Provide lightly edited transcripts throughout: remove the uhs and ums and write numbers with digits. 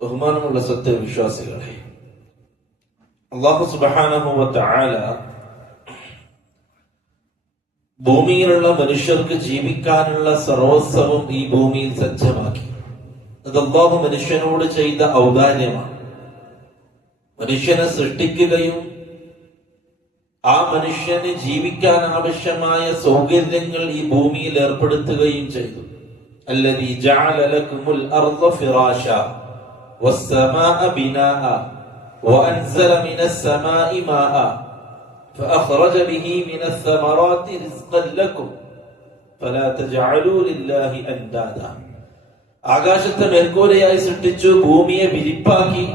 ബഹുമാനമുള്ള സത്യവിശ്വാസികളെ, അല്ലാഹു സുബ്ഹാനഹു വ തആല ഭൂമിയിലുള്ള മനുഷ്യർക്ക് ജീവിക്കാനുള്ള സർവസ്വവും ഈ ഭൂമിയിൽ സജ്ജമാക്കി. അത് അല്ലാഹു മനുഷ്യനോട് ചെയ്ത ഔദാര്യമാണ്. മനുഷ്യനെ സൃഷ്ടിക്കുകയും ആ മനുഷ്യന് ജീവിക്കാൻ ആവശ്യമായ സൗകര്യങ്ങൾ ഈ ഭൂമിയിൽ ഏർപ്പെടുത്തുകയും ചെയ്തു. അല്ലദീ ജഅല ലക്കുമുൽ അർള ഫിറാശ വസ്സമാഅ ബിനാഅ വഅൻസല മിനസ് സമാഇ മാഅ ഫഅഖറജ ബിഹി മിനസ് സമറാത്തി റിസ്ഖൻ ലക്കും ഫലാ തജഅലൂ ലില്ലാഹി അൻദാദ. ആകാശത്തെ മേൽക്കൂരയായി സൃഷ്ടിച്ചു, ഭൂമിയെ വിരിപ്പാക്കി,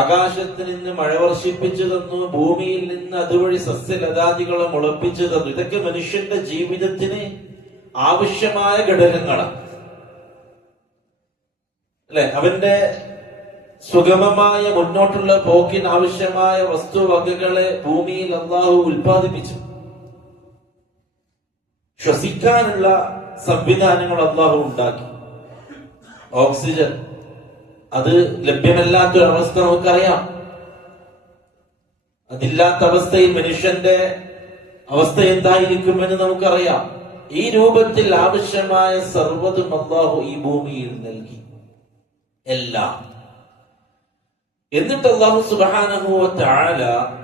ആകാശത്ത് നിന്ന് മഴ വർഷിപ്പിച്ചു തന്നു, ഭൂമിയിൽ നിന്ന് അതുവഴി സസ്യലതാദികളെ മുളപ്പിച്ചു തന്നു. ഇതൊക്കെ മനുഷ്യന്റെ ജീവിതത്തിന് ആവശ്യമായ ഘടകങ്ങളാണ്, അല്ലെ? അവന്റെ സുഗമമായ മുന്നോട്ടുള്ള പോക്കിന് ആവശ്യമായ വസ്തുവകകളെ ഭൂമിയിൽ അല്ലാഹു ഉൽപ്പാദിപ്പിച്ചു. ശ്വസിക്കാനുള്ള സംവിധാനങ്ങൾ അല്ലാഹു ഉണ്ടാക്കി. ഓക്സിജൻ അത് ലഭ്യമല്ലാത്തൊരവസ്ഥ നമുക്കറിയാം. അതില്ലാത്ത അവസ്ഥയിൽ മനുഷ്യന്റെ അവസ്ഥ എന്തായിരിക്കുമെന്ന് നമുക്കറിയാം. ഈ രൂപത്തിൽ ആവശ്യമായ സർവ്വതും അല്ലാഹു ഈ ഭൂമിയിൽ നൽകി, എല്ലാം. എന്നിട്ട് അല്ലാഹു സുബ്ഹാനഹു വ തആല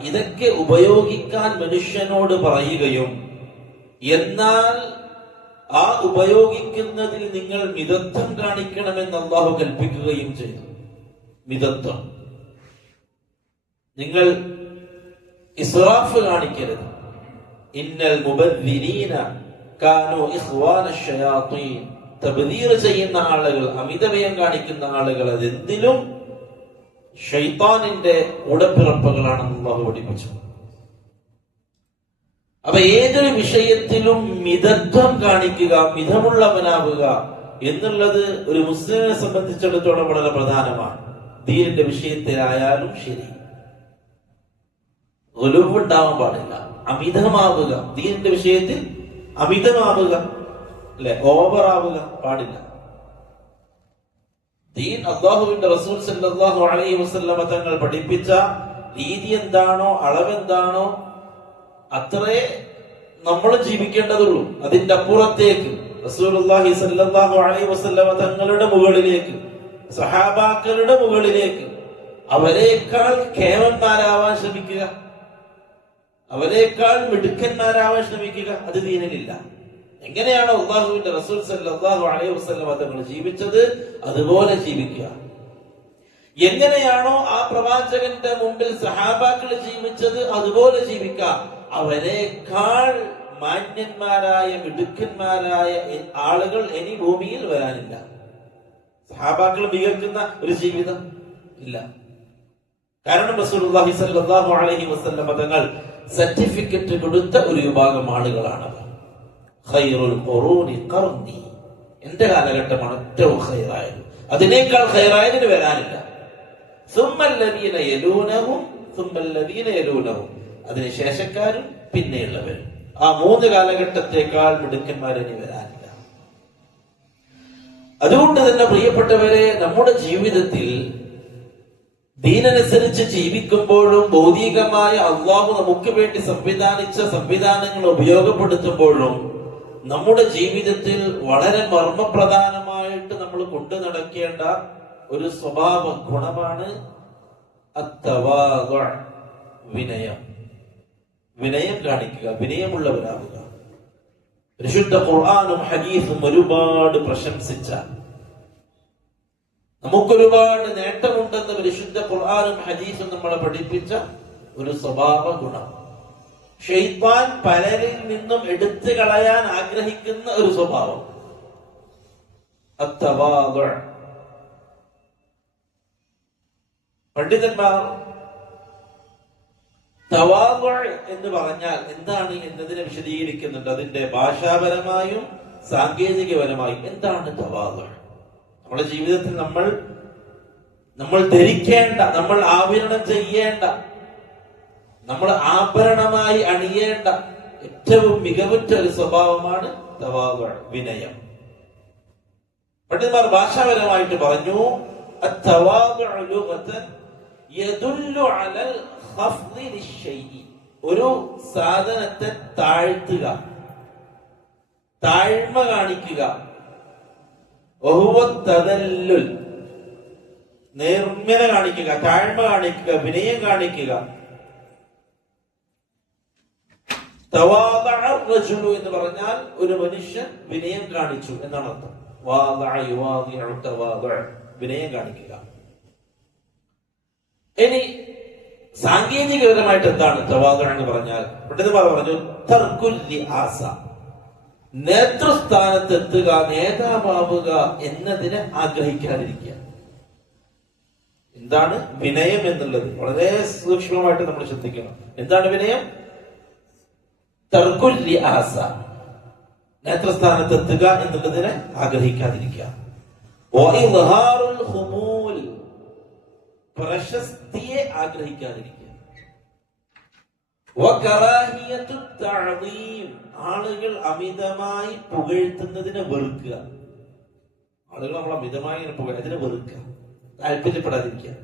ഇതൊക്കെ ഉപയോഗിക്കാൻ മനുഷ്യനോട് പറയുകയും എന്നാൽ ആ ഉപയോഗിക്കുന്നതിൽ നിങ്ങൾ മിതത്വം കാണിക്കണമെന്ന് അല്ലാഹു കൽപ്പിക്കുകയും ചെയ്തു. മിതത്വം, നിങ്ങൾ ഇസ്റാഫ് കാണിക്കരുത്. ഇന്നൽ മുബദ്ദിരീന കാനൂ ഇഖ്വാനശ് ശയാത്തീൻ. തബ്ദീർ ചെയ്യുന്ന ആളുകൾ, അമിതവ്യയം കാണിക്കുന്ന ആളുകൾ അതെന്തിലും ശൈത്താനിന്റെ കൂടപ്പിറപ്പുകളാണെന്ന് അല്ലാഹു പഠിപ്പിച്ചു. അപ്പൊ ഏതൊരു വിഷയത്തിലും മിതത്വം കാണിക്കുക, മിതമുള്ളവനാവുക എന്നുള്ളത് ഒരു മുസ്ലിമിനെ സംബന്ധിച്ചിടത്തോളം വളരെ പ്രധാനമാണ്. ദീനിന്റെ വിഷയത്തിലായാലും ശരി, ഒലുവുണ്ടാവാൻ പാടില്ല, അമിതമാവുക. ദീനിന്റെ വിഷയത്തിൽ അമിതമാവുക, അല്ലെ, ഓവറാവുക പാടില്ല. ദീൻ, അല്ലാഹുവിന്റെ റസൂൽ സല്ലല്ലാഹു അലൈഹി വസല്ലമ തങ്ങൾ പഠിപ്പിച്ച രീതി എന്താണോ, അളവെന്താണോ, അത്രേ നമ്മൾ ജീവിക്കേണ്ടതുള്ളൂ. അതിന്റെ അപ്പുറത്തേക്ക് റസൂലുള്ളാഹി സ്വല്ലല്ലാഹു അലൈഹി വസല്ലമ തങ്ങളുടെ മുകളിലേക്ക്, സഹാബാക്കളുടെ മുകളിലേക്ക് അവരെക്കാൾ കേവന്മാരാവാൻ ശ്രമിക്കുക, അവരെക്കാൾ മിടുക്കന്മാരാവാൻ ശ്രമിക്കുക, അത് ദീനിലില്ല. എങ്ങനെയാണോ അല്ലാഹുവിന്റെ റസൂൽ സല്ലല്ലാഹു അലൈഹി വസല്ലമ തങ്ങൾ ജീവിച്ചത് അതുപോലെ ജീവിക്കുക. എങ്ങനെയാണോ ആ പ്രവാചകന്റെ മുമ്പിൽ സഹാബാക്കൾ ജീവിച്ചത് അതുപോലെ ജീവിക്കാം. അവരെക്കാൾ മാന്യന്മാരായ, മിടുക്കന്മാരായ ആളുകൾ ഇനി ഭൂമിയിൽ വരാനില്ല. സഹാബാക്കൾ മികക്കുന്ന ഒരു ജീവിതം ഇല്ല. കാരണം റസൂലുള്ളാഹി സ്വല്ലല്ലാഹു അലൈഹി വസല്ലം തങ്ങൾ സർട്ടിഫിക്കറ്റ് കൊടുത്ത ഒരു വിഭാഗം ആളുകളാണ്. ഖൈറുൽ ഖുറൂനി ഖർനി, എന്റെ കാലഘട്ടമാണ് ഏറ്റവും ഖൈറായത്, അതിനേക്കാൾ ഖൈറായതിന് വരാനില്ല. സുമ്മല്ലദീന യലൂനഹും സുമ്മല്ലദീന യലൂനഹും, അതിന് ശേഷക്കാരും പിന്നെയുള്ളവരും. ആ മൂന്ന് കാലഘട്ടത്തെക്കാൾ മിടുക്കന്മാരിനി വരാനില്ല. അതുകൊണ്ട് തന്നെ പ്രിയപ്പെട്ടവരെ, നമ്മുടെ ജീവിതത്തിൽ ദീനനുസരിച്ച് ജീവിക്കുമ്പോഴും ഭൗതികമായ അല്ലാഹു നമുക്ക് വേണ്ടി സംവിധാനിച്ച സംവിധാനങ്ങൾ ഉപയോഗപ്പെടുത്തുമ്പോഴും നമ്മുടെ ജീവിതത്തിൽ വളരെ മർമ്മപ്രധാനമായിട്ട് നമ്മൾ കൊണ്ടു നടക്കേണ്ട ഒരു സ്വഭാവ ഗുണമാണ് അത്തവാദുഅ, വിനയം. വിനയം കാണിക്കുക, വിനയമുള്ളവരാവുക. പരിശുദ്ധ ഖുർആനും ഹദീസും ഒരുപാട് പ്രശംസിച്ച, നമുക്കൊരുപാട് നേട്ടമുണ്ടെന്ന് പരിശുദ്ധ ഖുർആനും ഹദീസും നമ്മളെ പഠിപ്പിച്ച ഒരു സ്വഭാവ ഗുണം. ശൈത്താൻ പലരിൽ നിന്നും എടുത്തു കളയാൻ ആഗ്രഹിക്കുന്ന ഒരു സ്വഭാവം അത്തവാദുഅ. പണ്ഡിതന്മാർ തവാദുഅ എന്ന് പറഞ്ഞാൽ എന്താണ് എന്നതിനെ വിശദീകരിക്കുന്നുണ്ട്. അതിന്റെ ഭാഷാപരമായും സാങ്കേതികപരമായും എന്താണ് തവാദുഅ? നമ്മുടെ ജീവിതത്തിൽ നമ്മൾ ധരിക്കേണ്ട, നമ്മൾ ആവരണം ചെയ്യേണ്ട, നമ്മൾ ആഭരണമായി അണിയേണ്ട ഏറ്റവും മികവുറ്റ ഒരു സ്വഭാവമാണ് തവാദുഅ, വിനയം. പണ്ഡിതന്മാർ ഭാഷാപരമായിട്ട് പറഞ്ഞു, التواضع لغة يدل على الخفض للشيء. ഒരു സാധനത്തെ താഴ്ത്തുക, താഴ്മ കാണിക്കുക. വഹുവ തദല്ലുൽ, നേർമ്മന കാണിക്കുക, താഴ്മ കാണിക്കുക, വിനയം കാണിക്കുക. തവാദഅ റജുലു എന്ന് പറഞ്ഞാൽ ഒരു മനുഷ്യൻ വിനയം കാണിച്ചു എന്നാണ് അർത്ഥം. വാദഅ യുവാദിഉ തവാദഅ, വിനയം കാണിക്കുക. ഇനി സാങ്കേതികപരമായിട്ട് എന്താണ് തവാദുഅ എന്ന് പറഞ്ഞാൽ? പണ്ഡിതന്മാർ പറഞ്ഞു തർക്കുൽ റിആസ, നേതൃസ്ഥാനത്തെത്തുക, നേതാവാവുക എന്നതിനെ ആഗ്രഹിക്കാതിരിക്കുക. എന്താണ് വിനയം എന്നുള്ളത് വളരെ സൂക്ഷ്മമായിട്ട് നമ്മൾ ശ്രദ്ധിക്കണം. എന്താണ് വിനയം? തർക്കുൽ റിആസ, നേതൃസ്ഥാനത്തെത്തുക എന്നുള്ളതിനെ ആഗ്രഹിക്കാതിരിക്കുക. വഇദ്ഹാറുൽ ഖുമൂൽ, പ്രശസ്തിയെ ആഗ്രഹിക്കാതിരിക്കുക. വകറാഹിയത്തു തഅദീം, ആളുകൾ അമിതമായി പുകഴ്ത്തുന്നതിനെ വെറുക്കുക. ആളുകൾ നമ്മൾ അമിതമായി അതിനെ വെറുക്കുക, താല്പര്യപ്പെടാതിരിക്കുക.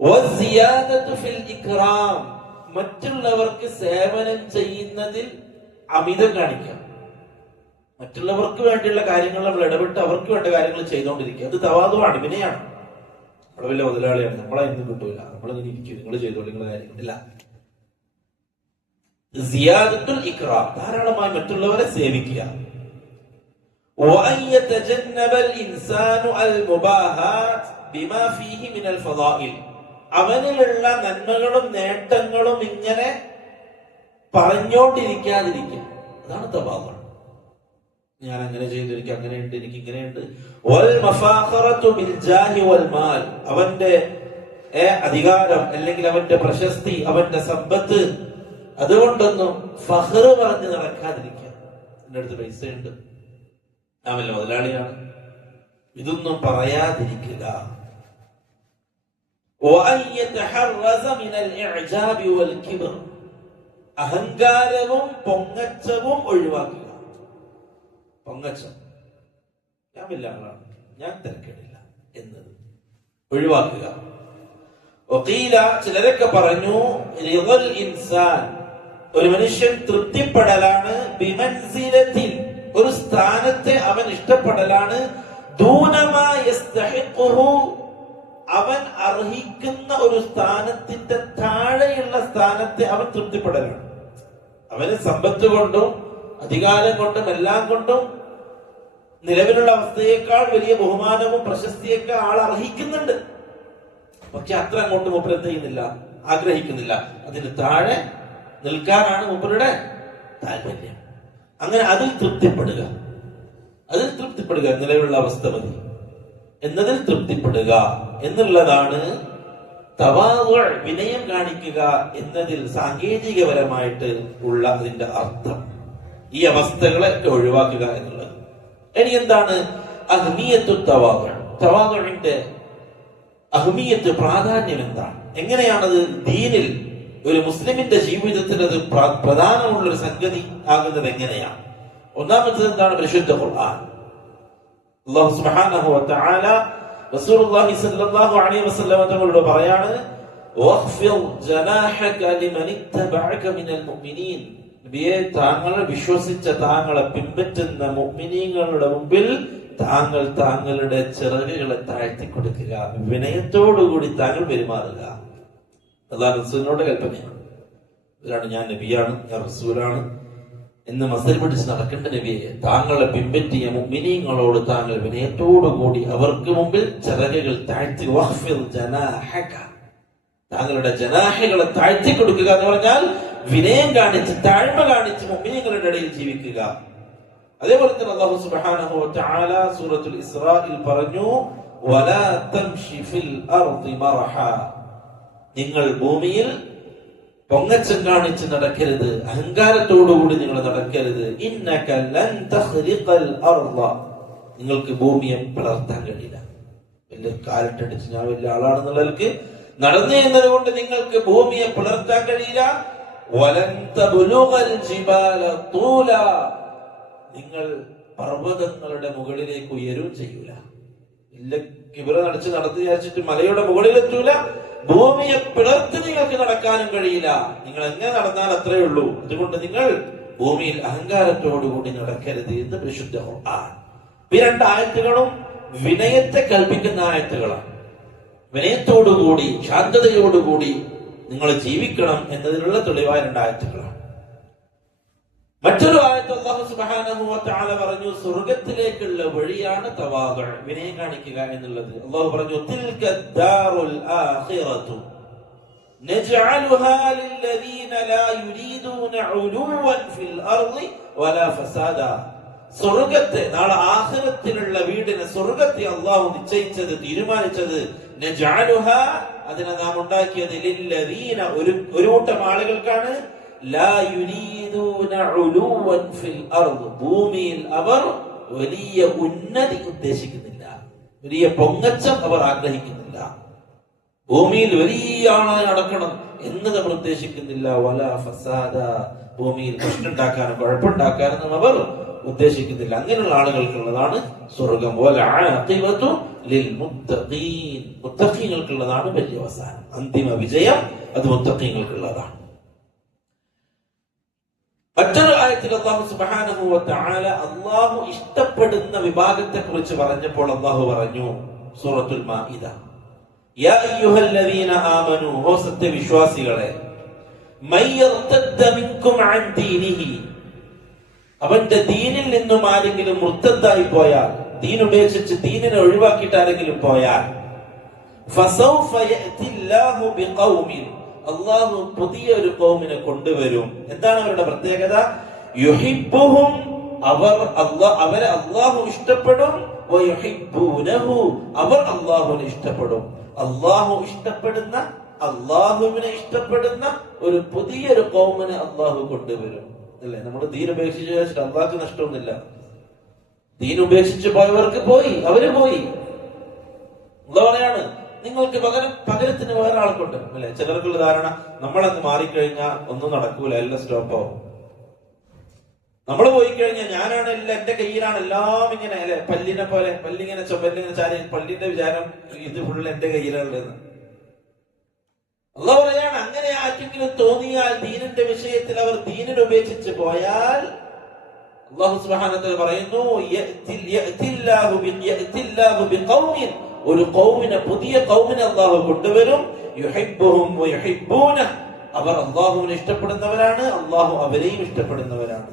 വസിയാദത്തു ഫിൽ ഇക്റാം, മറ്റുള്ളവർക്ക് സേവനം ചെയ്യുന്നതിൽ അമിതം കാണിക്കുക. മറ്റുള്ളവർക്ക് വേണ്ടിയുള്ള കാര്യങ്ങൾ നമ്മൾ ഇടപെട്ട് അവർക്ക് വേണ്ട കാര്യങ്ങൾ ചെയ്തുകൊണ്ടിരിക്കുക. അത് തവാദുആണ്, വിനയാണ്. നമ്മളെ വലിയ മുതലാളിയാണ്, നമ്മളെ ഇന്നും കിട്ടൂല, നമ്മളിങ്ങനെ ഇരിക്കും, നിങ്ങൾ ചെയ്തോളൂ നിങ്ങളുടെ കാര്യങ്ങളില്ല. സിയാദത്തുൽ ഇക്റാം, ധാരാളമായി മറ്റുള്ളവരെ സേവിക്കുക. വഅൻ യതജന്നബൽ ഇൻസാനു അൽ മുബാഹാത് ബിമാ ഫീഹി മിനൽ ഫളാഇൽ, അവനിലുള്ള നന്മകളും നേട്ടങ്ങളും ഇങ്ങനെ പറഞ്ഞോണ്ടിരിക്കാതിരിക്കുക. അതാണ് തവാദുഅ. ഞാൻ അങ്ങനെ ചെയ്തു, എനിക്ക് അങ്ങനെയുണ്ട്, എനിക്ക് ഇങ്ങനെയുണ്ട്. വൽ മഫാഖറതു ബിൽ ജാഹി വൽ മാൽ, അവന്റെ അധികാരം അല്ലെങ്കിൽ അവന്റെ പ്രശസ്തി, അവന്റെ സമ്പത്ത്, അതുകൊണ്ടൊന്നും ഫഖ്ർ പറഞ്ഞ് നടക്കാതിരിക്കുക. എന്റെ അടുത്ത് പൈസയുണ്ട്, ഞാൻ വല്ല മുതലാളിയാണ്, ഇതൊന്നും പറയാതിരിക്കുക. വഅൻ യതഹറസ മിനൽ ഇഅജാബി വൽ കിബ്ർ, അഹങ്കാരവും പൊങ്ങച്ചവും ഒഴിവാക്കുക. പൊങ്ങച്ചം, ഞാൻ വലിയ ആളാണ്, ഞാൻ തിരക്കിടില്ല എന്നത് ഒഴിവാക്കുക. വഖീല, ചിലരൊക്കെ പറഞ്ഞു റിളൽ ഇൻസാൻ, ഒരു മനുഷ്യൻ തൃപ്തിപ്പെടലാണ്, ബിമൻസിലത്തിൽ, ഒരു സ്ഥാനത്തെ അവൻ ഇഷ്ടപ്പെടലാണ്, ദൂനമാ യസ്തഹിഖുഹു, അവൻ അർഹിക്കുന്ന ഒരു സ്ഥാനത്തിന്റെ താഴെയുള്ള സ്ഥാനത്തെ അവൻ തൃപ്തിപ്പെടലാണ്. അവന് സമ്പത്ത് കൊണ്ടും അധികാരം കൊണ്ടും എല്ലാം കൊണ്ടും നിലവിലുള്ള അവസ്ഥയേക്കാൾ വലിയ ബഹുമാനവും പ്രശസ്തിയൊക്കെ ആൾ അർഹിക്കുന്നുണ്ട്. പക്ഷെ അത്ര അങ്ങോട്ട് മൂപ്പർ എന്ത് ചെയ്യുന്നില്ല, ആഗ്രഹിക്കുന്നില്ല. അതിന് താഴെ നിൽക്കാനാണ് മൂപ്പരുടെ താല്പര്യം. അങ്ങനെ അതിൽ തൃപ്തിപ്പെടുക, അതിൽ തൃപ്തിപ്പെടുക, നിലവിലുള്ള അവസ്ഥ മതി എന്നതിൽ തൃപ്തിപ്പെടുക എന്നുള്ളതാണ് തവാദുഅ, വിനയം കാണിക്കുക എന്നതിൽ സാങ്കേതികപരമായിട്ട് ഉള്ള അതിന്റെ അർത്ഥം. ഈ അവസ്ഥകളെ ഒഴിവാക്കുക എന്നുള്ളത്. ഇനി എന്താണ് അഹ്മിയത്തു തവാദുഅ? തവാദുഇന്റെ അഹ്മിയത്ത്, പ്രാധാന്യം എന്താണ്? എങ്ങനെയാണത് ദീനിൽ ഒരു മുസ്ലിമിന്റെ ജീവിതത്തിൽ അത് പ്രധാനമുള്ള ഒരു സംഗതി ആകുന്നത് എങ്ങനെയാണ്? ഒന്നാമത്തത് എന്താണ്? പരിശുദ്ധ ഖുർആൻ. അല്ലാഹു സുബ്ഹാനഹു വ തആല റസൂലുള്ളാഹി സ്വല്ലല്ലാഹു അലൈഹി വസല്ലം തങ്ങളോട് പറയാണ്, വഖ്ഫിദ് ജനാഹക ലിമൻ ഇത്തബഅക മിനൽ മുഅ്മിനീൻ, നബിയെ, താങ്കളെ വിശ്വസിച്ച, താങ്കളെ പിൻപറ്റുന്ന മുഅ്മിനീങ്ങളുടെ മുമ്പിൽ താങ്കൾ താങ്കളുടെ ചിറകുകളെ താഴ്ത്തി കൊടുക്കുക, വിനയത്തോടുകൂടി താങ്കൾ പെരുമാറുക. അതാണ് റസൂലിനോട് കൽപ്പനയാണ്. ഇതിലാണ് ഞാൻ നബിയാണ്, ഞാൻ റസൂലാണ് എന്ന് മസൽ പിടിച്ച് നടക്കേണ്ട നബിയെ, താങ്കളെ പിൻപറ്റിയ മുഅ്മിനീങ്ങളോട് താങ്കൾ വിനയത്തോടുകൂടി അവർക്ക് മുമ്പിൽ ചിറകുകൾ താഴ്ത്തി, വഖ്ഫിദ് ജനാഹക, താങ്കളുടെ ജനാഹകളെ താഴ്ത്തി കൊടുക്കുക എന്ന് പറഞ്ഞാൽ വിനയം കാണിച്ച്, താഴ്മ കാണിച്ച് മുഅ്മിനീങ്ങളുടെ ഇടയിൽ ജീവിക്കുക. അതേപോലെ തന്നെ അല്ലാഹു സുബ്ഹാനഹു വ തആല സൂറത്തുൽ ഇസ്രായിൽ പറഞ്ഞു, വലാ തംശി ഫിൽ അർദി മർഹ, നിങ്ങൾ ഭൂമിയിൽ പൊങ്ങച്ചം കാണിച്ച് നടക്കരുത്, അഹങ്കാരത്തോടുകൂടി നിങ്ങൾ നടക്കരുത്. ഇന്നക ലൻ തഖ്രിഖൽ അർദ, നിങ്ങൾക്ക് ഭൂമിയെ പിളർത്താൻ കഴിയില്ല. വലിയ കാലട്ടടിച്ച് ഞാൻ വലിയ ആളാണെന്നുള്ളവർക്ക് നടന്നു എന്നത് കൊണ്ട് നിങ്ങൾക്ക് ഭൂമിയെ പിളർത്താൻ കഴിയില്ല. വലൻ തബ്ലുഗൽ ജിബാല തൂല, നിങ്ങൾ പർവ്വതങ്ങളുടെ മുകളിലേക്ക് ഉയരും ചെയ്യൂല. ഇല്ല കിബിറ നടത്തി വിചാരിച്ചിട്ട് മലയുടെ മുകളിലെത്തൂല, ഭൂമിയെ പിളർത്ത് നിങ്ങൾക്ക് നടക്കാനും കഴിയില്ല. നിങ്ങൾ എങ്ങനെ നടന്നാൽ അത്രേ ഉള്ളൂ. അതുകൊണ്ട് നിങ്ങൾ ഭൂമിയിൽ അഹങ്കാരത്തോടുകൂടി നടക്കരുത് എന്ന് പരിശുദ്ധ ഖുർആൻ. ഈ രണ്ടായത്തുകളും വിനയത്തെ കൽപ്പിക്കുന്ന ആയത്തുകളാണ്. വിനയത്തോടുകൂടി ശാന്തതയോടുകൂടി നിങ്ങൾ ജീവിക്കണം എന്നതിനുള്ള തെളിവായ രണ്ടായത്തുകളാണ്. മറ്റൊരു ആയത്ത് അല്ലാഹു സുബ്ഹാനഹു വ തആല പറഞ്ഞു, സ്വർഗ്ഗത്തിലേക്കുള്ള വഴിയാണ് തവാദുഅ, വിനയം കാണിക്കുക എന്നുള്ളത്. അല്ലാഹു പറഞ്ഞു, തിൽക ദാറുൽ ആഖിറതു നജ്അലുഹാ ലില്ലദീന ലാ യുരീദൂന ഉലുവൻ ഫിൽ അർളി വലാ ഫസാദാ. സ്വർഗ്ഗത്തെ, നാളെ ആഖിറത്തിലുള്ള വീടിനെ, സ്വർഗ്ഗത്തെ അല്ലാഹു നിശ്ചയിച്ചത്, തീരുമാനിച്ചത്, നജ്അലുഹാ, അതിനെ നാം ഉണ്ടാക്കിയത്, ലില്ലദീന, ഒരു കൂട്ടം ആളുകൾക്കാണ്, ലാ യുരീദൂന ഉലുവൻ ഫിൽ അർള്, ഭൂമിയിൽ അവർ വലിയ ഉന്നതി ഉദ്ദേശിക്കുന്നില്ല, വലിയ പൊങ്ങച്ചം അവർ ആഗ്രഹിക്കുന്നില്ല, ഭൂമിയിൽ വലിയ ആളായി നടക്കണം എന്നത് അവർ ഉദ്ദേശിക്കുന്നില്ല. വലാ ഫസാദ, ഭൂമിയിൽ പ്രശ്നമുണ്ടാക്കാനും കുഴപ്പമുണ്ടാക്കാനും അവർ ഉദ്ദേശിക്കുന്നില്ല. അങ്ങനെയുള്ള ആളുകൾക്കുള്ളതാണ് സ്വർഗം. വൽആഖിബതു ലിൽമുത്തഖീൻ, മുത്തഖീങ്ങൾക്കുള്ളതാണ് വലിയ അവസാനം, അന്തിമ വിജയം അത് മുത്തഖീങ്ങൾക്കുള്ളതാണ്. മറ്റൊരു ആയത്തിൽ അല്ലാഹു സുബ്ഹാനഹു വ തആല അല്ലാഹു ഇഷ്ടപ്പെടുന്ന വിഭാഗത്തെ കുറിച്ച് പറഞ്ഞപ്പോൾ അല്ലാഹു പറഞ്ഞു, സൂറത്തുൽ മാഇദ, യാ അയ്യുഹല്ലദീന ആമനൂ, ഓ സത്യവിശ്വാസികളെ, മയ്യർതദ്ദ മിൻകും അൻ ദീനിഹി, അവന്റെ ദീനിൽ നിന്നും ആരെങ്കിലും മുർത്തദ്ദായി പോയാൽ, ദീൻ ഉപേക്ഷിച്ച് ദീനിനെ ഒഴിവാക്കിയിട്ട് ആരെങ്കിലും പോയാൽ, ഫസൗഫ യഅതില്ലാഹു ബിഖൗമിൻ, അല്ലാഹു പുതിയൊരു ഖൗമിനെ കൊണ്ടുവരും. എന്താണ് അവരുടെ പ്രത്യേകത? യുഹിബ്ബുഹും, അവരെ അല്ലാഹു ഇഷ്ടപ്പെടും, വയുഹിബ്ബൂനഹു, അവർ അല്ലാഹുവിനെ ഇഷ്ടപ്പെടും. അല്ലാഹു ഇഷ്ടപ്പെടുന്ന, അല്ലാഹുവിനെ ഇഷ്ടപ്പെടുന്ന ഒരു പുതിയൊരു ഖൗമിനെ അല്ലാഹു കൊണ്ടുവരും. അല്ലേ, നമ്മൾ ദീൻ ഉപേക്ഷിച്ച് വെച്ചിട്ട് അള്ളാഹ്ക്ക് നഷ്ടമൊന്നുമില്ല. ദീൻ ഉപേക്ഷിച്ച് പോയവർക്ക് പോയി, അവര് പോയി. എന്താ പറയാണ്, നിങ്ങൾക്ക് പകരത്തിന് വേറെ ആൾക്കുണ്ട്. അല്ലെ, ചിലർക്കുള്ള ധാരണ നമ്മളങ്ങ് മാറിക്കഴിഞ്ഞാൽ ഒന്നും നടക്കൂല, എല്ലാം സ്റ്റോപ്പാവും. നമ്മൾ പോയി കഴിഞ്ഞാൽ ഞാനാണ് എല്ലാം, എന്റെ കയ്യിലാണ് എല്ലാം, ഇങ്ങനെ അല്ലെ, പല്ലിനെ പോലെ, പല്ലിങ്ങനെ ചൊല്ലിങ്ങനെ ചാരി, പല്ലിന്റെ വിചാരം ഇത് ഫുള്ള് എന്റെ കയ്യിലുള്ളതെന്ന്. അല്ലാഹു പറയാണ്, അങ്ങനെ ആർക്കെങ്കിലും തോന്നിയാൽ ദീനിന്റെ വിഷയത്തിൽ അവർ ദീനിനെ ഉപേക്ഷിച്ച് പോയാൽ, അല്ലാഹു സുബ്ഹാനഹു വ തആല പറയുന്നു, യഅതില്ലാഹു ബിഖൗമിൻ, ഒരു ഖൗമിനെ, പുതിയ ഖൗമിനെ അല്ലാഹു കൊണ്ടുവരും, യുഹിബ്ബുഹും വയുഹിബ്ബൂനഹു, അവർ അല്ലാഹുവിനെ ഇഷ്ടപ്പെടുന്നവരാണ്, അല്ലാഹു അവരെയും ഇഷ്ടപ്പെടുന്നവരാണ്.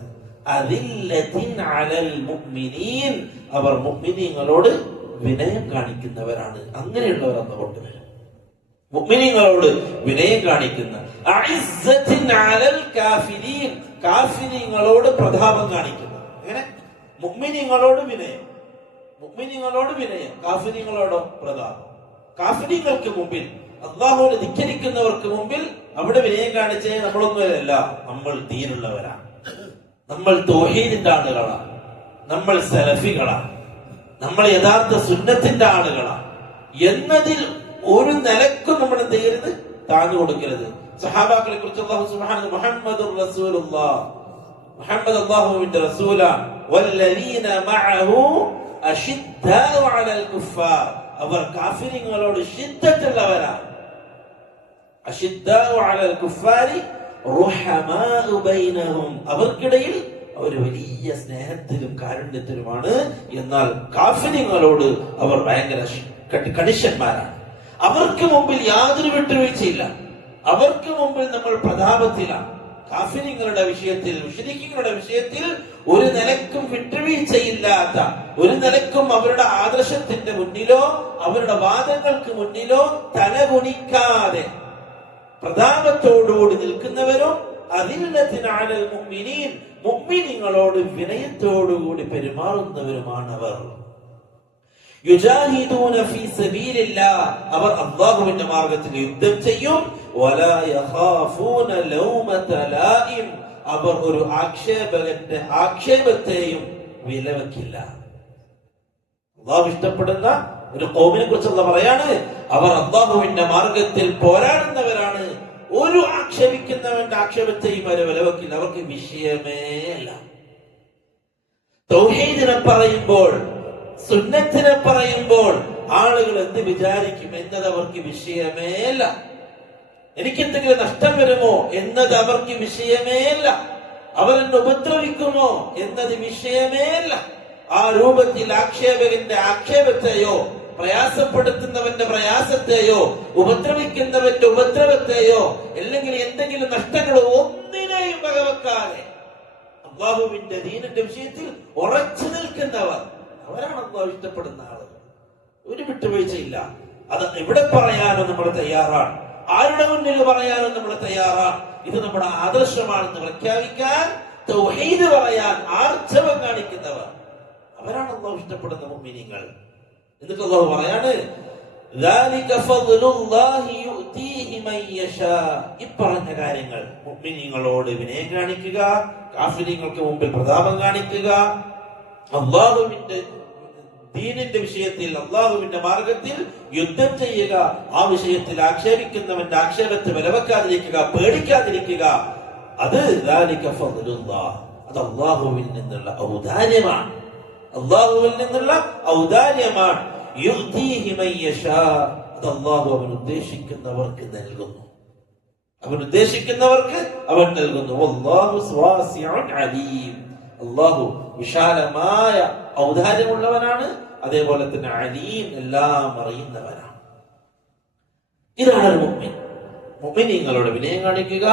അദില്ലത്തിൻ അലൽ മുഅ്മിനീൻ, അവർ മുഅ്മിനീങ്ങളോട് വിനയം കാണിക്കുന്നവരാണ്. അങ്ങനെയുള്ളവർ അല്ലാഹു കൊണ്ടുവരും, മുഅ്മിനീങ്ങളോട് വിനയം കാണിക്കുന്ന. അഇസ്സത്തിൻ അലൽ കാഫിരീൻ, കാഫിരീങ്ങളോട് പ്രതാപം കാണിക്കുന്നു. അങ്ങനെ മുഅ്മിനീങ്ങളോട് വിനയം, മുഅ്മിനീങ്ങളോട് വിനയം, കാഫിരീങ്ങളോടോ പ്രതാപം. കാഫിരീങ്ങൾക്ക് മുമ്പിൽ, അല്ലാഹുവിനെ ധിക്കരിക്കുന്നവർക്ക് മുമ്പിൽ അവിടെ വിനയം കാണിച്ചേ നമ്മളൊന്നുമല്ല, നമ്മൾ ദീനുള്ളവരാണ്, നമ്മൾ തൗഹീദിന്റെ ആളുകളാണ്, നമ്മൾ സലഫികളാണ്, നമ്മൾ യഥാർത്ഥ സുന്നത്തിന്റെ ആളുകളാണ് എന്നതിൽ ഒരു നിലക്കും നമ്മൾ എന്ത് ചെയ്യരുത്, താഴ്ന്നു കൊടുക്കരുത്. സഹാബാക്കളെ കുറിച്ച് അല്ലാഹു സുബ്ഹാനഹു, മുഹമ്മദുർ റസൂലുള്ളാഹ്, മുഹമ്മദ് അല്ലാഹുവിന്റെ റസൂലാണ്. വല്ലദീന മഅഹു അശിദ്ദാഉ അലൽ കുഫാർ, അവർ കാഫിറുകളോട് ശിദ്ദത്തുള്ളവരാണ്. അശിദ്ദാഉ അലൽ കുഫാരി റുഹമാഉ ബൈനഹും, അവർക്കിടയിൽ അവർ വലിയ സ്നേഹത്തിലും കാരുണ്യത്തിലുമാണ്. എന്നാൽ കാഫിറുകളോട് അവർ ഭയങ്കര കണിശന്മാരാണ്. അവർക്ക് മുമ്പിൽ യാതൊരു വിട്ടുവീഴ്ചയില്ല, അവർക്ക് മുമ്പിൽ നമ്മൾ പ്രതാപത്തിലാണ്. കാഫിറുകളുടെ വിഷയത്തിൽ, മുശ്രിക്കുകളുടെ വിഷയത്തിൽ ഒരു നിലക്കും വിട്ടുവീഴ്ചയില്ലാത്ത, ഒരു നിലക്കും അവരുടെ ആദർശത്തിന്റെ മുന്നിലോ അവരുടെ വാദങ്ങൾക്ക് മുന്നിലോ തലകുനിക്കാതെ പ്രതാപത്തോടുകൂടി നിൽക്കുന്നവരും, അദില്ലത്തിനഅലൽ മുഅ്മിനീൻ, മുഅ്മിനീങ്ങളോട് വിനയത്തോടുകൂടി പെരുമാറുന്നവരുമാണ് അവർ. യുജാഹിദൂന ഫീ സബീലില്ലാഹ്, അവർ അല്ലാഹുവിന്റെ മാർഗ്ഗത്തിൽ യുദ്ധം ചെയ്യും. വലാ യഖാഫൂന ലൗമത ലായിം, അവർ ഒരു ആക്ഷേപകന്റെ ആക്ഷേപത്തെയും വിലവെക്കില്ല. അല്ലാഹു ഇഷ്ടപ്പെടുന്ന ഒരു ഖൗമിനെ കുറിച്ച് അല്ലാഹു പറയാണ്, അവർ അല്ലാഹുവിന്റെ മാർഗ്ഗത്തിൽ പോരാടുന്നവരാണ്, ഒരു ആക്ഷേപിക്കുന്നവന്റെ ആക്ഷേപത്തെയും അവർ വിലവെക്കില്ല, അവർക്ക് വിഷയമേ അല്ല. തൗഹീദിനെ പറയുമ്പോൾ, സുന്നത്തിനെ പറയുമ്പോൾ ആളുകൾ എന്ത് വിചാരിക്കും എന്നത് അവർക്ക് വിഷയമേ അല്ല. എനിക്കെന്തെങ്കിലും നഷ്ടം വരുമോ എന്നത് അവർക്ക് വിഷയമേ അല്ല. അവരെന്നെ ഉപദ്രവിക്കുമോ എന്നത് വിഷയമേ അല്ല. ആ രൂപത്തിൽ ആക്ഷേപകന്റെ ആക്ഷേപത്തെയോ പ്രയാസപ്പെടുത്തുന്നവന്റെ പ്രയാസത്തെയോ ഉപദ്രവിക്കുന്നവന്റെ ഉപദ്രവത്തെയോ അല്ലെങ്കിൽ എന്തെങ്കിലും നഷ്ടങ്ങളോ ഒന്നിനെയും വകവെക്കാതെ അള്ളാഹുവിന്റെ ദീനിന്റെ വിഷയത്തിൽ ഉറച്ചു നിൽക്കുന്നവർ, അവരാണ് അള്ളാഹു ഇഷ്ടപ്പെടുന്ന ആളുകൾ. ഒരു വിട്ടുവീഴ്ചയില്ല. അത് എവിടെ പറയാനും നമ്മൾ തയ്യാറാണ്, ആരുടെ മുന്നിൽ പറയാനും നമ്മൾ തയ്യാറാണ്. ഇത് നമ്മുടെ ആദർശമാണെന്ന് പ്രഖ്യാപിക്കാൻ, തൗഹീദ് പറയാൻ ആർജവം കാണിക്കുന്നവർ, അവരാണ് അള്ളാഹു ഇഷ്ടപ്പെടുന്ന മുഅ്മിനീങ്ങൾ. എന്നിട്ട് അള്ളാഹു പറയാണ്, ഇപ്പറഞ്ഞ കാര്യങ്ങൾ മുഅ്മിനീങ്ങളോട് വിനയം കാണിക്കുക, കാഫിരീങ്ങൾക്ക് മുമ്പിൽ പ്രതാപം കാണിക്കുക, അള്ളാഹുവിന്റെ ദീനിന്റെ വിഷയത്തിൽ അള്ളാഹുവിന്റെ മാർഗത്തിൽ യുദ്ധം ചെയ്യുക, ആ വിഷയത്തിൽ ആക്ഷേപിക്കുന്നവന്റെ ആക്ഷേപത്തെ വിലവെക്കാതിരിക്കുക, പേടിക്കാതിരിക്കുക, അത് അള്ളാഹുവിൽ നിന്നുള്ള ഔദാര്യമാണ്. അള്ളാഹുവിൽ നിന്നുള്ള ഔദാര്യമാണ്. അത് അള്ളാഹു അവൻ ഉദ്ദേശിക്കുന്നവർക്ക് നൽകുന്നു. അവൻ ഉദ്ദേശിക്കുന്നവർക്ക് അവൻ നൽകുന്നു. അള്ളാഹു വിശാലമായ ഔദാര്യമുള്ളവനാണ്, അതേപോലെ തന്നെ അലീം, എല്ലാം അറിയുന്നവനാണ്. ഇതാണ് മുഅ്മിൻ. മുഅ്മിനീങ്ങളോട് വിനയം കാണിക്കുക,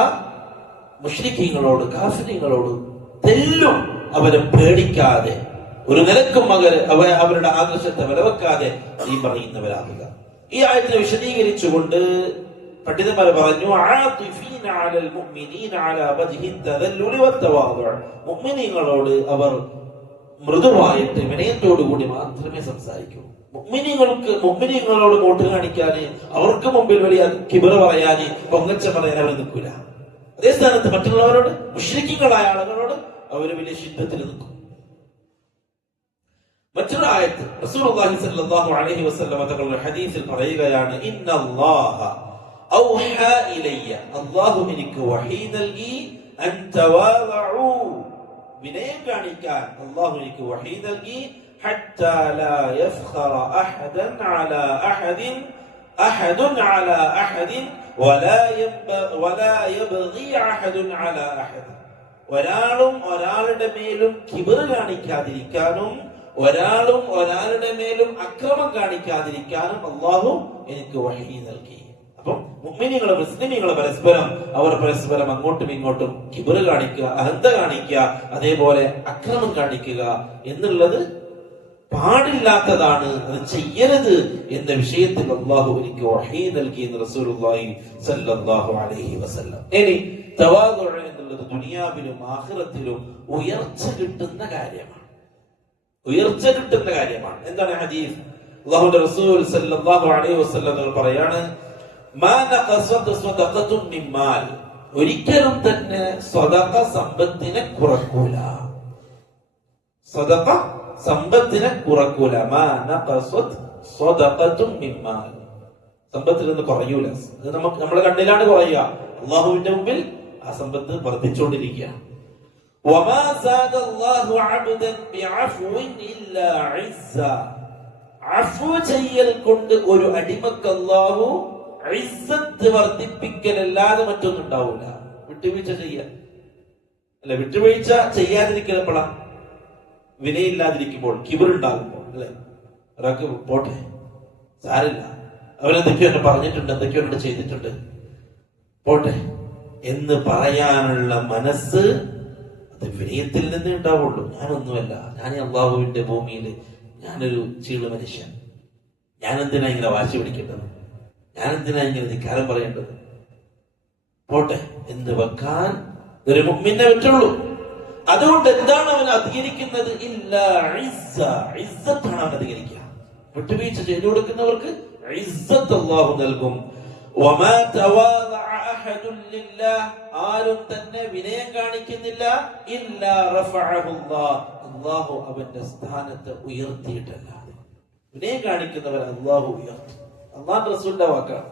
മുശ്രിക്കീങ്ങളോട് കാഫിരീങ്ങളോട് തെല്ലും അവരെ പേടിക്കാതെ, ഒരു നിലക്കും അവരുടെ ആദർശത്തെ വിലവെക്കാതെ ഈ പറയുന്നവരാകുക. ഈ ആയത്തിനെ വിശദീകരിച്ചുകൊണ്ട് പണ്ഡിതന്മാർ പറഞ്ഞു, മുഅ്മിനീങ്ങളോട് അവർ മൃദുവായിട്ട് വിനയത്തോടുകൂടി മാത്രമേ സംസാരിക്കൂ. മുഅ്മിനീങ്ങളോട് വോട്ട് കാണിക്കാന്, അവർക്ക് മുമ്പിൽ വലിയ കിബർ പറയാന്, പൊങ്ങച്ച പറയാൻ അവർ നിൽക്കൂല. അതേ സ്ഥാനത്ത് മറ്റുള്ളവരോട്, മുശ്രിക്കീങ്ങളായ ആളുകളോട് അവർ വലിയ ശിദ്ദത്തിൽ നിൽക്കും. മറ്റൊരു ആയത്ത് റസൂലുള്ളാഹി സ്വല്ലല്ലാഹു അലൈഹി വസല്ലം തങ്ങളുടെ ഹദീസിൽ പറയുകയാണ്, ഇന്നല്ലാഹ ഔഹാ ഇലയ്യ, അല്ലാഹു എനിക്ക് വഹീ നൽകി, അൻ തവാദഉ, വിനയം കാണിക്കാൻ അല്ലാഹു എനിക്ക് വഹീ നൽകി, ഹത്താ ലാ യഫ്ഖറ അഹദൻ അലാ അഹദിൻ, അഹദുൻ അലാ അഹദിൻ, വലാ യബ്ഗി അഹദുൻ അലാ അഹദ്, ഒരാളും ഒരാളുടെ മേലും കിബർ കാണിക്കാതിരിക്കാനും ഒരാളും ഒരാളുടെ മേലും അക്രമം കാണിക്കാതിരിക്കാനും അള്ളാഹു എനിക്ക് വഹീ നൽകി. അപ്പം മുഅ്മിനീങ്ങൾ മുസ്ലിമീങ്ങൾ പരസ്പരം അങ്ങോട്ടും ഇങ്ങോട്ടും കിബർ കാണിക്കുക, അഹന്ത കാണിക്കുക, അതേപോലെ അക്രമം കാണിക്കുക എന്നുള്ളത് പാടില്ലാത്തതാണ്, അത് ചെയ്യരുത് എന്ന വിഷയത്തിൽ അള്ളാഹു എനിക്ക് വഹീ നൽകി എന്ന് റസൂലുള്ളാഹി സ്വല്ലല്ലാഹു അലൈഹി വസല്ലം. ഇനി തവാദുഉ എന്നുള്ളത് ദുനിയാവിലും ആഖിറത്തിലും ഉയർച്ച കിട്ടുന്ന കാര്യമാണ്. ഉയർച്ച കിട്ടുന്ന കാര്യമാണ്. എന്താണ് ഹദീസ്? അല്ലാഹുവിന്റെ റസൂൽ സല്ലല്ലാഹു അലൈഹി വസല്ലം പറയാണ്, മാ നഖസത് സ്വദഖത്തുൻ മിൻ മാൽ, ഒരിക്കലും തന്നെ സ്വദഖ സമ്പത്തിനെ കുറക്കൂല. സ്വദഖ സമ്പത്തിനെ കുറക്കൂല. മാ നഖസത് സ്വദഖത്തുൻ മിൻ മാൽ, സമ്പത്തിൽ നിന്ന് കുറയൂല. അത് നമ്മുടെ കണ്ണിലാണ് കുറയുക, അല്ലാഹുവിന്റെ മുമ്പിൽ ആ സമ്പത്ത് വർദ്ധിച്ചുകൊണ്ടിരിക്കുകയാണ്. وما زاد الله عبدا بعفو الا عزا, അഫ്വ ചെയ്യൽ കൊണ്ട് ഒരു അടിമക്ക് അല്ലാഹു ഇസ്സത്ത് വർദ്ധിപ്പിക്കലല്ലാതെ മറ്റൊന്നും ഉണ്ടാവില്ല. വിട്ടുവീഴ്ച ചെയ്യാൻ അല്ല, വിട്ടുവീഴ്ച ചെയ്യാതിരിക്കൽ എപ്പോഴാ? വിനയില്ലാതിരിക്കുമ്പോൾ, കിബറുണ്ടാകുമ്പോൾ അല്ലെ. ഒരാൾക്ക് പോട്ടെ, സാരില്ല, അവരെന്തൊക്കെയോ എന്നെ പറഞ്ഞിട്ടുണ്ട്, എന്തൊക്കെയോ എന്നെ ചെയ്തിട്ടുണ്ട്, പോട്ടെ എന്ന് പറയാനുള്ള മനസ്സ് അത് വിനയത്തിൽ നിന്നേ ഉണ്ടാവുള്ളൂ. ഞാനൊന്നുമല്ല, ഞാൻ അള്ളാഹുവിന്റെ ഭൂമിയിൽ ഞാനൊരു ചീള് മനുഷ്യൻ, ഞാനെന്തിനാ ഇങ്ങനെ വാശി പിടിക്കേണ്ടത്, ഞാനെന്തിനാ ഇങ്ങനെ ധിക്കാരം പറയേണ്ടത്, പോട്ടെ എന്ന് വെക്കാൻ ഒരു മുഅ്മിനെ പറ്റുള്ളൂ. അതുകൊണ്ട് എന്താണ് അവൻ അധികരിക്കുന്നത്? ഇസ്സത്താണ് അവൻ അധികരിക്കുക. വിട്ടുവീഴ്ച ചെയ്തു കൊടുക്കുന്നവർക്ക് ഇസ്സത്ത് അല്ലാഹു നൽകും. ആരും തന്നെ വിനയം കാണിക്കുന്നില്ല, അല്ലാഹു അവന്റെ സ്ഥാനത്ത് ഉയർത്തിയിട്ടല്ലാതെ. വിനയം കാണിക്കുന്നവർ അല്ലാഹു ഉയർത്തും. അല്ലാഹുവിന്റെ റസൂലിന്റെ വാക്കാണ്.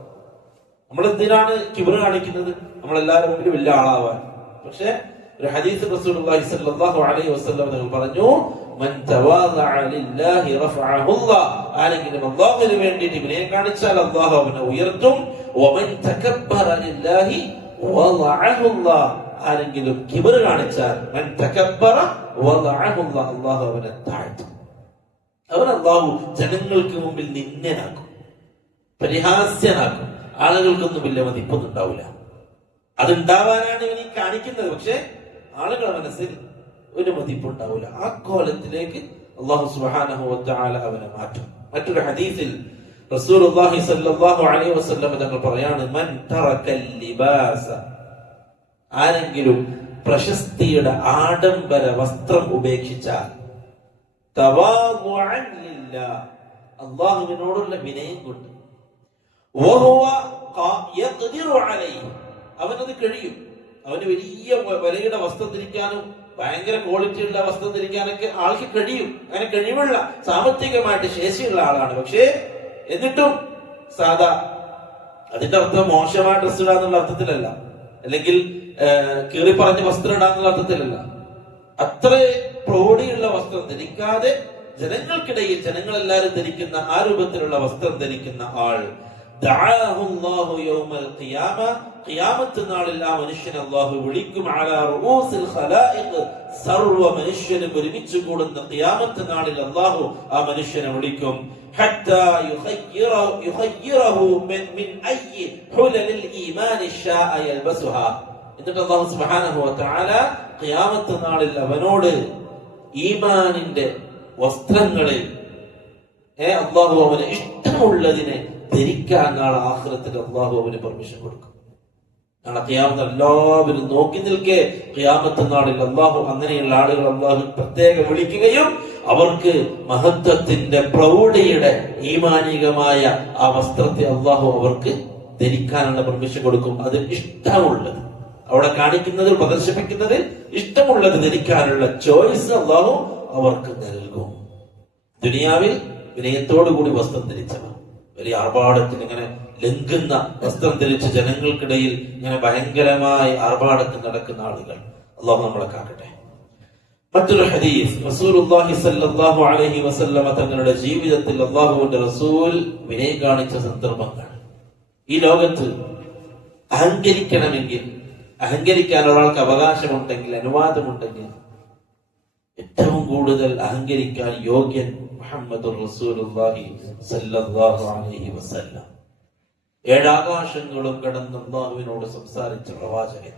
നമ്മൾ എന്തിനാണ് കിബ്ർ കാണിക്കുന്നത്? നമ്മളെല്ലാവരും മുമ്പിൽ വലിയ ആളാവാൻ. പക്ഷെ ഒരു ഹദീസ് റസൂലുള്ളാഹി സ്വല്ലല്ലാഹു അലൈഹി വസല്ലം പറഞ്ഞു, മൻ തവാദഅ ലില്ലാഹി റഫഅഹുല്ലാഹ്, ആരെങ്കിലും അല്ലാഹുവിന് വേണ്ടിയിട്ട് വിനയം കാണിച്ചാൽ അല്ലാഹു അവനെ ഉയർത്തും. വമൻ തകബ്ബറ ലില്ലാഹി വദഅഹുല്ലാഹ്, ആരെങ്കിലും കിബർ കാണിച്ചാൽ മൻ തകബ്ബറ വദഅഹുല്ലാഹ്, അല്ലാഹു അവനെ താഴ്ത്തും. അവൻ അല്ലാഹു ജനങ്ങൾക്ക് മുമ്പിൽ നിന്ദനാക്കും, പരിഹാസ്യനാക്കും. ആളുകൾക്കൊന്നും വലിയ മതിപ്പൊന്നും ഉണ്ടാവില്ല. അതുണ്ടാവാനാണ് ഇവൻ ഈ കാണിക്കുന്നത്. പക്ഷെ ആളുകളുടെ മനസ്സിൽ ഒരു മതിപ്പുണ്ടാവില്ല. ആ കോലത്തിലേക്ക് അല്ലാഹു സുബ്ഹാനഹു വ തആല അവനെ മാറ്റും. മറ്റൊരു ഹദീസിൽ റസൂലുള്ളാഹി സ്വല്ലല്ലാഹു അലൈഹി വസല്ലം തങ്ങൾ പറയാണ്, മൻ തറക്കൽ ലിബാസ, ആരെങ്കിലും പ്രശസ്തിയുടെ ആഡംബര വസ്ത്രം ഉപേക്ഷിച്ചാൽ, തവാദുഅൻ ലില്ലാഹ്, അല്ലാഹുവിനോടുള്ള വിനയം കൊണ്ട്, വഹുവ യഖ്ദിറു അലൈഹി, അവനത് കഴിയും. അവന് വലിയ വിലയുടെ വസ്ത്രം ധരിക്കാനും ഭയങ്കര ക്വാളിറ്റി ഉള്ള വസ്ത്രം ധരിക്കാനൊക്കെ ആൾക്ക് കഴിയും. അങ്ങനെ കഴിവുള്ള സാമ്പത്തികമായിട്ട് ശേഷിയുള്ള ആളാണ്. പക്ഷേ എന്നിട്ടും സാധാ, അതിന്റെ അർത്ഥം മോശമായ ഡ്രസ് ഇടാന്നുള്ള അർത്ഥത്തിലല്ല, അല്ലെങ്കിൽ കീറി പറഞ്ഞ വസ്ത്രം ഇടാന്നുള്ള അർത്ഥത്തിലല്ല. അത്ര പ്രൗഢിയുള്ള വസ്ത്രം ധരിക്കാതെ ജനങ്ങൾക്കിടയിൽ ജനങ്ങളെല്ലാരും ധരിക്കുന്ന ആ രൂപത്തിലുള്ള വസ്ത്രം ധരിക്കുന്ന ആൾ, ഖിയാമത്ത് നാളിൽ ആ മനുഷ്യനെ അല്ലാഹു വിളിക്കും. അലാ റൂസിൽ ഖലായിഖ്, സർവ്വ മനുഷ്യനും ഒരുമിച്ച് കൂടുന്ന ഖിയാമത്ത് നാളിൽ അല്ലാഹു ആ മനുഷ്യനെ വിളിക്കും. ഹത്താ യുഖയ്യിറഹു മിൻ അയ്യി ഹുലലിൽ ഈമാനി ശാഅ യൽബസുഹാ, എന്നിട്ട് അല്ലാഹു സുബ്ഹാനഹു വ തആല ഖിയാമത്ത് നാളിൽ അവനോട് ഈമാനിന്റെ വസ്ത്രങ്ങളിൽ അല്ലാഹു അവന് ഇഷ്ടമുള്ളതിനെ ധരിക്കാൻ നാളെ ആഖിറത്തിൽ അല്ലാഹു അവന് പെർമിഷൻ കൊടുക്കും. നാളെ ഖിയാമത്ത് എല്ലാവരും നോക്കി നിൽക്കെ ഖിയാമത്ത് നാളിൽ അല്ലാഹു അങ്ങനെയുള്ള ആളുകൾ അല്ലാഹു പ്രത്യേകം വിളിക്കുകയും അവർക്ക് മഹത്വത്തിന്റെ പ്രൗഢിയുടെ ഈമാനികമായ ആ വസ്ത്രത്തെ അല്ലാഹു അവർക്ക് ധരിക്കാനുള്ള പെർമിഷൻ കൊടുക്കും. അത് ഇഷ്ടമുള്ളത് അവിടെ കാണിക്കുന്നതിൽ പ്രദർശിപ്പിക്കുന്നതിൽ ഇഷ്ടമുള്ളത് ധരിക്കാനുള്ള ചോയ്സ് അല്ലാഹു അവർക്ക് നൽകും. ദുനിയാവിൽ വിനയത്തോടുകൂടി വസ്ത്രം ധരിച്ചവർ, വലിയ ആർഭാടത്തിൽ ഇങ്ങനെ ലംഘുന്ന വസ്ത്രം ധരിച്ച് ജനങ്ങൾക്കിടയിൽ ഇങ്ങനെ ഭയങ്കരമായി ആർഭാടത്തിൽ നടക്കുന്ന ആളുകൾ, അല്ലാഹു നമ്മളെ കാക്കട്ടെ. മറ്റൊരു ഹദീസ്, റസൂലുള്ളാഹി സ്വല്ലല്ലാഹു അലൈഹി വസല്ലമ തങ്ങളുടെ ജീവിതത്തിൽ അല്ലാഹുവിന്റെ റസൂൽ വിനയം കാണിച്ച സന്ദർഭങ്ങൾ. ഈ ലോകത്ത് അഹങ്കരിക്കണമെങ്കിൽ, അഹങ്കരിക്കാൻ ഒരാൾക്ക് അവകാശമുണ്ടെങ്കിൽ, അനുവാദമുണ്ടെങ്കിൽ, ഏറ്റവും കൂടുതൽ അഹങ്കരിക്കാൻ യോഗ്യൻ മുഹമ്മദുർ റസൂലുള്ളാഹി സ്വല്ലല്ലാഹു അലൈഹി വസല്ലം. ഏഴാകാശങ്ങളും കടന്ന് അല്ലാഹുവിനോട് സംസാരിച്ച പ്രവാചകൻ.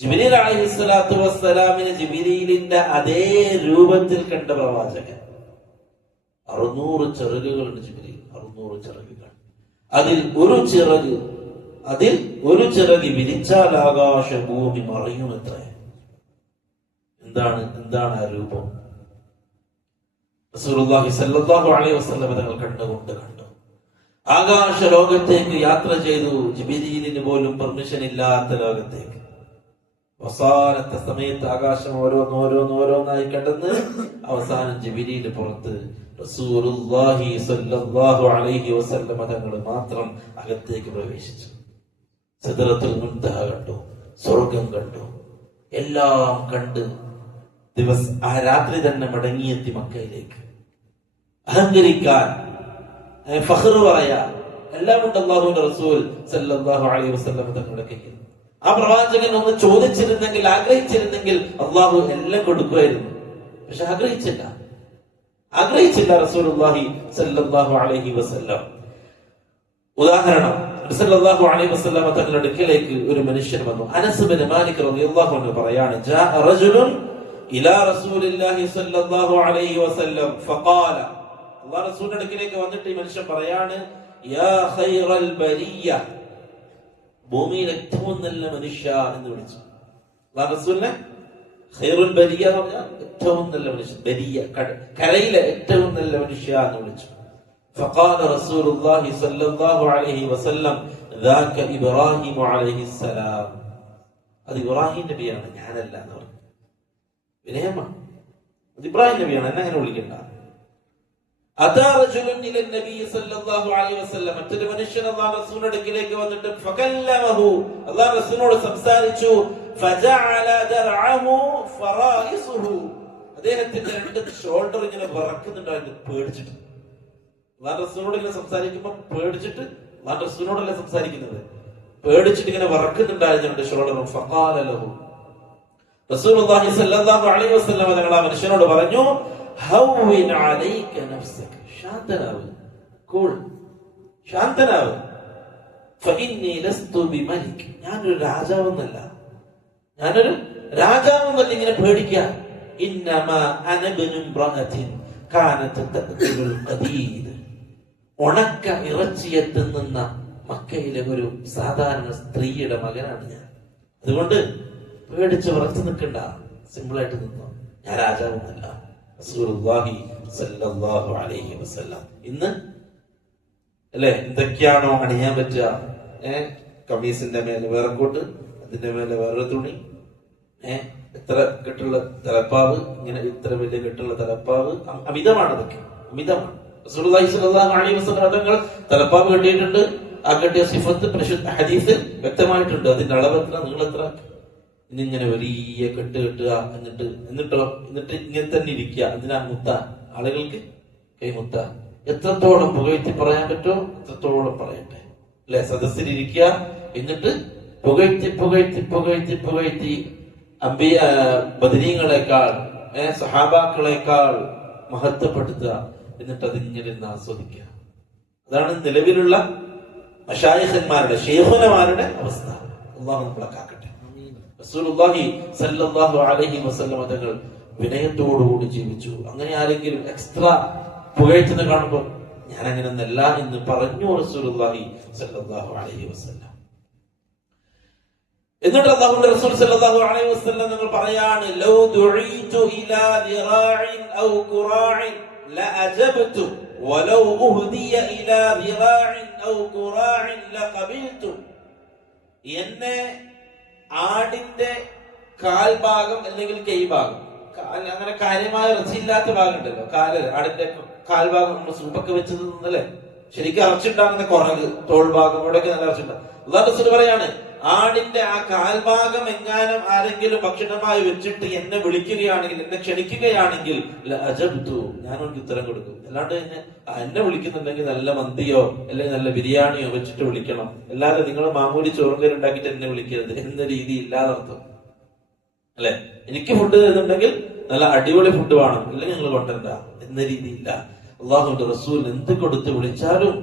ജിബ്രീൽ അലൈഹിസ്സലാത്തു വസ്സലാമിനെ ജിബ്രീലിന്റെ അതേ രൂപത്തിൽ കണ്ട പ്രവാചകൻ. 600 ചിറകുകളുണ്ട് ജിബ്രീൽ, 600 ചിറകുകൾ. അതിൽ ഒരു ചിറക് വിരിച്ചാൽ ആകാശ ഭൂമി മറയുമത്ര. എന്താണ് ആ രൂപം? റസൂലുള്ളാഹി സ്വല്ലല്ലാഹു അലൈഹി വസല്ലം തങ്ങൾ കണ്ടു. ആകാശ ലോകത്തേക്ക് യാത്ര ചെയ്തു. ജിബ്രീലിന് പോലും പെർമിഷൻ ഇല്ലാത്ത ലോകത്തേക്ക്. അവസാനത്തെ സമയത്ത് ആകാശം ഓരോന്നായി കടന്ന് അവസാനം ജിബ്രീൽ പുറത്ത്, റസൂലുള്ളാഹി സ്വല്ലല്ലാഹു അലൈഹി വസല്ലം തങ്ങൾ മാത്രം അകത്തേക്ക് പ്രവേശിച്ചു. സിദ്റത്തുൽ മുൻതഹ കണ്ടു, സ്വർഗം കണ്ടു, എല്ലാം കണ്ട് ആ രാത്രി തന്നെ മടങ്ങിയെത്തി മക്കയിലേക്ക്. അഹങ്കരിക്കാൻ, ഫഖ്ർ പറയാൻ എല്ലാം ഉണ്ട് അല്ലാഹുവിന്റെ റസൂൽ സല്ലല്ലാഹു അലൈഹി വസല്ലം തങ്ങളുടെ കയ്യിൽ. ആ പ്രവാചകൻ ഒന്ന് ചോദിച്ചിരുന്നെങ്കിൽ, ആഗ്രഹിച്ചിരുന്നെങ്കിൽ അല്ലാഹു എല്ലാം കൊടുക്കുമായിരുന്നു. പക്ഷെ ആഗ്രഹിച്ചില്ല റസൂലുള്ളാഹി സല്ലല്ലാഹു അലൈഹി വസല്ലം. ഉദാഹരണം, സല്ലല്ലാഹു അലൈഹി വസല്ലം തങ്ങളുടെ അടുക്കലേക്ക് ഒരു മനുഷ്യൻ വന്നു. അനസ് ബിൻ മാലിക് റളിയല്ലാഹു അൻഹു പറയാണ്, ജാഅ റജുലുൻ ഇലാ റസൂലില്ലാഹി സല്ലല്ലാഹു അലൈഹി വസല്ലം ഫഖാല, അല്ലാഹു റസൂലിന്റെ അടുക്കലേക്ക് വന്നിട്ട് ഈ മനുഷ്യൻ പറയാണ്, യാ ഖൈറൽ ബരിയ, ഭൂമിയിലെ ഏറ്റവും നല്ല മനുഷ്യ എന്ന് വിളിച്ചു. അല്ലാഹു റസൂലിനെ ഖൈറുൽ ബരിയ എന്ന് പറഞ്ഞാൽ ഏറ്റവും നല്ല മനുഷ്യൻ, ബരിയ കരയിലെ ഏറ്റവും നല്ല മനുഷ്യ എന്ന് വിളിച്ചു. فقال رسول الله صلى الله عليه وسلم ذاك إبراهيم عليه السلام, അത് ഇബ്രാഹിം നബിയാണ്, ഞാനല്ല എന്ന് പറഞ്ഞു. വിനയമാണ്, അത് ഇബ്രാഹിം നബിയാണ്, എന്നെ അങ്ങനെ വിളിക്കണ്ട. അതാ റജുലുൻ ഇല നബി സല്ലല്ലാഹു അലൈഹി വസല്ലം, മറ്റൊരു മനുഷ്യൻ അല്ലാഹു റസൂലിന്റെ അടുക്കലേക്ക് വന്നിട്ട് ഫകല്ലമഹു, അല്ലാഹു റസൂലിനോട് സംസാരിച്ചു. ഫജഅല ദർഅഹു ഫറായിസുഹു, അദ്ദേഹത്തിന്റെ രണ്ട് ഷോൾഡർ ഇങ്ങനെ വിറക്കുന്നുണ്ടായിരുന്നു പേടിച്ചിട്ട്. അള്ളാഹുവിന്റെ റസൂലിനോട് ഇങ്ങനെ സംസാരിക്കുമ്പോ പേടിച്ചിട്ട്, അള്ളാഹുവിന്റെ റസൂലിനോടല്ല സംസാരിക്കുന്നത്, പേടിച്ചിട്ട് ഇങ്ങനെ വിറക്കുന്നുണ്ടായിരുന്നു ഷോൾഡർ. ഫഖാല ലഹു, റസൂലുള്ളാഹി സ്വല്ലല്ലാഹു അലൈഹി വസല്ലം തങ്ങൾ ആ മനുഷ്യനോട് പറഞ്ഞു, ഹവ്വിൻ അലൈക നഫ്സക, ശാന്തനാവ്, കൂൾ, ശാന്തനാവ്. ഫഇന്നി ലസ്തു ബിമലിക്, ഞാനൊരു രാജാവെന്നല്ല, ഞാനൊരു രാജാവെന്നല്ല ഇങ്ങനെ പേടിക്കാൻ. ഇന്നമാ അന ഇബ്നു ഇംറഅത്തിൻ കാനത് തഅകുലുൽ ഖദീദ്, ഉണക്ക ഇറച്ചിയെ തിന്നുന്ന മക്കയിലെ ഒരു സാധാരണ സ്ത്രീയുടെ മകനാണ് ഞാൻ. അതുകൊണ്ട് പേടിച്ച് വിറച്ചു നിൽക്കണ്ട, സിമ്പിളായിട്ട് നിന്നോ, ഞാൻ രാജാവൊന്നല്ല. റസൂലുള്ളാഹി സ്വല്ലല്ലാഹു അലൈഹി വസല്ലം. ഇന്ന് അല്ലെ എന്തൊക്കെയാണോ അണിയാൻ പറ്റുക, കമീസിന്റെ മേലെ വേറെ കോട്ട്, അതിന്റെ മേലെ വേറെ തുണി, എത്ര കെട്ടുള്ള തലപ്പാവ്, ഇങ്ങനെ ഇത്ര വലിയ കെട്ടുള്ള തലപ്പാവ്, അമിതമാണ് അതൊക്കെ, അമിതമാണ്. റസൂലുള്ളാഹി സ്വല്ലല്ലാഹു അലൈഹി വസല്ലം തങ്ങൾ തലപ്പാവ് കെട്ടിയിട്ടുണ്ട്. ആ കെട്ടിയ സിഫത്ത് പരിശുദ്ധ ഹദീസിൽ വ്യക്തമായിട്ടുണ്ട്. അതിന്റെ അളവെത്ര, നീളെത്ര, ഇന്നിങ്ങനെ വലിയ കെട്ട് കെട്ടുക, എന്നിട്ട് ഇങ്ങനെ തന്നെ ഇരിക്കുക. അതിനാ മുത്ത, ആളുകൾക്ക് കൈമുത്ത. എത്രത്തോളം പുകഴ്ത്തി പറയാൻ പറ്റുമോ എത്രത്തോളം പറയട്ടെ, അല്ലെ? സദസ്സിലിരിക്കുക, എന്നിട്ട് പുകഴ്ത്തി പുകഴ്ത്തി പുകഴ്ത്തി പുകഴ്ത്തി ബദരീങ്ങളെക്കാൾ സഹാബാക്കളെക്കാൾ മഹത്വപ്പെടുത്തുക, എന്നിട്ട് അതിങ്ങനെ ആസ്വദിക്കുക. അതാണ് നിലവിലുള്ള മശായിഖന്മാരുടെ, ശൈഖുനമാരുടെ അവസ്ഥ. അല്ലാഹു നമ്മളെ കാക്കട്ടെ. റസൂലുള്ളാഹി സ്വല്ലല്ലാഹു അലൈഹി വസല്ലം തങ്ങൾ വിനയത്തോടുകൂടി ജീവിച്ചു. അങ്ങനെ ആരെങ്കിലും എക്സ്ട്രാ പുകഴ്ത്തുന്ന കാണുമ്പോൾ ഞാൻ അങ്ങനെ ഒന്നല്ല എന്ന് പറഞ്ഞു റസൂലുള്ളാഹി സ്വല്ലല്ലാഹു അലൈഹി വസല്ലം. എന്നിട്ട് അല്ലാഹുവിന്റെ റസൂൽ സ്വല്ലല്ലാഹു അലൈഹി വസല്ലം തങ്ങൾ പറയാണ്, ലൗ ദുഈതു ഇലാ ദിറാഇൻ ഔ ഖുറാഇൻ ലഅജബ്തു വലൗ ഉഹ്ദിയ ഇലാ ദിറാഇൻ ഔ ഖുറാഇൻ ലഖബിൽതു. എന്നെ ആടിന്റെ കാൽഭാഗം അല്ലെങ്കിൽ കൈഭാഗം, അങ്ങനെ കാര്യമായ ഇറച്ചിയില്ലാത്ത ഭാഗം ഉണ്ടല്ലോ, ആടിന്റെ കാൽഭാഗം നമ്മൾ സൂപ്പൊക്കെ വെച്ച് തിന്നല്ലേ, ശരിക്കും ഇറച്ചിണ്ടാകുന്ന കുറവ് തോൾഭാഗം, അവിടെയൊക്കെ നല്ല ഇറച്ചിണ്ടാകും. അല്ലാഹു റസൂൽ പറയാണ്, ആടിന്റെ ആ കാൽഭാഗം എങ്ങാനും ആരെങ്കിലും ഭക്ഷണമായി വെച്ചിട്ട് എന്നെ വിളിക്കുകയാണെങ്കിൽ, എന്നെ ക്ഷണിക്കുകയാണെങ്കിൽ അജബ്തു, ഞാൻ അവർക്ക് ഉത്തരം കൊടുക്കും. അല്ലാണ്ട് എന്നെ വിളിക്കുന്നുണ്ടെങ്കിൽ നല്ല മന്തിയോ അല്ലെങ്കിൽ നല്ല ബിരിയാണിയോ വെച്ചിട്ട് വിളിക്കണം, അല്ലാതെ നിങ്ങൾ മാമൂലി ചോറും കറി ഉണ്ടാക്കിയിട്ട് എന്നെ വിളിക്കരുത് എന്ന രീതി ഇല്ലാതെ അർത്ഥം, അല്ലെ? എനിക്ക് ഫുഡ് തരുന്നുണ്ടെങ്കിൽ നല്ല അടിപൊളി ഫുഡ് വേണം, അല്ലെങ്കിൽ നിങ്ങൾ കൊണ്ടുവരണ്ട എന്ന രീതിയില്ല. അള്ളാഹുവിന്റെ റസൂൽ എന്ത് കൊടുത്ത് വിളിച്ചാലും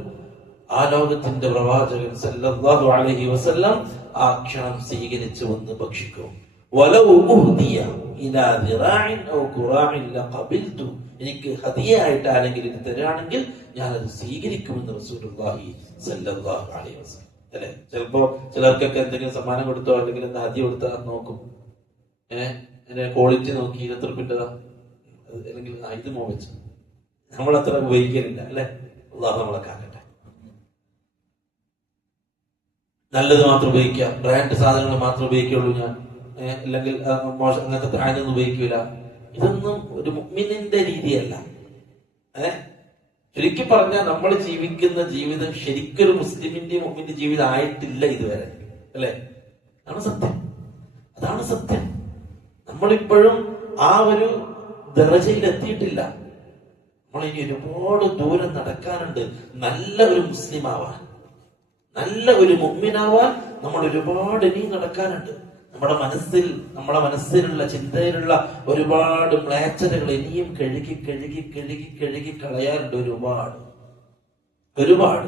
ആ ലോകത്തിന്റെ പ്രവാചകൻ സല്ലല്ലാഹു അലൈഹി വസല്ലം ആ ക്ഷണം സ്വീകരിച്ചു വന്ന് ഭക്ഷിക്കും. വലൗ ഉഹ്ദിയ ഇലാ ദിറാഇൻ ഔ ഖുറാഇൻ ലഖബിൽതു, എനിക്ക് ഹദിയയായിട്ട് ആരെങ്കിലും ഇത് തരാണെങ്കിൽ ഞാൻ അത് സ്വീകരിക്കുമെന്ന് റസൂലുള്ളാഹി സല്ലല്ലാഹു അലൈഹി വസല്ലം. അല്ലെ, ചിലപ്പോ ചിലർക്കൊക്കെ എന്തെങ്കിലും സമ്മാനം കൊടുത്തോ അല്ലെങ്കിൽ എന്താ ഹദിയ കൊടുത്താ നോക്കും, ക്വാളിറ്റി നോക്കി എത്ര രൂപ അല്ലെങ്കിൽ ഇത് മോഹിച്ചു, നമ്മളത്ര ഉപയോഗിക്കലില്ല, അല്ലെ? അല്ലാഹു നമ്മളെ കാക്കട്ടെ. നല്ലത് മാത്രം ഉപയോഗിക്കുക, ബ്രാൻഡ് സാധനങ്ങൾ മാത്രം ഉപയോഗിക്കുള്ളൂ ഞാൻ, അല്ലെങ്കിൽ അങ്ങനത്തെ താഴെയൊന്നും ഉപയോഗിക്കൂല. ഇതൊന്നും ഒരു മുഅ്മിനിന്റെ രീതിയല്ല. ശരിക്കും പറഞ്ഞാൽ നമ്മൾ ജീവിക്കുന്ന ജീവിതം ശരിക്കൊരു മുസ്ലിമിന്റെ മുഅ്മിന്റെ ജീവിതം ആയിട്ടില്ല ഇതുവരെ, അല്ലെ? അതാണ് സത്യം, അതാണ് സത്യം. നമ്മളിപ്പോഴും ആ ഒരു ദറജയിൽ എത്തിയിട്ടില്ല. നമ്മളിനി ഒരുപാട് ദൂരം നടക്കാനുണ്ട് നല്ല ഒരു മുസ്ലിം ആവാൻ, നല്ല ഒരു മുഅ്മിനാവാൻ നമ്മൾ ഒരുപാട് ഇനിയും നടക്കാനുണ്ട്. നമ്മുടെ മനസ്സിലുള്ള ചിന്തയിലുള്ള ഒരുപാട് മ്ലേച്ഛതകൾ ഇനിയും കഴുകി കഴുകി കഴുകി കഴുകി കളയാറുണ്ട്, ഒരുപാട് ഒരുപാട്.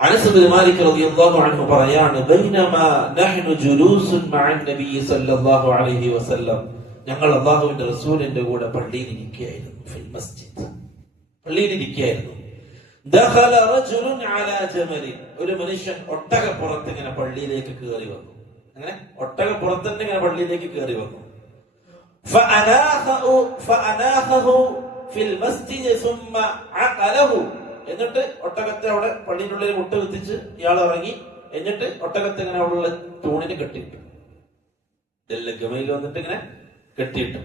അനസ് ബിൻ മാലിക് റളിയല്ലാഹു അൻഹു പറയാണ്, ബൈനമാ നഹ്നു ജുലൂസുൻ മഅൻ നബി സല്ലല്ലാഹു അലൈഹി വസല്ലം, ഞങ്ങൾ അല്ലാഹുവിന്റെ റസൂലിന്റെ കൂടെ പള്ളിയിൽ ഇരിക്കുകയായിരുന്നു, ഫിൽ മസ്ജിദ്, പള്ളിയിൽ ഇരിക്കുകയായിരുന്നു. ദഖല റജുലുൻ അലാ ജമലിൻ, ഒരു മനുഷ്യൻ ഒട്ടകപ്പുറത്ത് ഇങ്ങനെ പള്ളിയിലേക്ക് കയറി വന്നു. അങ്ങനെ ഒട്ടകപ്പുറത്ത് തന്നെ ഇങ്ങനെ പള്ളിയിലേക്ക് കയറി വന്നു. ഫഅനാഹു ഫിൽ മസ്ജിദ് സുമ്മ അഖലഹു, എന്നിട്ട് ഒട്ടകത്തെ അവിടെ പള്ളിയുടെ ഉള്ളിൽ മുട്ട കുത്തിച്ച് ഇയാൾ ഇറങ്ങി, എന്നിട്ട് ഒട്ടകത്തെ ഇങ്ങനെ അവിടെയുള്ള തൂണിന് കെട്ടിയിട്ടു, ഗമയിൽ വന്നിട്ട് ഇങ്ങനെ കെട്ടിയിട്ടു.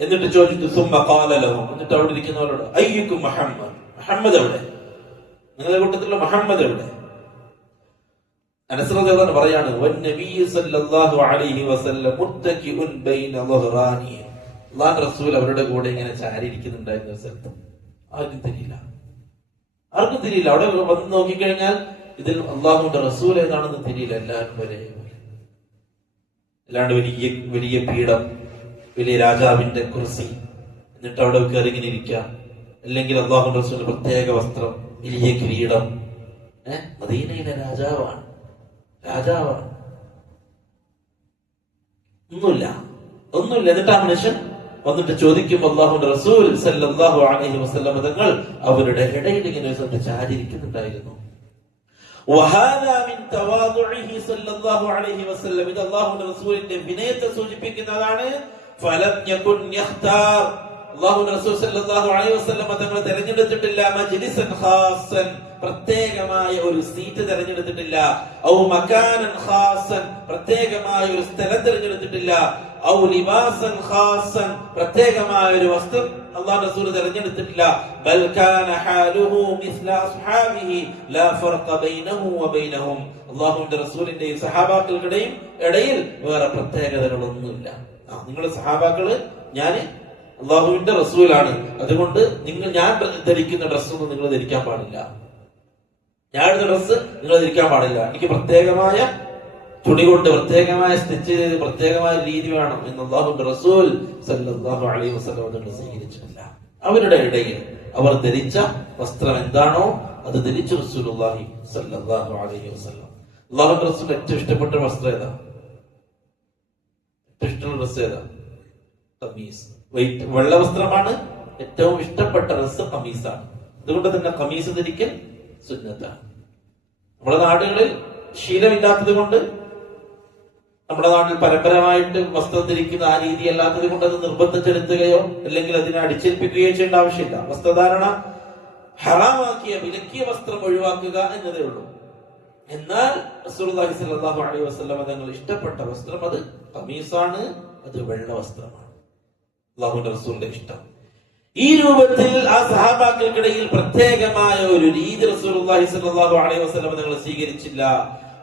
എന്നിട്ട് ചോദിച്ചു, സുമ്മ ഖാല ലഹു, എന്നിട്ട് അവിടെ ഇരിക്കുന്നവരോട്, അയ്യുക്കും മുഹമ്മദ്, മുഹമ്മദ് എവിടെ? നിങ്ങളുടെ കൂട്ടത്തിലുള്ള മുഹമ്മദ് എവിടെ? അനസ് റളിയല്ലാഹു അൻഹു പറയാണ്, വന്നബി സല്ലല്ലാഹു അലൈഹി വസല്ലം മുത്തകിഉൻ ബൈന ളഹ്റാനി, അള്ളാഹുവിന്റെ റസൂൽ അവരുടെ കൂടെ ഇങ്ങനെ ചാരി ഇരിക്കുന്നുണ്ടായിരുന്ന ഒരു സ്ഥലത്ത് ആർക്കും തിരിയില്ല. അവിടെ വന്ന് നോക്കിക്കഴിഞ്ഞാൽ ഇതിൽ അള്ളാഹുവിന്റെ റസൂൽ ഏതാണെന്ന് തിരിയില്ല. എല്ലാവരും ഒരേപോലെ. അല്ലാണ്ട് വലിയ വലിയ പീഠം, വലിയ രാജാവിന്റെ കുർസി, എന്നിട്ട് അവിടെ കയറി ഇങ്ങനെ ഇരിക്കുക, അല്ലെങ്കിൽ അള്ളാഹുവിന്റെ റസൂലിന്റെ പ്രത്യേക വസ്ത്രം, വലിയ കിരീടം. മദീനയിലെ രാജാവാണ്. ഒന്നുമില്ല. എന്നിട്ട് ആ മനുഷ്യൻ വന്നിട്ട് ചോദിക്കും, അല്ലാഹുവിന്റെ റസൂൽ സല്ലല്ലാഹു അലൈഹി വസല്ലം തങ്ങൾ അവരുടെ ഇടയിൽ ഇങ്ങനെ ചാരിയിരിക്കുന്നുണ്ടായിരുന്നു. വഹാദാ മിൻ തവാദുഇഹി സല്ലല്ലാഹു അലൈഹി വസല്ലം, ഇത് അല്ലാഹുവിന്റെ റസൂലിന്റെ വിനയത്തെ സൂചിപ്പിക്കുന്നതാണ്. ഫലം യകുൻ യഖ്താർ, അല്ലാഹുവിന്റെ റസൂൽ സല്ലല്ലാഹു അലൈഹി വസല്ലം തങ്ങൾ തിരഞ്ഞെടുത്തിട്ടില്ല മജ്ലിസൻ ഖാസൻ, പ്രത്യേകമായ ഒരു സീറ്റ് തിരഞ്ഞെടുത്തിട്ടില്ല. ഔ മകാനൻ ഖാസൻ, പ്രത്യേകമായ ഒരു സ്ഥലം തിരഞ്ഞെടുത്തിട്ടില്ല. ഔ ലിബാസൻ ഖാസൻ, പ്രത്യേകമായ ഒരു വസ്ത്രം അല്ലാഹുവിന്റെ റസൂൽ തിരഞ്ഞെടുത്തിട്ടില്ല. ബൽ കാന ഹാലുഹു മിസ്ല അസ്ഹാബിഹി ലാ ഫർഖ ബൈനഹു വബൈനഹും, അല്ലാഹുവിന്റെ റസൂലിന്റെയും സഹാബാക്കളുടെയും ഇടയിൽ വേറെ പ്രത്യേകതകളൊന്നുമില്ല. നിങ്ങളുടെ സഹാബാക്കള്, ഞാൻ അള്ളാഹുവിന്റെ റസൂലാണ്, അതുകൊണ്ട് ഞാൻ ധരിക്കുന്ന ഡ്രസ്സൊന്നും നിങ്ങൾ ധരിക്കാൻ പാടില്ല, ഞാൻ ഇടുന്ന ഡ്രസ്സ് നിങ്ങൾ ധരിക്കാൻ പാടില്ല, എനിക്ക് പ്രത്യേകമായ തുണി കൊണ്ട് പ്രത്യേകമായ സ്റ്റിച്ച് ചെയ്ത് പ്രത്യേകമായ രീതി വേണം എന്ന് അള്ളാഹുവിന്റെ റസൂൽ സല്ലല്ലാഹു അലൈഹി വസല്ലം സ്വീകരിച്ചിട്ടില്ല. അവരുടെ ഇടയിൽ അവർ ധരിച്ച വസ്ത്രം എന്താണോ അത് ധരിച്ചു റസൂലുള്ളാഹി സല്ലല്ലാഹു അലൈഹി വസല്ലം. അള്ളാഹുവിന്റെ റസൂൽ ഏറ്റവും ഇഷ്ടപ്പെട്ട വസ്ത്രം ഏതാ? ഏറ്റവും ഇഷ്ടമുള്ള ഡ്രസ് ഏതാ? ഖമീസ്. വെള്ള വസ്ത്രമാണ് ഏറ്റവും ഇഷ്ടപ്പെട്ട ഡ്രസ്, ഖമീസാണ്. അതുകൊണ്ട് തന്നെ ഖമീസ് ധരിക്കൽ സുന്നത്താണ്. നമ്മുടെ നാടുകളിൽ ശീലമില്ലാത്തത് കൊണ്ട്, നമ്മുടെ നാട്ടിൽ പരമ്പരമായിട്ട് വസ്ത്രം ധരിക്കുന്ന ആ രീതി അല്ലാത്തത് കൊണ്ട് അത് നിർബന്ധിച്ചെടുത്തുകയോ അല്ലെങ്കിൽ അതിനെ അടിച്ചേൽപ്പിക്കുകയോ ചെയ്യേണ്ട ആവശ്യമില്ല. വസ്ത്രധാരണ ഹറാമാക്കിയ വിലക്കിയ വസ്ത്രം ഒഴിവാക്കുക എന്നതേ ഉള്ളൂ. എന്നാൽ റസൂലുള്ളാഹി സ്വല്ലല്ലാഹു അലൈഹി വസല്ലം തങ്ങൾ ഇഷ്ടപ്പെട്ട വസ്ത്രം അത് ഖമീസാണ്, അത് വെള്ള വസ്ത്രമാണ്. അല്ലാഹുവിന്റെ റസൂലിന്റെ ഇഷ്ടം. ഈ രൂപത്തിൽ ആ സഹാബാക്കൾക്കിടയിൽ പ്രത്യേകമായ ഒരു രീതി റസൂലുള്ളാഹി സ്വല്ലല്ലാഹു അലൈഹി വസല്ലം തങ്ങൾ സ്വീകരിച്ചില്ല.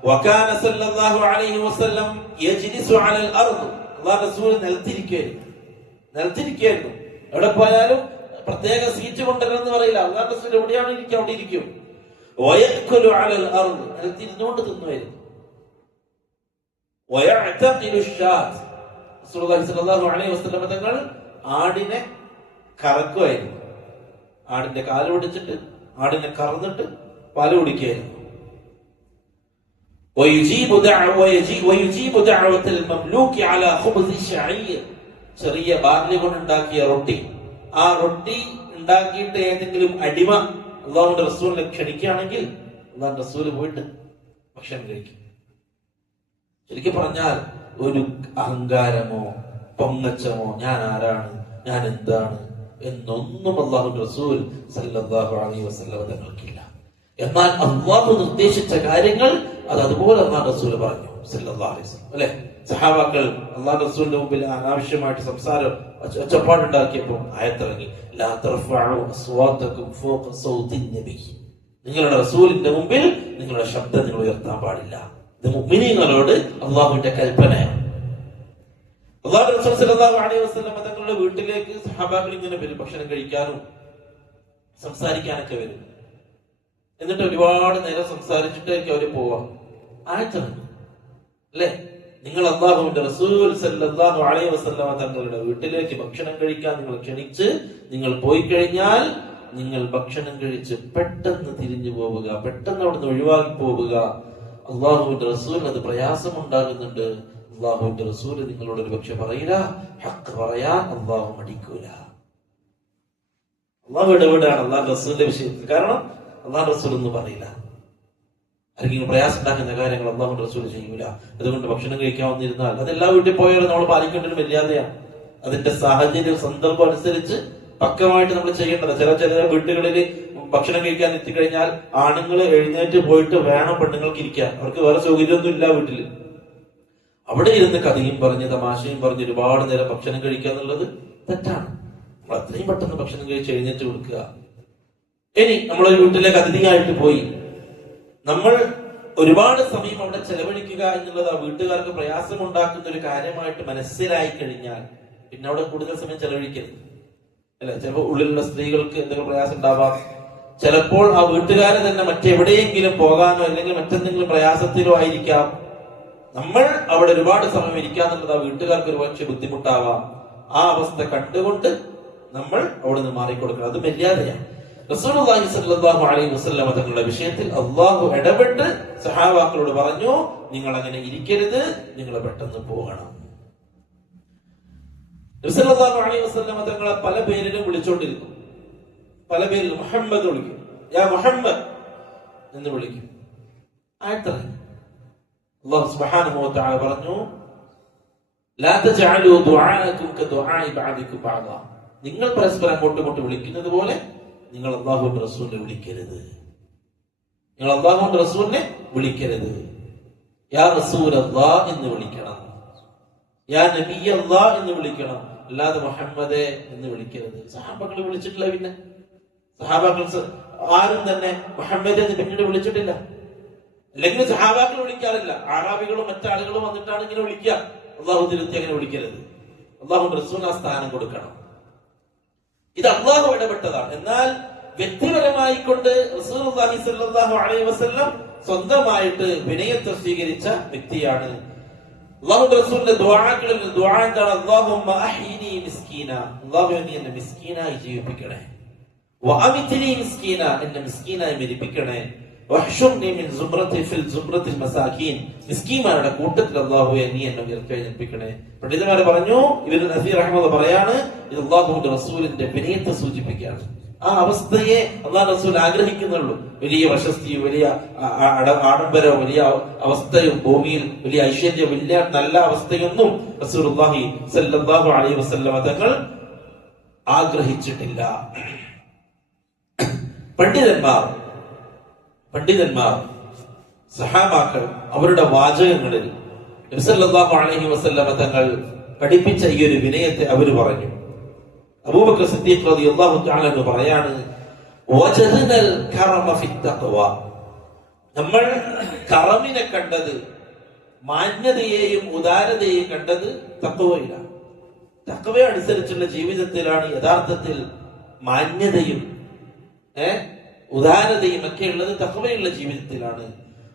വകാന സല്ലല്ലാഹു അലൈഹി വസല്ലം യജ്ലിസു അലൽ അർദ്, അല്ലാഹുവിന്റെ റസൂൽ നിലത്തിരിക്കുകയായിരുന്നു. എവിടെ പോയാലും പ്രത്യേക സീറ്റ് കൊണ്ടുവരണമെന്ന് പറയില്ല. അല്ലാഹുവിന്റെ റസൂൽ എവിടെയാണ് ഇരിക്കുക അവിടെ ഇരിക്കും. വയഅ്കുലു അലൽ അർദ്, നിലത്തിരുന്നുകൊണ്ട് തിന്നുമായിരുന്നു. വയഅ്തഖിലു അശ്ശാത്ത്, റസൂലുള്ളാഹി സ്വല്ലല്ലാഹു അലൈഹി വസല്ലം തങ്ങൾ ആടിനെ കറക്കുമായിരുന്നു. ആടിന്റെ കാല് പിടിച്ചിട്ട് ആടിനെ കറന്നിട്ട് പാല് കുടിക്കുകയായിരുന്നു. ചെറിയ ബാർലി കൊണ്ടുണ്ടാക്കിയ റൊട്ടി, ആ റൊട്ടി ഉണ്ടാക്കിയിട്ട് ഏതെങ്കിലും അടിമ അള്ളാഹുവിന്റെ റസൂലിനെ ക്ഷണിക്കുകയാണെങ്കിൽ അള്ളാഹുവിന്റെ റസൂല് പോയിട്ട് ഭക്ഷണം കഴിക്കും. ശരിക്കും പറഞ്ഞാൽ ഒരു അഹങ്കാരമോ പൊങ്ങച്ചമോ ഞാൻ ആരാണ്, ഞാൻ എന്താണ് എന്നൊന്നും അല്ലാഹുവിന്റെ റസൂൽ സല്ലല്ലാഹു അലൈഹി വസല്ലം തങ്ങൾക്കില്ല. എന്നാൽ അല്ലാഹു നിർദ്ദേശിച്ച കാര്യങ്ങൾ അത് അതുപോലെ അല്ലാഹുവിന്റെ റസൂൽ പറഞ്ഞു സല്ലല്ലാഹു അലൈഹി വസല്ലം, അല്ലെ? സഹാബാക്കൾ അല്ലാഹുവിന്റെ റസൂലിന്റെ മുമ്പിൽ അനാവശ്യമായിട്ട് സംസാരം ഒച്ചപ്പാടുണ്ടാക്കിയപ്പോൾ ആയത്തിറങ്ങി, ലാ തർഫഉ അസ്വാതകും ഫൗഖ സൗതി നബി, നിങ്ങളുടെ റസൂലിന്റെ മുമ്പിൽ നിങ്ങളുടെ ശബ്ദം നിങ്ങൾ ഉയർത്താൻ പാടില്ല. ഇത് മുഅ്മിനീങ്ങളോട് അല്ലാഹുവിന്റെ കൽപ്പനയാണ്. അല്ലാഹുവിന്റെ റസൂൽ സല്ലല്ലാഹു അലൈഹി വസല്ലം തങ്ങളുടെ വീട്ടിലേക്ക് സഹാബാക്കൾ ഇങ്ങനെ വരും, ഭക്ഷണം കഴിക്കാനും സംസാരിക്കാനൊക്കെ വരും. എന്നിട്ട് ഒരുപാട് നേരം സംസാരിച്ചിട്ടായിരിക്കും അവര് പോവാ. ആയത്തിറങ്ങി, അല്ലെ? നിങ്ങൾ അല്ലാഹുവിന്റെ റസൂൽ സല്ലല്ലാഹു അലൈഹി വസല്ലം തങ്ങളുടെ വീട്ടിലേക്ക് ഭക്ഷണം കഴിക്കാൻ നിങ്ങൾ ക്ഷണിച്ച് നിങ്ങൾ പോയി കഴിഞ്ഞാൽ നിങ്ങൾ ഭക്ഷണം കഴിച്ച് പെട്ടെന്ന് തിരിഞ്ഞു പോവുക, പെട്ടെന്ന് അവിടുന്ന് ഒഴിവാക്കി പോവുക. അല്ലാഹുവിന്റെ റസൂൽ അത് പ്രയാസമുണ്ടാകുന്നുണ്ട്. അല്ലാഹുവിന്റെ റസൂൽ നിങ്ങളോട് ഒരു പക്ഷെ പറയില്ല, ഹഖ് പറയാൻ അല്ലാഹു മടിക്കൂല. അല്ലാഹു ഇടപെടാണ് അല്ലാഹുവിന്റെ റസൂലിന്റെ വിഷയത്തിൽ. കാരണം അല്ലാഹുവിന്റെ റസൂൽ ഒന്നും പറയില്ല. ആരെങ്കിലും പ്രയാസം ഉണ്ടാക്കുന്ന കാര്യങ്ങൾ അല്ലാഹുവിന്റെ റസൂൽ ചെയ്യൂല. അതുകൊണ്ട് ഭക്ഷണം കഴിക്കാൻ വന്നിരുന്നാൽ അത് എല്ലാ വീട്ടിൽ പോയാലും നമ്മൾ പാലിക്കേണ്ട ഒരു മര്യാദയാണ്. അതിന്റെ സാഹചര്യം സന്ദർഭം അനുസരിച്ച് പക്കമായിട്ട് നമ്മൾ ചെയ്യേണ്ടത്. ചില വീട്ടുകളിൽ ഭക്ഷണം കഴിക്കാൻ എത്തിക്കഴിഞ്ഞാൽ ആണുങ്ങൾ എഴുന്നേറ്റ് പോയിട്ട് വേണം പെണ്ണുങ്ങൾക്ക് ഇരിക്കാൻ. അവർക്ക് വേറെ സൗകര്യമൊന്നും ഇല്ല വീട്ടില്. അവിടെ ഇരുന്ന് കഥയും പറഞ്ഞ് തമാശയും പറഞ്ഞ് ഒരുപാട് നേരം ഭക്ഷണം കഴിക്കുക എന്നുള്ളത് തെറ്റാണ്. നമ്മൾ അത്രയും പെട്ടെന്ന് ഭക്ഷണം കഴിച്ച് എഴുന്നേറ്റ് കൊടുക്കുക. ഇനി നമ്മളൊരു വീട്ടിലേക്ക് അതിഥിയായിട്ട് പോയി നമ്മൾ ഒരുപാട് സമയം അവിടെ ചെലവഴിക്കുക എന്നുള്ളത് ആ വീട്ടുകാർക്ക് പ്രയാസമുണ്ടാക്കുന്ന ഒരു കാര്യമായിട്ട് മനസ്സിലായി കഴിഞ്ഞാൽ പിന്നെ അവിടെ കൂടുതൽ സമയം ചെലവഴിക്കരുത്. അല്ലെ, ചിലപ്പോൾ ഉള്ളിലുള്ള സ്ത്രീകൾക്ക് എന്തെങ്കിലും പ്രയാസം ഉണ്ടാവാം. ചിലപ്പോൾ ആ വീട്ടുകാരെ തന്നെ മറ്റെവിടെയെങ്കിലും പോകാനോ അല്ലെങ്കിൽ മറ്റെന്തെങ്കിലും പ്രയാസത്തിലോ ആയിരിക്കാം. നമ്മൾ അവിടെ ഒരുപാട് സമയം ഇരിക്കാന്നുള്ളത് ആ വീട്ടുകാർക്ക് ഒരുപക്ഷെ ബുദ്ധിമുട്ടാവാം. ആ അവസ്ഥ കണ്ടുകൊണ്ട് നമ്മൾ അവിടെ നിന്ന് മാറിക്കൊടുക്കണം. അത് മര്യാദയാണ്. റസൂലുള്ളാഹി സ്വല്ലല്ലാഹു അലൈഹി വസല്ലം തങ്ങളുടെ വിഷയത്തിൽ അള്ളാഹു ഇടപെട്ട് സഹാബാക്കളോട് പറഞ്ഞു, നിങ്ങൾ അങ്ങനെ ഇരിക്കരുത്, നിങ്ങൾ പെട്ടെന്ന് പോകണം. റസൂലുള്ളാഹി അലൈഹി വസല്ലം തങ്ങളെ പല പേരിലും വിളിച്ചോണ്ടിരുന്നു. പല പേരിൽ മുഹമ്മദ് വിളിക്കും, യാ മുഹമ്മദ് എന്ന് വിളിക്കും. ആയത്തിറങ്ങി അല്ലാഹു സുബ്ഹാനഹു വ തആല പറഞ്ഞു, ലാ തജഅലു ദുആഅകും കദുആഇ ബഅദികും ബഅദാ. നിങ്ങൾ പരസ്പരം അങ്ങോട്ടും വിളിക്കുന്നത് പോലെ നിങ്ങൾ അല്ലാഹുവിന്റെ റസൂലിനെ വിളിക്കരുത്. നിങ്ങൾ അല്ലാഹുവിന്റെ റസൂലിനെ വിളിക്കരുത്. യാ റസൂലല്ലാഹ് എന്ന് വിളിക്കണം, യാ നബിയല്ലാഹ് എന്ന് വിളിക്കണം, അല്ലാതെ മുഹമ്മദേ എന്ന് വിളിക്കരുത്. സഹാബാക്കൾ വിളിച്ചിട്ടില്ല. പിന്നെ സഹാബാക്കൾ ആരും തന്നെ മുഹമ്മദ് എന്ന് പിന്നീട് വിളിച്ചിട്ടില്ല. അല്ലെങ്കിൽ സഹാബാക്കൾ വിളിക്കാറില്ല. ആറാബികളും മറ്റാളുകളും വന്നിട്ടാണ് ഇങ്ങനെ വിളിക്കുക. അള്ളാഹു തിരുത്തി അങ്ങനെ വിളിക്കരുത്. അള്ളാഹു റസൂലിന് ആ സ്ഥാനം കൊടുക്കണം. ഇത് അള്ളാഹു ഇടപെട്ടതാണ്. എന്നാൽ വ്യക്തിപരമായി കൊണ്ട് റസൂലുള്ളാഹി സ്വല്ലല്ലാഹു അലൈഹി വസല്ലം സ്വന്തമായിട്ട് വിനയത്തെ സ്വീകരിച്ച വ്യക്തിയാണ്. അല്ലാഹുവിന്റെ റസൂലിന്റെ ദുആകളിൽ ദുആ എന്താണ്? അല്ലാഹുമ്മ അഹ്യിനി മിസ്കീന, അല്ലാഹുവേ നീ എന്നെ മിസ്കീനായി ജീവിപ്പിക്കണേ. വഅമിത്നി മിസ്കീന, എന്നെ മിസ്കീനായി മരിപ്പിക്കണേ. വഹ്ശുർനി മിൻ സുബ്രതി ഫിൽ സുബ്രത്തിൽ മസാകീൻ, മിസ്കീന്മാരുടെ കൂട്ടത്തിൽ അല്ലാഹുവേ നീ എന്നെ ഉയർത്തിപ്പിക്കണേ. പണ്ഡിതന്മാർ പറഞ്ഞു, ഇബ്നു നസീർ റഹ്മത്തുള്ളാഹി പറയാണ്, ഇത് അല്ലാഹുവിന്റെ റസൂലിന്റെ വിനയത്തെ സൂചിപ്പിക്കുകയാണ്. ആ അവസ്ഥയെ അല്ലാഹു റസൂൽ ആഗ്രഹിക്കുന്നുള്ളൂ. വലിയ പ്രശസ്തിയും വലിയ ആഡംബരവും വലിയ അവസ്ഥയും ഭൂമിയിൽ വലിയ ഐശ്വര്യം വലിയ നല്ല അവസ്ഥയൊന്നും റസൂലുള്ളാഹി സ്വല്ലല്ലാഹു അലൈഹി വസല്ലം തങ്ങൾ ആഗ്രഹിച്ചിട്ടില്ല. പണ്ഡിതന്മാർ സഹാബാക്കൾ അവരുടെ വാചകങ്ങളിൽ നബി സല്ലല്ലാഹു അലൈഹി വസല്ലം തങ്ങൾ പഠിപ്പിച്ച ഈ ഒരു വിനയത്തെ അവർ പറഞ്ഞു. അബൂബക്കർ സിദ്ദീഖ് റളിയല്ലാഹു തആല എന്ന് പറയാണ്, വജദനൽ കറമ ഫിത് തഖ്വ, നമ്മൾ കറമിനെ കണ്ടത്, മാന്യതയെയും ഉദാരതയെയും കണ്ടത് തഖ്വയിലാണ്. തഖ്വ അനുസരിച്ചുള്ള ജീവിതത്തിലാണ് യഥാർത്ഥത്തിൽ മാന്യതയും ഉദാരതയും ഒക്കെ ഉള്ളത്. തഖ്വയുള്ള ജീവിതത്തിലാണ്.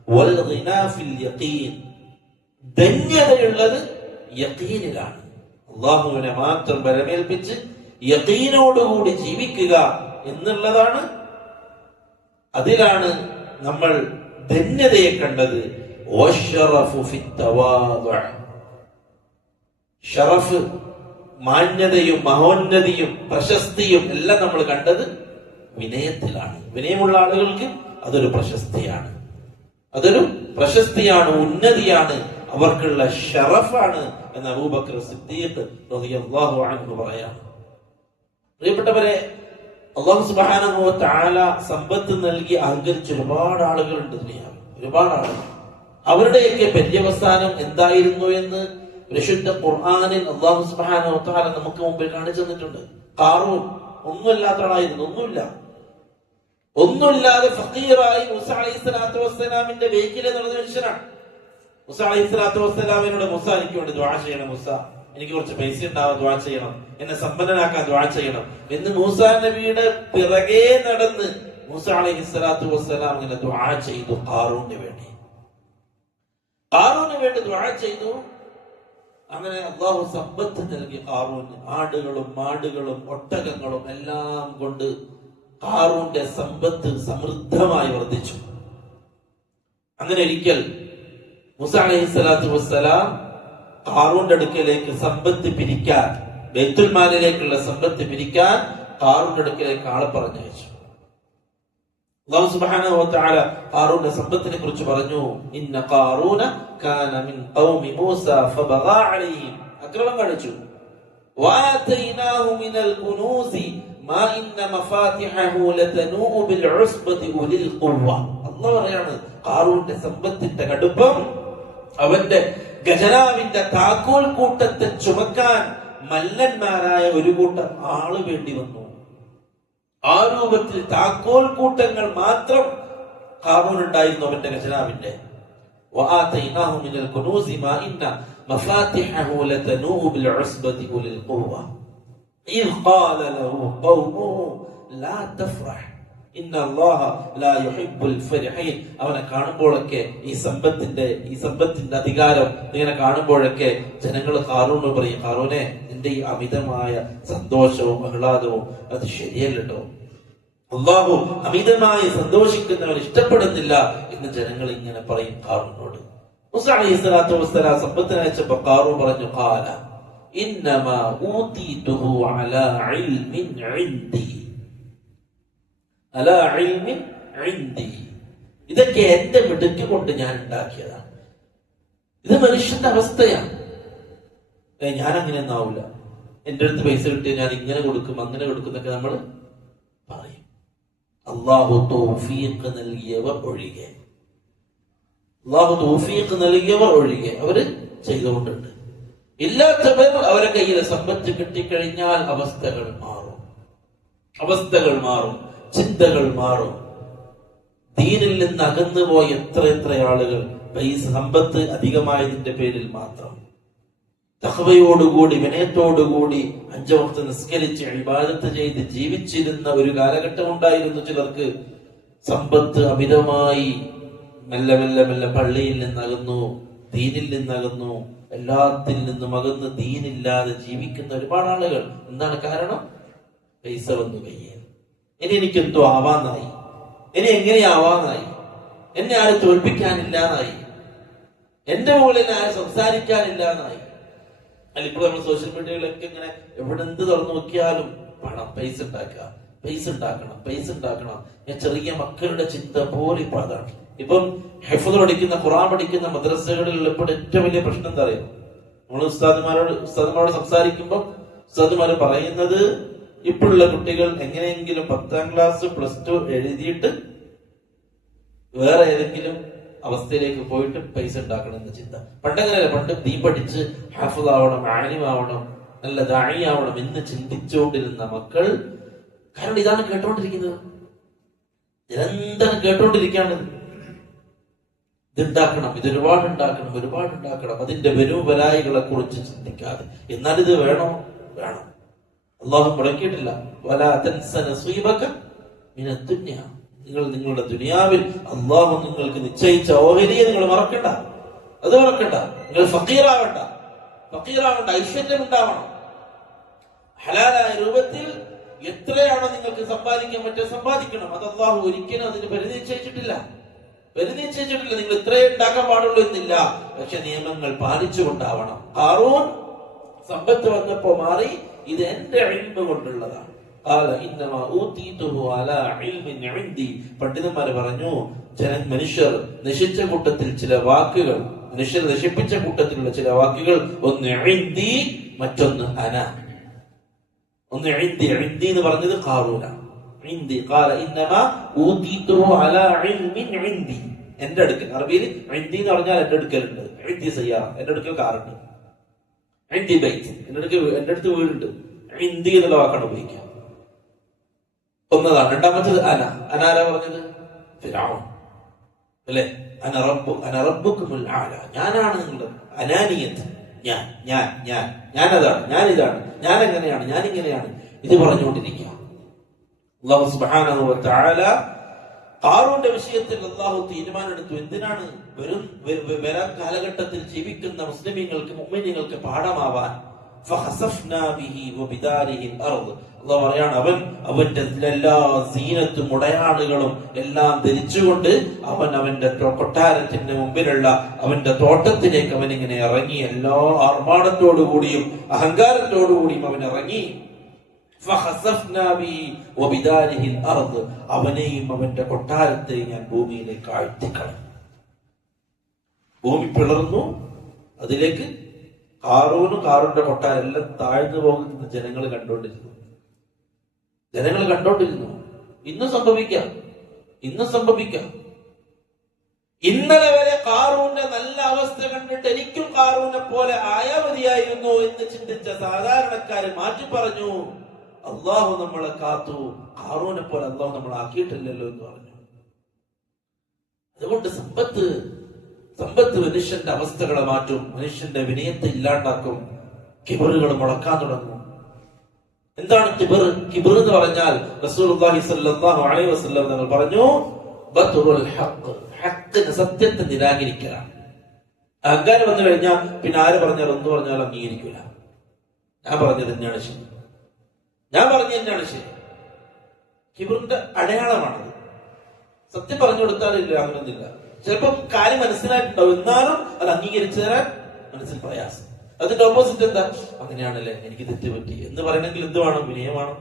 വൽ ഗിനാ ഫിൽ യഖീൻ, ധന്യതയുള്ളത് യഖീനിലാണ്. അല്ലാഹുവിനെ മാത്രം ബലമേൽപ്പിച്ച് യഖീനോടുകൂടി ജീവിക്കുക എന്നുള്ളതാണ്. അതിലാണ് നമ്മൾ ധന്യതയെ കണ്ടത്. ഷറഫ്, മാന്യതയും മഹോന്നതിയും പ്രശസ്തിയും എല്ലാം നമ്മൾ കണ്ടത് വിനയത്തിലാണ്. വിനയമുള്ള ആളുകൾക്ക് അതൊരു പ്രശസ്തിയാണ്, അതൊരു പ്രശസ്തിയാണ്, ഉന്നതിയാണ്, അവർക്കുള്ള ഷറഫാണ് എന്ന് അബൂബക്കർ സിദ്ദീഖ് റളിയല്ലാഹു അൻഹു പറയാം. പ്രിയപ്പെട്ടവരെ, അല്ലാഹു സുബ്ഹാനഹു വ തആല സമ്പത്ത് നൽകി അഹങ്കരിച്ച ഒരുപാട് ആളുകളുണ്ട് ദുനിയാവിൽ, ഒരുപാട് ആളുകൾ. അവരുടെയൊക്കെ പര്യവസാനം എന്തായിരുന്നു എന്ന് പരിശുദ്ധ ഖുർആനിൽ അല്ലാഹു സുബ്ഹാനഹു വ തആല നമുക്ക് മുമ്പിൽ കാണിച്ചു തന്നിട്ടുണ്ട്. ഖാറൂൻ ഒന്നുമില്ലാത്ത ആളായിരുന്നു, ഒന്നുമില്ലാതെ ഫഖീറായി മൂസ അലൈഹിസ്സലാത്തു വസ്സലാമിന്റെ വേക്കിൽ നടന്ന മനുഷ്യനാണ്. മൂസ അലൈഹിസ്സലാത്തു വസ്സലാമിനോട്, മൂസ എനിക്ക് വേണ്ടി ദുആ ചെയ്യണം, മൂസ എനിക്ക് കുറച്ച് പൈസ ഉണ്ടാവാൻ ദുആ ചെയ്യണം, എന്നെ സമ്പന്നനാക്കാൻ ദുആ ചെയ്യണം എന്ന് മൂസാ നബിയുടെ പിറകെ നടന്ന് മൂസ അലൈഹിസ്സലാത്തു വസ്സലാം ഇങ്ങനെ ദുആ ചെയ്തു. ഖാറൂന് വേണ്ടി ദുആ ചെയ്തു. അങ്ങനെ അല്ലാഹു സമ്പത്ത് നൽകി ഖാറൂന്. ആടുകളും മാടുകളും ഒട്ടകങ്ങളും എല്ലാം കൊണ്ട് ഖാറൂന്റെ സമ്പത്ത് സമൃദ്ധമായി വർദ്ധിച്ചു. അങ്ങനെ ഒരിക്കൽ മൂസ അലൈഹിസ്സലാത്തു വസ്സലാം ഖാറൂന്റെ അടുക്കലേക്ക് സമ്പത്ത് പിരിക്കാൻ, ബൈത്തുൽ മാലിലേക്കുള്ള സമ്പത്ത് പിരിക്കാൻ ഖാറൂന്റെ അടുക്കലേക്ക് ആളെ പറഞ്ഞയച്ചു. അല്ലാഹു സുബ്ഹാനഹു വ തആല ഖാറൂന്റെ സമ്പത്തിനെ കുറിച്ച് പറഞ്ഞു, ഇന്ന ഖാറൂന കാന മിൻ ഖൗമി മൂസ ഫബഗാ അലൈഹിം, അക്രമം കാണിച്ചു. വആതൈനാഹു മിനൽ കുനൂസി മാ ഇന്ന മഫാതിഹഹു ലതനൂഉ ബിൽ ഉസ്ബതി ഉലിൽ ഖുവ്വ. അല്ലാഹു പറയാണ്, ഖാറൂന്റെ സമ്പത്തിന്റെ കടുപ്പം, അവന്റെ ഖജനാവിന്റെ താക്കോൽ കൂട്ടത്തെ ചുമക്കാൻ മല്ലന്മാരായ ഒരു കൂട്ടം ആള് വേണ്ടി വന്നു. ആ രൂപത്തിൽ താക്കോൽ കൂട്ടങ്ങൾ മാത്രം ഖാറൂൻ ഉണ്ടായിരുന്നു അവന്റെ ഖജനാവിന്റെ. وآتيناه من الكنوز ما إن مفاتحه لتنوء بالعصبة أولي القوة إذ قال له قومه لا تفرح إن الله لا يحب الفرحين. അവനെ കാണുമ്പോഴൊക്കെ ഈ സമ്പത്തിന്റെ അധികാരം ഇങ്ങനെ കാണുമ്പോഴൊക്കെ ജനങ്ങൾ ഖാറൂനോട് പറയും, ഖാറൂനെ, നിന്റെ ഈ അമിതമായ സന്തോഷവും ആഹ്ലാദവും അത് ശരിയല്ലോ. അല്ലാഹു അമിതമായി സന്തോഷിക്കുന്നവൻ ഇഷ്ടപ്പെടുന്നില്ല എന്ന് ജനങ്ങൾ ഇങ്ങനെ പറയും ഖാറൂനോട്. മൂസ അലൈഹിസ്സലാത്തു വസ്സലാം സമ്പത്തിനെ അയച്ചപ്പോൾ ഖാറൂൻ പറഞ്ഞു, ഖാല ഇന്നമാ ഊതീതുഹു അലാ ഇൽമിൻ ഇൻദി, അലാ ഇൽമിൻ ഇൻദി. ഇതൊക്കെ എന്റെ മിടുക്ക് കൊണ്ട് ഞാൻ ഉണ്ടാക്കിയതാണ്. ഇത് മനുഷ്യന്റെ അവസ്ഥയാണ്. ഞാൻ അങ്ങനെയൊന്നും ആവില്ല, എന്റെ അടുത്ത് പൈസ കിട്ടിയ ഞാൻ ഇങ്ങനെ കൊടുക്കും അങ്ങനെ കൊടുക്കും എന്നൊക്കെ നമ്മൾ പറയും. അള്ളാഹു തൗഫീഖ് നൽകിയവർ ഒഴികെ, അള്ളാഹു തൗഫീഖ് നൽകിയവർ ഒഴികെ അവര് ചെയ്തുകൊണ്ടുണ്ട്. ഇല്ലാത്തവർ അവരെ കയ്യിൽ സമ്പത്ത് കിട്ടിക്കഴിഞ്ഞാൽ അവസ്ഥകൾ മാറും, ചിന്തകൾ മാറും. ദീനിൽ നിന്ന് അകന്നുപോയ എത്ര ആളുകൾ പൈസ സമ്പത്ത് അധികമായതിന്റെ പേരിൽ മാത്രം തഖ്വയോടുകൂടി വിനയത്തോടുകൂടി 5 വക്ത് നിസ്കരിച്ച് ഇബാദത്ത് ചെയ്ത് ജീവിച്ചിരുന്ന ഒരു കാലഘട്ടം ഉണ്ടായിരുന്നു ചിലർക്ക്. സമ്പത്ത് അമിതമായി മെല്ലെ മെല്ലെ മെല്ലെ പള്ളിയിൽ നിന്നകന്നു, ദീനിൽ നിന്നകന്നു, എല്ലാത്തിൽ നിന്നും അകന്ന് ദീനില്ലാതെ ജീവിക്കുന്ന ഒരുപാട് ആളുകൾ. എന്താണ് കാരണം? പൈസ വന്നു കയ്യിൽ. ഇനി എനിക്കെന്തോ ആവാന്നായി, ഇനി എങ്ങനെയാവാന്നായി, എന്നെ ആരും തോൽപ്പിക്കാനില്ലാന്നായി, എന്റെ മുകളിൽ ആരും സംസാരിക്കാനില്ലാന്നായി. അതിലിപ്പോൾ നമ്മൾ സോഷ്യൽ മീഡിയയിലൊക്കെ ഇങ്ങനെ എവിടെ എന്ത് തുറന്നു നോക്കിയാലും പണം, പൈസ ഉണ്ടാക്കണം. ഞാൻ ചെറിയ മക്കളുടെ ചിന്ത പോലെ ഇപ്പൊ അതാണ്. ഇപ്പം ഹിഫ്ള് പഠിക്കുന്ന, ഖുർആൻ പഠിക്കുന്ന മദ്രസകളിൽ ഇപ്പോൾ ഏറ്റവും വലിയ പ്രശ്നം എന്താ അറിയോ? നമ്മൾ ഉസ്താദുമാരോട് സംസാരിക്കുമ്പോൾ ഉസ്താദുമാര് പറയുന്നത്, ഇപ്പോഴുള്ള കുട്ടികൾ എങ്ങനെയെങ്കിലും 10ാം ക്ലാസ് +2 എഴുതിയിട്ട് വേറെ ഏതെങ്കിലും അവസ്ഥയിലേക്ക് പോയിട്ട് പൈസ ഉണ്ടാക്കണം എന്ന ചിന്ത. പണ്ടങ്ങനെയല്ല. പണ്ട് ദീൻ പഠിച്ച് ഹാഫിള് ആവണം, ആലിം ആവണം, നല്ല ദാഇ ആവണം എന്ന് ചിന്തിച്ചുകൊണ്ടിരുന്ന മക്കൾ, കാരണം ഇതാണ് കേട്ടോണ്ടിരിക്കുന്നത്, നിരന്തരം കേട്ടോണ്ടിരിക്കുകയാണ്. ഇതുണ്ടാക്കണം, ഒരുപാട് ഉണ്ടാക്കണം, അതിന്റെ വരുവരായികളെ കുറിച്ച് ചിന്തിക്കാതെ. എന്നാൽ ഇത് വേണം. അള്ളാഹു മുടക്കിയിട്ടില്ല, വലാ തൻസ നസീബക മിനദ് ദുനിയ. നിങ്ങൾ നിങ്ങളുടെ ദുനിയാവിൽ അള്ളാഹു നിങ്ങൾക്ക് നിശ്ചയിച്ച ഓഹരിയെ നിങ്ങൾ മറക്കണ്ട. നിങ്ങൾ ഫഖീറാവണ്ട, ഐശ്വര്യം ഉണ്ടാവണം. ഹലാലായ രൂപത്തിൽ എത്രയാണോ നിങ്ങൾക്ക് സമ്പാദിക്കാൻ പറ്റുക സമ്പാദിക്കണം. അത് അള്ളാഹു ഒരിക്കലും അതിന് പരിധി നിശ്ചയിച്ചിട്ടില്ല. നിങ്ങൾ ഇത്രയേ ഉണ്ടാക്കാൻ പാടുള്ളൂ എന്നില്ല. പക്ഷെ നിയമങ്ങൾ പാലിച്ചുകൊണ്ടാവണം. ഖാറൂൻ സമ്പത്ത് വന്നപ്പോ മാറി, ഇത് എന്റെ ഇൽമ് കൊണ്ടുള്ളതാണ്. പണ്ഡിതന്മാര് പറഞ്ഞു, മനുഷ്യർ നശിച്ച കൂട്ടത്തിൽ ചില വാക്കുകൾ, മനുഷ്യർ നശിപ്പിച്ച കൂട്ടത്തിലുള്ള ചില വാക്കുകൾ, ഒന്ന് ഇൻദി, മറ്റൊന്ന് അന. ഒന്ന് ഇൻദി എന്ന് പറഞ്ഞത് ഖാറൂനാണ്. എന്റെ അടുക്കൽ, അറബിയിൽ ഇൻദി എന്ന് പറഞ്ഞാൽ എന്റെ അടുക്കലുണ്ട്. ഇൻദി സയ്യാറ, എന്റെ അടുക്കൽ കാറുണ്ട്. ഇൻദി ബൈത്ത്, എന്റെ അടുത്ത് വീടുണ്ട്. ഇൻദി എന്നുള്ള വാക്കാണ് ഉപയോഗിക്കുക. ഒന്നതാണ്. രണ്ടാമത്തത് അന. അനാരാ പറഞ്ഞത്? ഫിർഔൻ അല്ലേ? അന റബ്ബുക്കുമുൽ ആല, ഞാനാണ് നിങ്ങളുടെ അനാനിയത്ത്. ഞാനതാണ്, ഞാനിതാണ്, ഞാനെങ്ങനെയാണ്, ഞാനിങ്ങനെയാണ്, ഇത് പറഞ്ഞുകൊണ്ടിരിക്കുക. അല്ലാഹു സുബ്ഹാനഹു വ തആല ഖാറൂന്റെ വിഷയത്തിൽ അല്ലാഹു തീരുമാനമെടുത്തു. എന്തിനാണ്? വരാൻ കാലഘട്ടത്തിൽ ജീവിക്കുന്ന മുസ്ലിമീങ്ങൾക്ക്, മുഅ്മിനീങ്ങൾക്ക് പാഠമാവാൻ. ഫഖസഫ്നാ ബിഹി വബിദാരിഹി അർദ്. അല്ലാഹു പറയാണ്, അവന്റെ എല്ലാ സീനത്തും ഉടയാടുകളും എല്ലാം ധരിച്ചുകൊണ്ട് അവന്റെ കൊട്ടാരത്തിന്റെ മുമ്പിലുള്ള അവന്റെ തോട്ടത്തിലേക്ക് അവനിങ്ങനെ ഇറങ്ങി. എല്ലാ ആർഭാടത്തോടുകൂടിയും അഹങ്കാരത്തോടുകൂടിയും അവൻ ഇറങ്ങി. അവനെയും അവന്റെ കൊട്ടാരത്തെയും ഞാൻ ഭൂമിയിലേക്ക് ആഴ്ത്തിക്കളഞ്ഞു. ഭൂമി പിളർന്നു. അതിലേക്ക് ഖാറൂന്റെ കൊട്ടാരം എല്ലാം താഴ്ന്നു പോകുന്ന ജനങ്ങൾ കണ്ടോണ്ടിരുന്നു. ഇന്നും സംഭവിക്കാം. ഇന്നലെ വരെ ഖാറൂന്റെ നല്ല അവസ്ഥ കണ്ടിട്ട് എനിക്കും ഖാറൂനെ പോലെ ആയാ മതിയായിരുന്നു എന്ന് ചിന്തിച്ച സാധാരണക്കാര് മാറ്റി പറഞ്ഞു, അള്ളാഹു നമ്മളെ കാത്തു, ഖാറൂനെ പോലെ അള്ളാഹു നമ്മളെ ആക്കിയിട്ടില്ലല്ലോ എന്ന് പറഞ്ഞു. അതുകൊണ്ട് സമ്പത്ത് മനുഷ്യന്റെ അവസ്ഥകളെ മാറ്റും, മനുഷ്യന്റെ വിനയത്തെ ഇല്ലാണ്ടാക്കും. കിബറുകൾ മുളക്കാൻ തുടങ്ങും. എന്താണ് കിബർ? കിബർ എന്ന് പറഞ്ഞാൽ റസൂലുള്ളാഹി സ്വല്ലല്ലാഹു അലൈഹി വസല്ലം തങ്ങൾ പറഞ്ഞു, ബത്റുൽ ഹഖ്, ഹഖിനെ, സത്യത്തെ നിരാകരിക്കലാണ്. അഹങ്കാരം വന്നു കഴിഞ്ഞാൽ പിന്നെ ആര് പറഞ്ഞാലും എന്ത് പറഞ്ഞാലും അംഗീകരിക്കൂല. ഞാൻ പറഞ്ഞത് തന്നെയാണ് ശരി, ഞാൻ പറഞ്ഞത് തന്നെയാണ് ശരി. കിബറിന്റെ അടയാളമാണത്. സത്യം പറഞ്ഞു കൊടുത്താലില്ല, അങ്ങനൊന്നില്ല. ചിലപ്പോൾ കാര്യം മനസ്സിലായിട്ടുണ്ടാവും, എന്നാലും അത് അംഗീകരിച്ചു തരാൻ മനസ്സിൽ പ്രയാസം. അതിന്റെ ഓപ്പോസിറ്റ് എന്താ? അങ്ങനെയാണല്ലേ, എനിക്ക് തെറ്റുപറ്റി എന്ന് പറയണമെങ്കിൽ എന്ത് വേണം? വിനയമാണ്,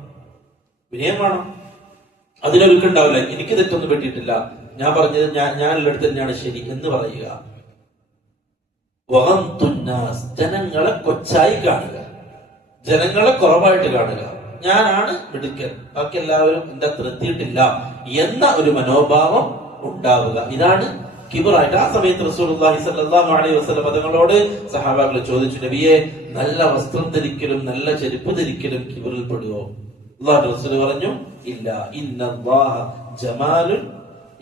വിനയമാണ്. അതിനൊരുക്കുണ്ടാവില്ല, എനിക്ക് തെറ്റൊന്നും പറ്റിയിട്ടില്ല, ഞാൻ പറഞ്ഞത് ഞാൻ ഉള്ളിടത്ത് തന്നെയാണ് ശരി എന്ന് പറയുക. വഗംതുന്നാസ്, ജനങ്ങളെ കൊച്ചായി കാണുക, ജനങ്ങളെ കുറവായിട്ട് കാണുക. ഞാനാണ് മിടുക്കൻ, ബാക്കി എല്ലാവരും എന്റെ അത്ര എത്തിയിട്ടില്ല എന്ന ഒരു മനോഭാവം ഉണ്ടാവുക. ഇതാണ് കിബറായിട്ട്. ആ സമയത്ത് റസൂലുള്ളാഹി സ്വല്ലല്ലാഹു അലൈഹി വസല്ലം തങ്ങളോട് സഹാബാക്കൾ ചോദിച്ചു, നബിയെ, നല്ല വസ്ത്രം ധരിക്കലും നല്ല ചെരുപ്പ് ധരിക്കലും കിബറിൽ പെടുവോ? അല്ലാഹുവിന്റെ റസൂൽ പറഞ്ഞു, ഇല്ല. ഇന്നല്ലാഹ ജമാലുൻ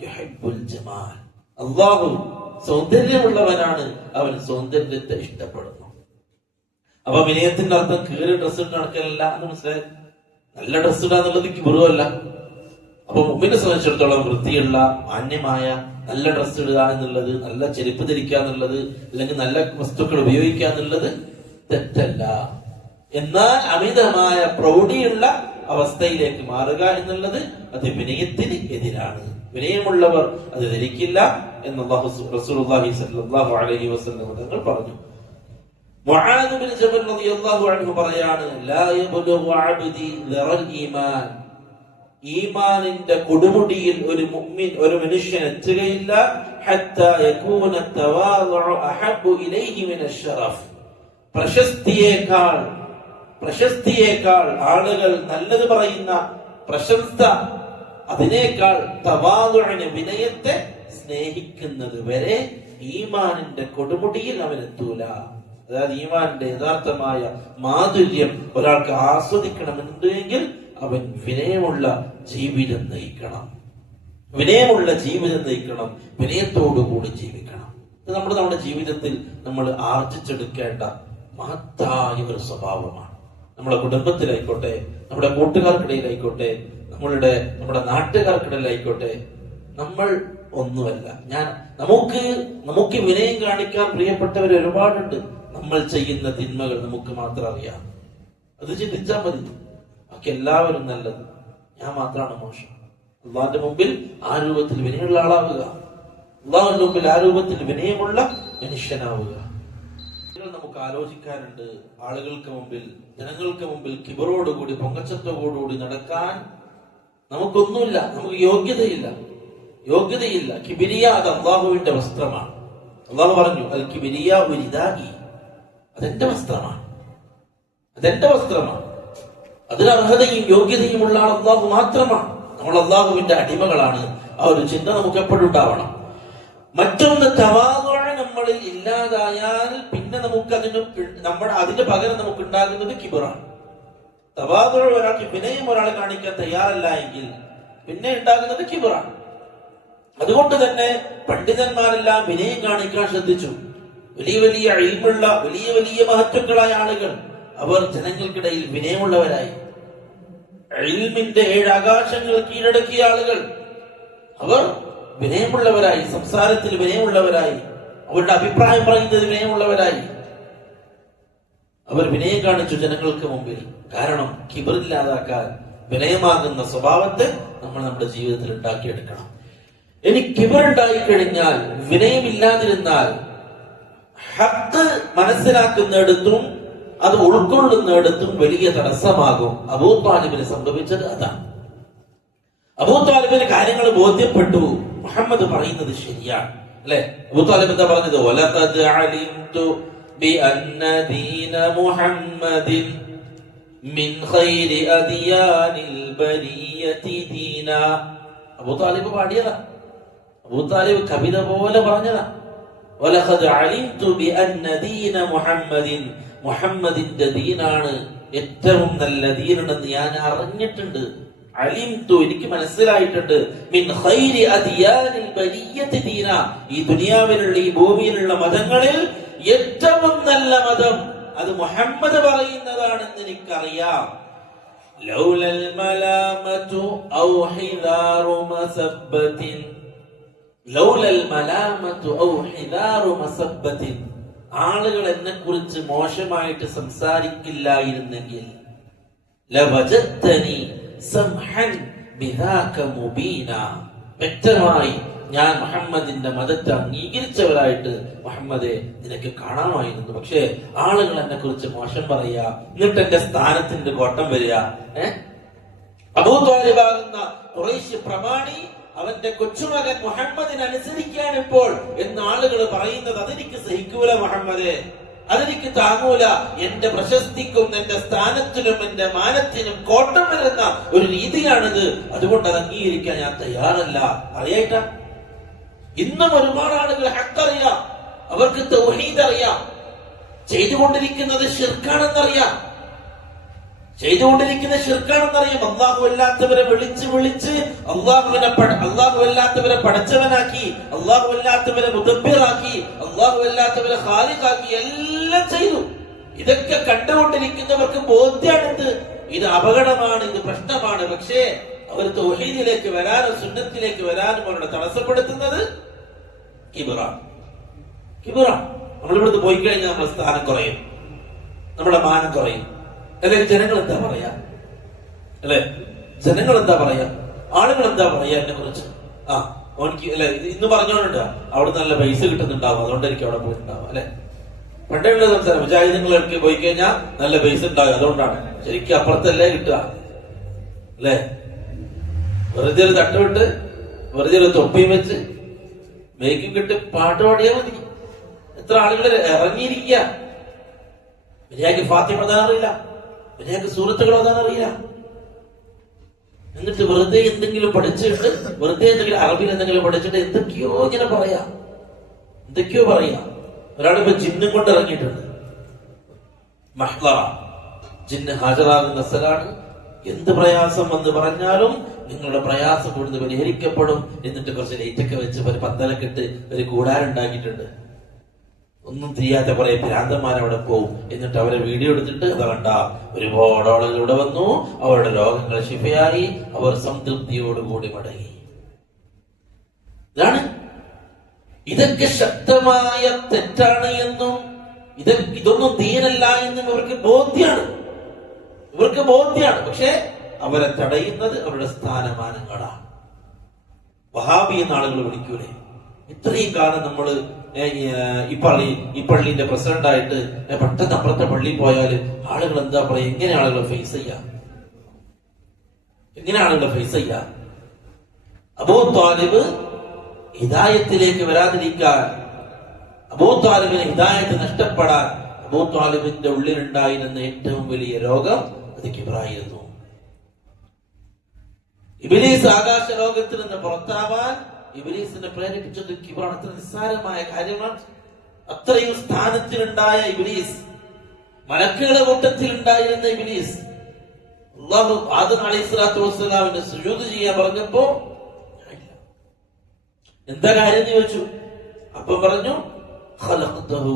യുഹിബ്ബുൽ ജമാൽ, അല്ലാഹു സൗന്ദര്യമുള്ളവനാണ്, അവൻ സൗന്ദര്യത്തെ ഇഷ്ടപ്പെടുന്നു. അപ്പൊ വിനയത്തിന്റെ അർത്ഥം കീറിയ ഡ്രസ് ഇട്ട് നടക്കലല്ല എന്ന് മനസ്സിലായി. നല്ല ഡ്രസ് ഇടുക എന്നുള്ളത് കിബറുമല്ല. അപ്പൊ മുമ്പിനെ സംബന്ധിച്ചിടത്തോളം വൃത്തിയുള്ള മാന്യമായ നല്ല ഡ്രസ് ഇടുക എന്നുള്ളത്, നല്ല ചെരുപ്പ് ധരിക്കുക എന്നുള്ളത്, അല്ലെങ്കിൽ നല്ല വസ്തുക്കൾ ഉപയോഗിക്കുക എന്നുള്ളത് തെറ്റല്ല. എന്നാൽ അമിതമായ പ്രൗഢിയുള്ള അവസ്ഥയിലേക്ക് മാറുക എന്നുള്ളത് അത് വിനയത്തിന് എതിരാണ്. വിനയമുള്ളവർ അത് ധരിക്കില്ല എന്ന് റസൂലുള്ളാഹി സ്വല്ലല്ലാഹു അലൈഹി വസല്ലം തങ്ങൾ പറഞ്ഞു. മുആദ് ബിൻ ജബൽ റളിയല്ലാഹു അൻഹു പറയാണ്, ലാ യബ്ലുഗു അബ്ദി ദറൽ ഈമാൻ, ഈമാനിന്റെ കൊടുമുടിയിൽ ഒരു മുഅ്മിൻ, ഒരു മനുഷ്യൻ എത്തുകയില്ല, ഹത്താ യകൂന തവാദുഉ അഹബ്ബു ഇലൈഹി മിനശ് ശറഫ്, പ്രശസ്തിയേക്കാൾ ആളുകൾ നല്ലത് പറയുന്ന പ്രശംസ, അതിനേക്കാൾ തവാദുഇനെ, വിനയത്തെ സ്നേഹിക്കുന്നത് വരെ ഈമാനിന്റെ കൊടുമുടിയിൽ അവൻ എത്തൂല. അതായത് ഈമാനിന്റെ യഥാർത്ഥമായ മാധുര്യം ഒരാൾക്ക് ആസ്വദിക്കണമെന്നുണ്ടെങ്കിൽ അവൻ വിനയമുള്ള ജീവിതം നയിക്കണം, വിനയമുള്ള ജീവിതം നയിക്കണം, വിനയത്തോടുകൂടി ജീവിക്കണം. ഇത് നമ്മുടെ ജീവിതത്തിൽ നമ്മൾ ആർജിച്ചെടുക്കേണ്ട മഹത്തായ ഒരു സ്വഭാവമാണ്. നമ്മുടെ കുടുംബത്തിലായിക്കോട്ടെ, നമ്മുടെ കൂട്ടുകാർക്കിടയിലായിക്കോട്ടെ, നമ്മുടെ നാട്ടുകാർക്കിടയിലായിക്കോട്ടെ, നമ്മൾ ഒന്നുമല്ല. നമുക്ക് വിനയം കാണിക്കാൻ പ്രിയപ്പെട്ടവർ ഒരുപാടുണ്ട്. നമ്മൾ ചെയ്യുന്ന തിന്മകൾ നമുക്ക് മാത്രം അറിയാം. അത് ചിന്തിച്ചാൽ മതി. ബാക്കി എല്ലാവരും നല്ലത്, ഞാൻ മാത്രമാണ് മോശം. അള്ളാഹിന്റെ മുമ്പിൽ ആ രൂപത്തിൽ വിനയമുള്ള ആളാവുക, അള്ളാഹുവിന്റെ മുമ്പിൽ ആ രൂപത്തിൽ വിനയമുള്ള മനുഷ്യനാവുക. നമുക്ക് ആലോചിക്കാറുണ്ട്. ആളുകൾക്ക് മുമ്പിൽ, ജനങ്ങൾക്ക് മുമ്പിൽ കിബറോടുകൂടി, പൊങ്ങച്ചത്തോടുകൂടി നടക്കാൻ നമുക്കൊന്നുമില്ല, നമുക്ക് യോഗ്യതയില്ല. കിബിരിയ അത് അള്ളാഹുവിന്റെ വസ്ത്രമാണ്. അള്ളാഹു പറഞ്ഞു, അൽ കിബിരിയ ഉരിദാഇ, അതെന്റെ വസ്ത്രമാണ്, അതിന് അർഹതയും യോഗ്യതയും ഉള്ള ആൾ അള്ളാഹു മാത്രമാണ്. നമ്മൾ അള്ളാഹുവിന്റെ അടിമകളാണ്. ആ ഒരു ചിന്ത നമുക്ക് എപ്പോഴും ഉണ്ടാവണം. മറ്റൊന്ന്, തവാദുഅ നമ്മളിൽ ഇല്ലാതായാൽ പിന്നെ നമുക്ക് അതിന്റെ പകരം നമുക്ക് ഉണ്ടാകുന്നത് കിബറാണ്. തവാദുഅ, ഒരാൾക്ക് വിനയം ഒരാൾ കാണിക്കാൻ തയ്യാറല്ല എങ്കിൽ പിന്നെ ഉണ്ടാകുന്നത് കിബറാണ്. അതുകൊണ്ട് തന്നെ പണ്ഡിതന്മാരെല്ലാം വിനയം കാണിക്കാൻ ശ്രദ്ധിച്ചു. വലിയ ഇൽമുള്ള വലിയ മഹത്തുക്കളായ ആളുകൾ, അവർ ജനങ്ങൾക്കിടയിൽ വിനയമുള്ളവരായി. ഇൽമിന്റെ 7 ആകാശങ്ങൾ കീഴടക്കിയ ആളുകൾ, അവർ വിനയമുള്ളവരായി, സംസാരത്തിൽ വിനയമുള്ളവരായി, അവരുടെ അഭിപ്രായം പറയുന്നത് വിനയമുള്ളവരായി. അവർ വിനയം കാണിച്ചു ജനങ്ങൾക്ക് മുമ്പിൽ. കാരണം കിബറില്ലാതാക്കാൻ വിനയമാകുന്ന സ്വഭാവത്തെ നമ്മൾ നമ്മുടെ ജീവിതത്തിൽ ഉണ്ടാക്കിയെടുക്കണം. ഇനി കിബറുണ്ടായി കഴിഞ്ഞാൽ, വിനയമില്ലാതിരുന്നാൽ, ഹഖ് മനസ്സിലാക്കുന്നിടത്തും അത് ഉൾക്കൊള്ളുന്നിടത്തും വലിയ തടസ്സമാകും. അബൂ ത്വാലിബിന് സംഭവിച്ചത് അതാണ്. അബൂ ത്വാലിബിന് കാര്യങ്ങൾ ബോധ്യപ്പെട്ടു, മുഹമ്മദ് പറയുന്നത് ശരിയാണ്, അല്ലെ? അബൂ ത്വാലിബ് എന്താ പറഞ്ഞത്? വലഖദ് അലിംതു ബിഅന്ന ദീന മുഹമ്മദിൻ മിൻ ഖൈരി അദിയാനിൽ ബരിയതി ദീന. അബൂ ത്വാലിബ് പാടിയതാ, അബൂ ത്വാലിബ് കവിത പോലെ പറഞ്ഞതാ. വലഖദ് അലിംതു ബിഅന്ന ദീന മുഹമ്മദിൻ, മുഹമ്മദിന്റെ ദീനാണ് ഏറ്റവും നല്ല ദീനെന്ന് ഞാൻ അറിഞ്ഞിട്ടുണ്ട്. അലിംതു, എനിക്ക് മനസ്സിലായിട്ടുണ്ട്, മിൻ ഖൈരി അദിയാനിൽ ബരിയത്തി ദീന, ഈ ദുനിയാവിലുള്ള ഈ ഭൂമിയിലുള്ള മതങ്ങളിൽ ഏറ്റവും നല്ല മതം അത് മുഹമ്മദ് പറയുന്നതാണെന്ന് എനിക്കറിയാം. ലൗലൽ മലാമതു ഔ ഹിദാറു മസബ്ബത്തിൻ, ലൗലൽ മലാമതു ഔ ഹിദാറു മസബ്ബത്തിൻ, ആളുകൾ എന്നെ കുറിച്ച് മോശമായിട്ട് സംസാരിക്കില്ലായിരുന്നെങ്കിൽ ലവജത്തനി സംഹൻ ബിദാക മുബീന, വ്യക്തമായി ഞാൻ മുഹമ്മദിന്റെ മതത്തെ അംഗീകരിച്ചവരായിട്ട് മുഹമ്മദെ നിനക്ക് കാണാമായിരുന്നു. പക്ഷേ ആളുകൾ എന്നെ കുറിച്ച് മോശം പറയാ, എന്നിട്ട് എന്റെ സ്ഥാനത്തിന്റെ കോട്ടം വരിക. അബൂ ത്വാലിബാകുന്ന ഖുറൈശ് പ്രമാണി അവന്റെ കൊച്ചുമകൻ മുഹമ്മദിനെ അനുസരിക്കാൻ ഇപ്പോൾ എന്ന് ആളുകൾ പറയുന്നത് അതെനിക്ക് സഹിക്കൂല മുഹമ്മദേ, അതെനിക്ക് താങ്ങൂല. എന്റെ പ്രശസ്തിക്കും എന്റെ സ്ഥാനത്തിനും എന്റെ മാനത്തിനും കോട്ടം വരുന്ന ഒരു രീതിയാണിത്. അതുകൊണ്ട് അത് അംഗീകരിക്കാൻ ഞാൻ തയ്യാറല്ല. അറിയായിട്ട ഇന്നും ഒരുപാട് ആളുകൾ ഹഖ് അവർക്ക് തൗഹീദ് അറിയാം, ചെയ്തുകൊണ്ടിരിക്കുന്നത് ശിർക്കാണെന്നറിയാം, അള്ളാഹു അല്ലാത്തവരെ വിളിച്ച് അള്ളാഹു അല്ലാത്തവരെ പടച്ചവനാക്കി, അള്ളാഹു അല്ലാത്തവരെ മുദബ്ബിറാക്കി, അള്ളാഹു അല്ലാത്തവരെ ഖാലിഖാക്കി എല്ലാം ചെയ്തു. ഇതൊക്കെ കണ്ടുകൊണ്ടിരിക്കുന്നവർക്ക് ബോധ്യമാണിത്, ഇത് അപകടമാണ്, ഇത് പ്രശ്നമാണ്. പക്ഷേ അവർ തൗഹീദിലേക്ക് വരാനും സുന്നത്തിലേക്ക് വരാനും അവരുടെ തടസ്സപ്പെടുത്തുന്നത് കിബറാണ്. നമ്മളിവിടുന്ന് പോയി കഴിഞ്ഞാൽ നമ്മുടെ സ്ഥാനം കുറയും, നമ്മുടെ മാനം കുറയും. അല്ലെ ജനങ്ങൾ എന്താ പറയാ, അല്ലെ ജനങ്ങൾ എന്താ പറയാ, ആളുകൾ എന്താ പറയാ എന്നെ കുറിച്ച്? ഓനിക്ക് അല്ലെ ഇന്ന് പറഞ്ഞോണ്ട് അവിടെ നല്ല പൈസ കിട്ടുന്നുണ്ടാവും, അതുകൊണ്ട് എനിക്ക് അവിടെ പോയിട്ടുണ്ടാവും. അല്ലെ പണ്ടുള്ള സംസാരം മുജാഹിദുകളിലേക്ക് പോയി കഴിഞ്ഞാൽ നല്ല പൈസ ഉണ്ടാവും, അതുകൊണ്ടാണ്. ശരിക്കും അപ്പുറത്തല്ലേ കിട്ടുക, അല്ലെ? വെറുതെ ഒരു തട്ടുവിട്ട് വെറുതെ ഒരു തൊപ്പിയും വെച്ച് മേക്കും കിട്ടി പാട്ട് പാടിയാൽ മതി. എത്ര ആളുകൾ ഇറങ്ങിയിരിക്കുക, മര്യാദക്ക് ഫാത്തിഹ ഓതാൻ അറിയില്ല, മര്യാദക്ക് സൂറത്തുകൾ ഓതാൻ അറിയില്ല. എന്നിട്ട് വെറുതെ എന്തെങ്കിലും പഠിച്ചിട്ട്, വെറുതെ എന്തെങ്കിലും അറബിയിൽ എന്തെങ്കിലും പഠിച്ചിട്ട് എന്തൊക്കെയോ ഇങ്ങനെ പറയാ. ഒരാളിപ്പോ ജിന്നും കൊണ്ട് ഇറങ്ങിയിട്ടുണ്ട്. മഹ്ളറ, ജിന്ന് ഹാജരാകുന്ന സ്ഥലമാണ്. എന്ത് പ്രയാസം വന്ന് പറഞ്ഞാലും നിങ്ങളുടെ പ്രയാസം കൂടുതൽ പരിഹരിക്കപ്പെടും. എന്നിട്ട് കുറച്ച് ലൈറ്റൊക്കെ വെച്ച് ഒരു പന്തലൊക്കെ ഇട്ട് ഒരു കൂടാരുണ്ടാക്കിയിട്ടുണ്ട്. ഒന്നും ചെയ്യാത്ത കുറെ ഭ്രാന്തന്മാരവിടെ പോവും. എന്നിട്ട് അവരെ വീഡിയോ എടുത്തിട്ട് അത് കണ്ട ഒരുപാട് ആളുകൾ ഇവിടെ വന്നു, അവരുടെ രോഗങ്ങൾ ശിഫയായി, അവർ സംതൃപ്തിയോടുകൂടി മടങ്ങി. ഇതാണ്. ഇതൊക്കെ ശക്തമായ തെറ്റാണ് എന്നും ഇതൊന്നും ദീനല്ല എന്നും ഇവർക്ക് ബോധ്യാണ്. പക്ഷെ അവരെ തടയുന്നത് അവരുടെ സ്ഥാനമാനങ്ങളാണ്. വഹാബി എന്ന ആളുകൾ വിളിക്കൂലേ? ഇത്രയും കാലം നമ്മള് ഈ പള്ളിന്റെ പ്രസിഡന്റ് ആയിട്ട് പെട്ടെന്ന് അപ്പുറത്തെ പള്ളി പോയാല് ആളുകൾ എന്താ പറയാ? എങ്ങനെ ആളുകളെ ഫേസ് ചെയ്യാ? അബൂ ത്വാലിബ് ഹിദായത്തിലേക്ക് വരാതിരിക്കാൻ, അബൂ ത്വാലിബിന് ഹിദായത്ത് നഷ്ടപ്പെടാൻ അബൂ ത്വാലിബിന്റെ ഉള്ളിലുണ്ടായിരുന്ന ഏറ്റവും വലിയ രോഗം അത് കിബ്റായിരുന്നു. ഇബ്ലീസ് ആകാശ ലോകത്തിൽ നിന്ന് പുറത്താവാൻ ഇബ്ലീസിനെ പ്രേരിപ്പിച്ചത് കിബ്റാണ്. അത്ര നിസ്സാരമായ കാര്യമാണ്. അത്രയും സ്ഥാനത്തിലുണ്ടായ ഇബ്ലീസ്, മലക്കുകളുടെ കൂട്ടത്തിൽ ഉണ്ടായിരുന്ന ഇബ്ലീസ്, അല്ലാഹു ആദം അലൈഹിസ്സലാത്തു വസ്സലാമിനെ സുജൂദ് ചെയ്യാൻ പറഞ്ഞപ്പോ എന്താ കാര്യം എന്ന് ചോദിച്ചു. അപ്പം പറഞ്ഞു, ഖലഖ്തഹു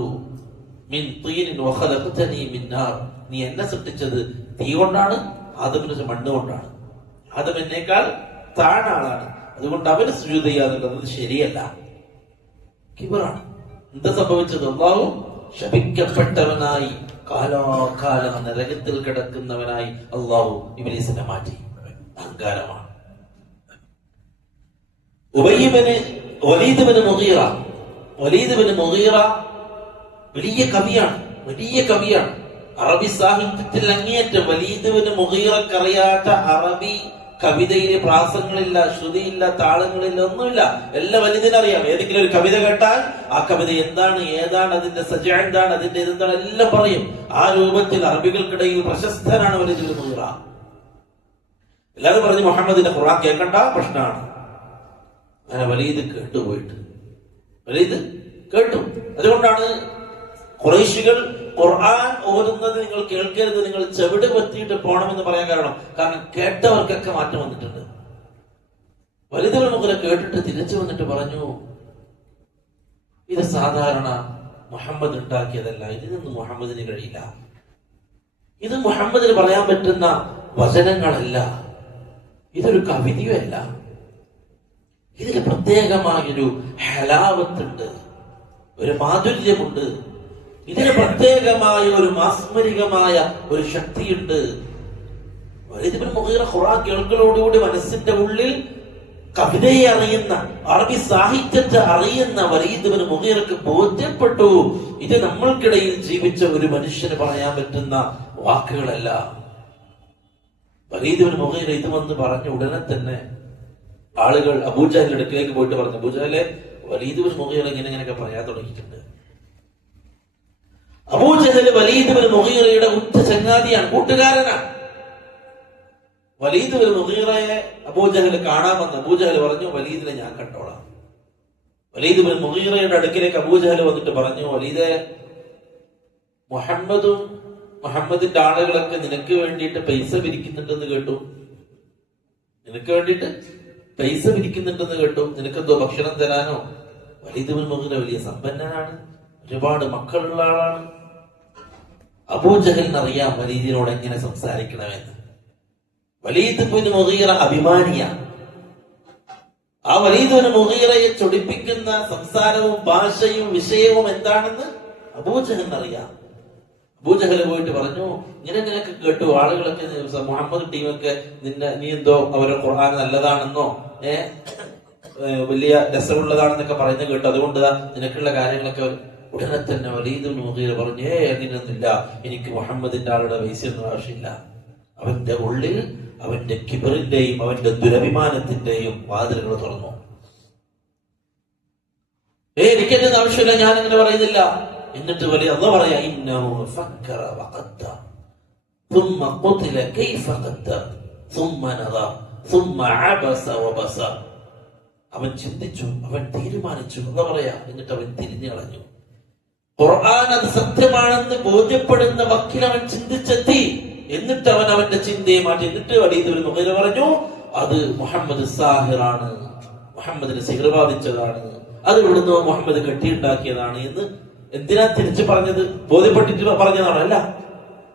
മിൻ തീനിൻ വഖലഖ്തനി മിൻ നാർ, നീ എന്നെ സൃഷ്ടിച്ചത് തീ കൊണ്ടാണ്, ആദമിനെ മണ്ണ് കൊണ്ടാണ്. ആദം എന്നേക്കാൾ താഴ്ന്ന ആളാണ്, അതുകൊണ്ട് അവന് സുജൂദ് ചെയ്യാന്നുള്ളത് ശരിയല്ല. കിബറാണ്. എന്താ സംഭവിച്ചത്? അല്ലാഹു ശപിക്കപ്പെട്ടവനായി കാലാകാലം നരകത്തിൽ കിടക്കുന്നവനായി അല്ലാഹു ഇബ്ലീസിനെ മാറ്റി. അഹങ്കാരമാണ്. വലീദ് ബിൻ മുഗീറ വലിയ കവിയാണ്. അറബി സാഹിത്യത്തിൽ അങ്ങേയറ്റം. വലീദ് ബിൻ മുഗീറക്ക് അറിയാത്ത അറബി കവിതയിലെ പ്രാസങ്ങളില്ല, ശ്രുതിയില്ല, താളങ്ങളില്ല, ഒന്നുമില്ല. എല്ലാം വലീദിനറിയാം. ഏതെങ്കിലും ഒരു കവിത കേട്ടാൽ ആ കവിത എന്താണ്, ഏതാണ്, അതിന്റെ സജ എന്താണ്, അതിന്റെ ഇതെന്താണ്, എല്ലാം പറയും. ആ രൂപത്തിൽ അറബികൾക്കിടയിൽ പ്രശസ്തനാണ് വലീദ് ബിൻ മുഗീറ. എല്ലാവരും പറഞ്ഞു മുഹമ്മദിന്റെ ഖുർആൻ കേൾക്കണ്ട, പ്രശ്നമാണ്. അങ്ങനെ വലീദ് കേട്ടു. അതുകൊണ്ടാണ് ഖുറൈശികൾ ഖുർആൻ ഓതുന്നത് നിങ്ങൾ കേൾക്കരുത്, നിങ്ങൾ ചെവിട് പറ്റിയിട്ട് പോകണമെന്ന് പറയാൻ കാരണം കേട്ടവർക്കൊക്കെ മാറ്റം വന്നിട്ടുണ്ട്. വലീദ് ഇബ്നു മുഗീറ കേട്ടിട്ട് തിരിച്ചു വന്നിട്ട് പറഞ്ഞു, ഇത് സാധാരണ മുഹമ്മദ് ഉണ്ടാക്കിയതല്ല, ഇതിനൊന്നും മുഹമ്മദിന് കഴിയില്ല, ഇത് മുഹമ്മദിന് പറയാൻ പറ്റുന്ന വചനങ്ങളല്ല, ഇതൊരു കവിതയല്ല, ഇതിന് പ്രത്യേകമായൊരു ഹലാവത്തുണ്ട്, ഒരു മാധുര്യമുണ്ട്, ഇതിന് പ്രത്യേകമായ ഒരു മാസ്മരികമായ ഒരു ശക്തിയുണ്ട്. വലീദ് ഇബ്നു മുഗീറ ഖുർആൻ കേൾക്കലോടുകൂടി മനസ്സിന്റെ ഉള്ളിൽ കവിതയെ അറിയുന്ന, അറബി സാഹിത്യത്തെ അറിയുന്ന വലീദ് ഇബ്നു മുഗീറക്ക് ബോധ്യപ്പെട്ടു, ഇത് നമ്മൾക്കിടയിൽ ജീവിച്ച ഒരു മനുഷ്യന് പറയാൻ പറ്റുന്ന വാക്കുകളല്ല. വലീദ് ഇബ്നു മുഗീറ ഇത് വന്ന് പറഞ്ഞ ഉടനെ തന്നെ ആളുകൾ അബൂജഹലിന്റെ അടുക്കിലേക്ക് പോയിട്ട് പറഞ്ഞു, അബൂജഹലെ, വലീദ് ഇബ്നു മുഗീറ ഇങ്ങനെയൊക്കെ പറയാൻ തുടങ്ങിയിട്ടുണ്ട്. അബൂജഹൽ വലീദ് ഇബ്നു മുഗീറയുടെ ഉറ്റ ചങ്ങാതിയാണ്, കൂട്ടുകാരനാണ്. വലീദ് ഇബ്നു മുഗീറയെ അബൂജഹൽ കാണാൻ വന്നു. അബൂജഹൽ പറഞ്ഞു, വലീദിനെ ഞാൻ കണ്ടോളാം. വലീദ് ഇബ്നു മുഗീറയുടെ അടുക്കിലേക്ക് അബൂജഹൽ വന്നിട്ട് പറഞ്ഞു, വലീദെ, മുഹമ്മദിന്റെ ആളുകളൊക്കെ നിനക്ക് വേണ്ടിയിട്ട് പൈസ പിരിക്കുന്നുണ്ടെന്ന് കേട്ടു, നിനക്ക് വേണ്ടിയിട്ട് പൈസ പിരിക്കുന്നുണ്ടെന്ന് കേട്ടു, നിനക്കെന്തോ ഭക്ഷണം തരാനോ? വലീദ് ഇബ്നു മുഗീറ വലിയ സമ്പന്നനാണ്, ഒരുപാട് മക്കളുള്ള ആളാണ്. അബൂജഹലിനറിയാം വലീദിനോട് എങ്ങനെ സംസാരിക്കണമെന്ന്. വലീദ് ഇബ്നു മുഗീറ അഭിമാനിയാണ്. ആ വലീദ് ഇബ്നു മുഗീറയെ ചൊടിപ്പിക്കുന്ന സംസാരവും ഭാഷയും വിഷയവും എന്താണെന്ന് അബൂജഹലിനറിയാം. അബൂജഹൽ പോയിട്ട് പറഞ്ഞു, നിനക്ക് കേട്ടു, ആളുകളൊക്കെ മുഹമ്മദ് ടീമൊക്കെ നീ എന്തോ അവരുടെ ഖുർആൻ നല്ലതാണെന്നോ വലിയ രസമുള്ളതാണെന്നൊക്കെ പറയുന്നത് കേട്ടു, അതുകൊണ്ട് നിനക്കുള്ള കാര്യങ്ങളൊക്കെ. ഉടനെ തന്നെ വലീദ് ഇബ്നു മുഗീറ പറഞ്ഞു, അങ്ങനെയൊന്നുമില്ല, എനിക്ക് മുഹമ്മദിന്റെ ആളുടെ പൈസയൊന്നും ആവശ്യമില്ല. അവന്റെ ഉള്ളിൽ അവന്റെ കിബറിന്റെയും അവന്റെ ദുരഭിമാനത്തിന്റെയും വാതിലുകൾ തുറന്നു. എനിക്കെന്തെന്ന് ആവശ്യമില്ല, ഞാൻ അങ്ങനെ പറയുന്നില്ല. എന്നിട്ട് വലിയ അല്ലാഹു പറയാ, ഇന്നഹു ഫക്കറ വഖദ്ദർ ثم قتل كيف قدر ثم نظر ثم عبس وبصر. അവൻ ചിന്തിച്ചു, അവൻ തീരുമാനിച്ചു എന്ന് പറയാ, എന്നിട്ട് അവൻ തിരിഞ്ഞു കളഞ്ഞു. ഖുർആൻ അത് സത്യമാണെന്ന് ബോധ്യപ്പെടുന്ന വക്കിൽ അവൻ ചിന്തിച്ചെത്തി. എന്നിട്ട് അവൻ അവന്റെ ചിന്തയെ മാറ്റി. എന്നിട്ട് വലീദ് ഇബ്നു മുഗീറ പറഞ്ഞു, അത് മുഹമ്മദ് സാഹിറാണ്, മുഹമ്മദിന് സിഹർ ബാധിച്ചതാണ്, അത് ഇവിടുന്ന് മുഹമ്മദ് കെട്ടിയുണ്ടാക്കിയതാണ് എന്ന്. എന്തിനാ തിരിച്ചു പറഞ്ഞത്? ബോധ്യപ്പെട്ടിട്ട് പറഞ്ഞതാണോ? അല്ല,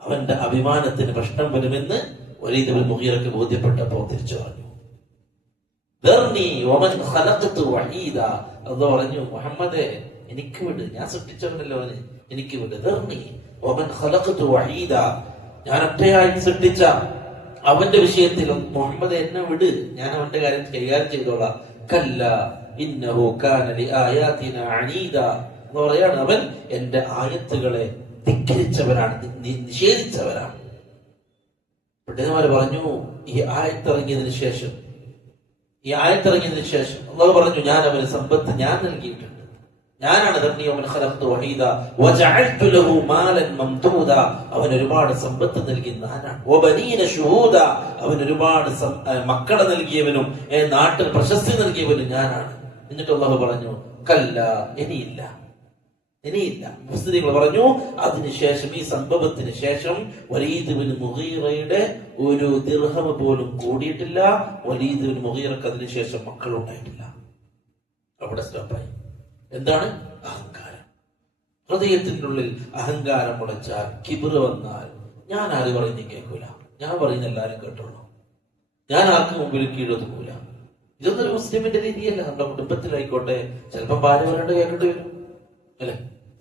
അവന്റെ അഭിമാനത്തിന് പ്രശ്നം വരുമെന്ന് വലീദ് ഇബ്നു മുഗീറക്ക് ബോധ്യപ്പെട്ടപ്പോ തിരിച്ചു പറഞ്ഞു. അല്ലാഹു പറഞ്ഞു, മുഹമ്മദേ, എനിക്ക് വിട്, ഞാൻ സൃഷ്ടിച്ചവനല്ലോ അവന്, എനിക്ക് വിട്. ഞാൻ ഒറ്റയായി സൃഷ്ടിച്ച അവന്റെ വിഷയത്തിൽ മുഹമ്മദ് എന്നെ വിട്, ഞാൻ അവന്റെ കാര്യം കൈകാര്യം ചെയ്തോളാം. കല്ല ഇന്നഹു കാന ലിആയാതിനാ അനീദ എന്ന് പറയാണ്, അവൻ എന്റെ ആയത്തുകളെ ധിക്കരിച്ചവരാണ്, നിഷേധിച്ചവരാണ്. പണ്ഡിതന്മാര് പറഞ്ഞു, ഈ ആയത്തിറങ്ങിയതിനു ശേഷം അല്ലാഹു പറഞ്ഞു, ഞാൻ അവന് സമ്പത്ത് ഞാൻ നൽകിയിട്ടുണ്ട്, ഞാനാണ് അവൻ ഒരുപാട് സമ്പത്ത് നൽകി ഞാനാണ്. അവൻ ഒരുപാട് മക്കളെ നൽകിയവനും നാട്ടിൽ പ്രശസ്തി നൽകിയവനും ഞാനാണ്. എന്നിട്ട് അല്ലാഹു പറഞ്ഞു, കല്ല, ഇനിയില്ല. മുസ്ലിങ്ങൾ പറഞ്ഞു, അതിനുശേഷം, ഈ സംഭവത്തിന് ശേഷം വലീദ് ഇബ്നു മുഗീറയുടെ ഒരു ദിർഹം പോലും കൂടിയിട്ടില്ല. വലീദ് ഇബ്നു മുഗീറക്ക് അതിനുശേഷം മക്കളുണ്ടായിട്ടില്ല. അവിടെ സ്റ്റോപ്പായി. എന്താണ്? അഹങ്കാരം. ഹൃദയത്തിന്റെ ഉള്ളിൽ അഹങ്കാരം മുളച്ചാൽ, കിബിർ വന്നാൽ, ഞാൻ ആര് പറയുന്ന കേൾക്കൂല, ഞാൻ പറയുന്ന എല്ലാരും കേട്ടോളൂ, ഞാൻ ആർക്കും മുമ്പിൽ കീഴൊതുക്കൂല. ഇതൊന്നൊരു മുസ്ലിമിന്റെ രീതിയല്ല. നമ്മുടെ കുടുംബത്തിലായിക്കോട്ടെ, ചിലപ്പോൾ ഭാര്യ പറയേണ്ട കേൾക്കേണ്ടി വരും, അല്ലെ?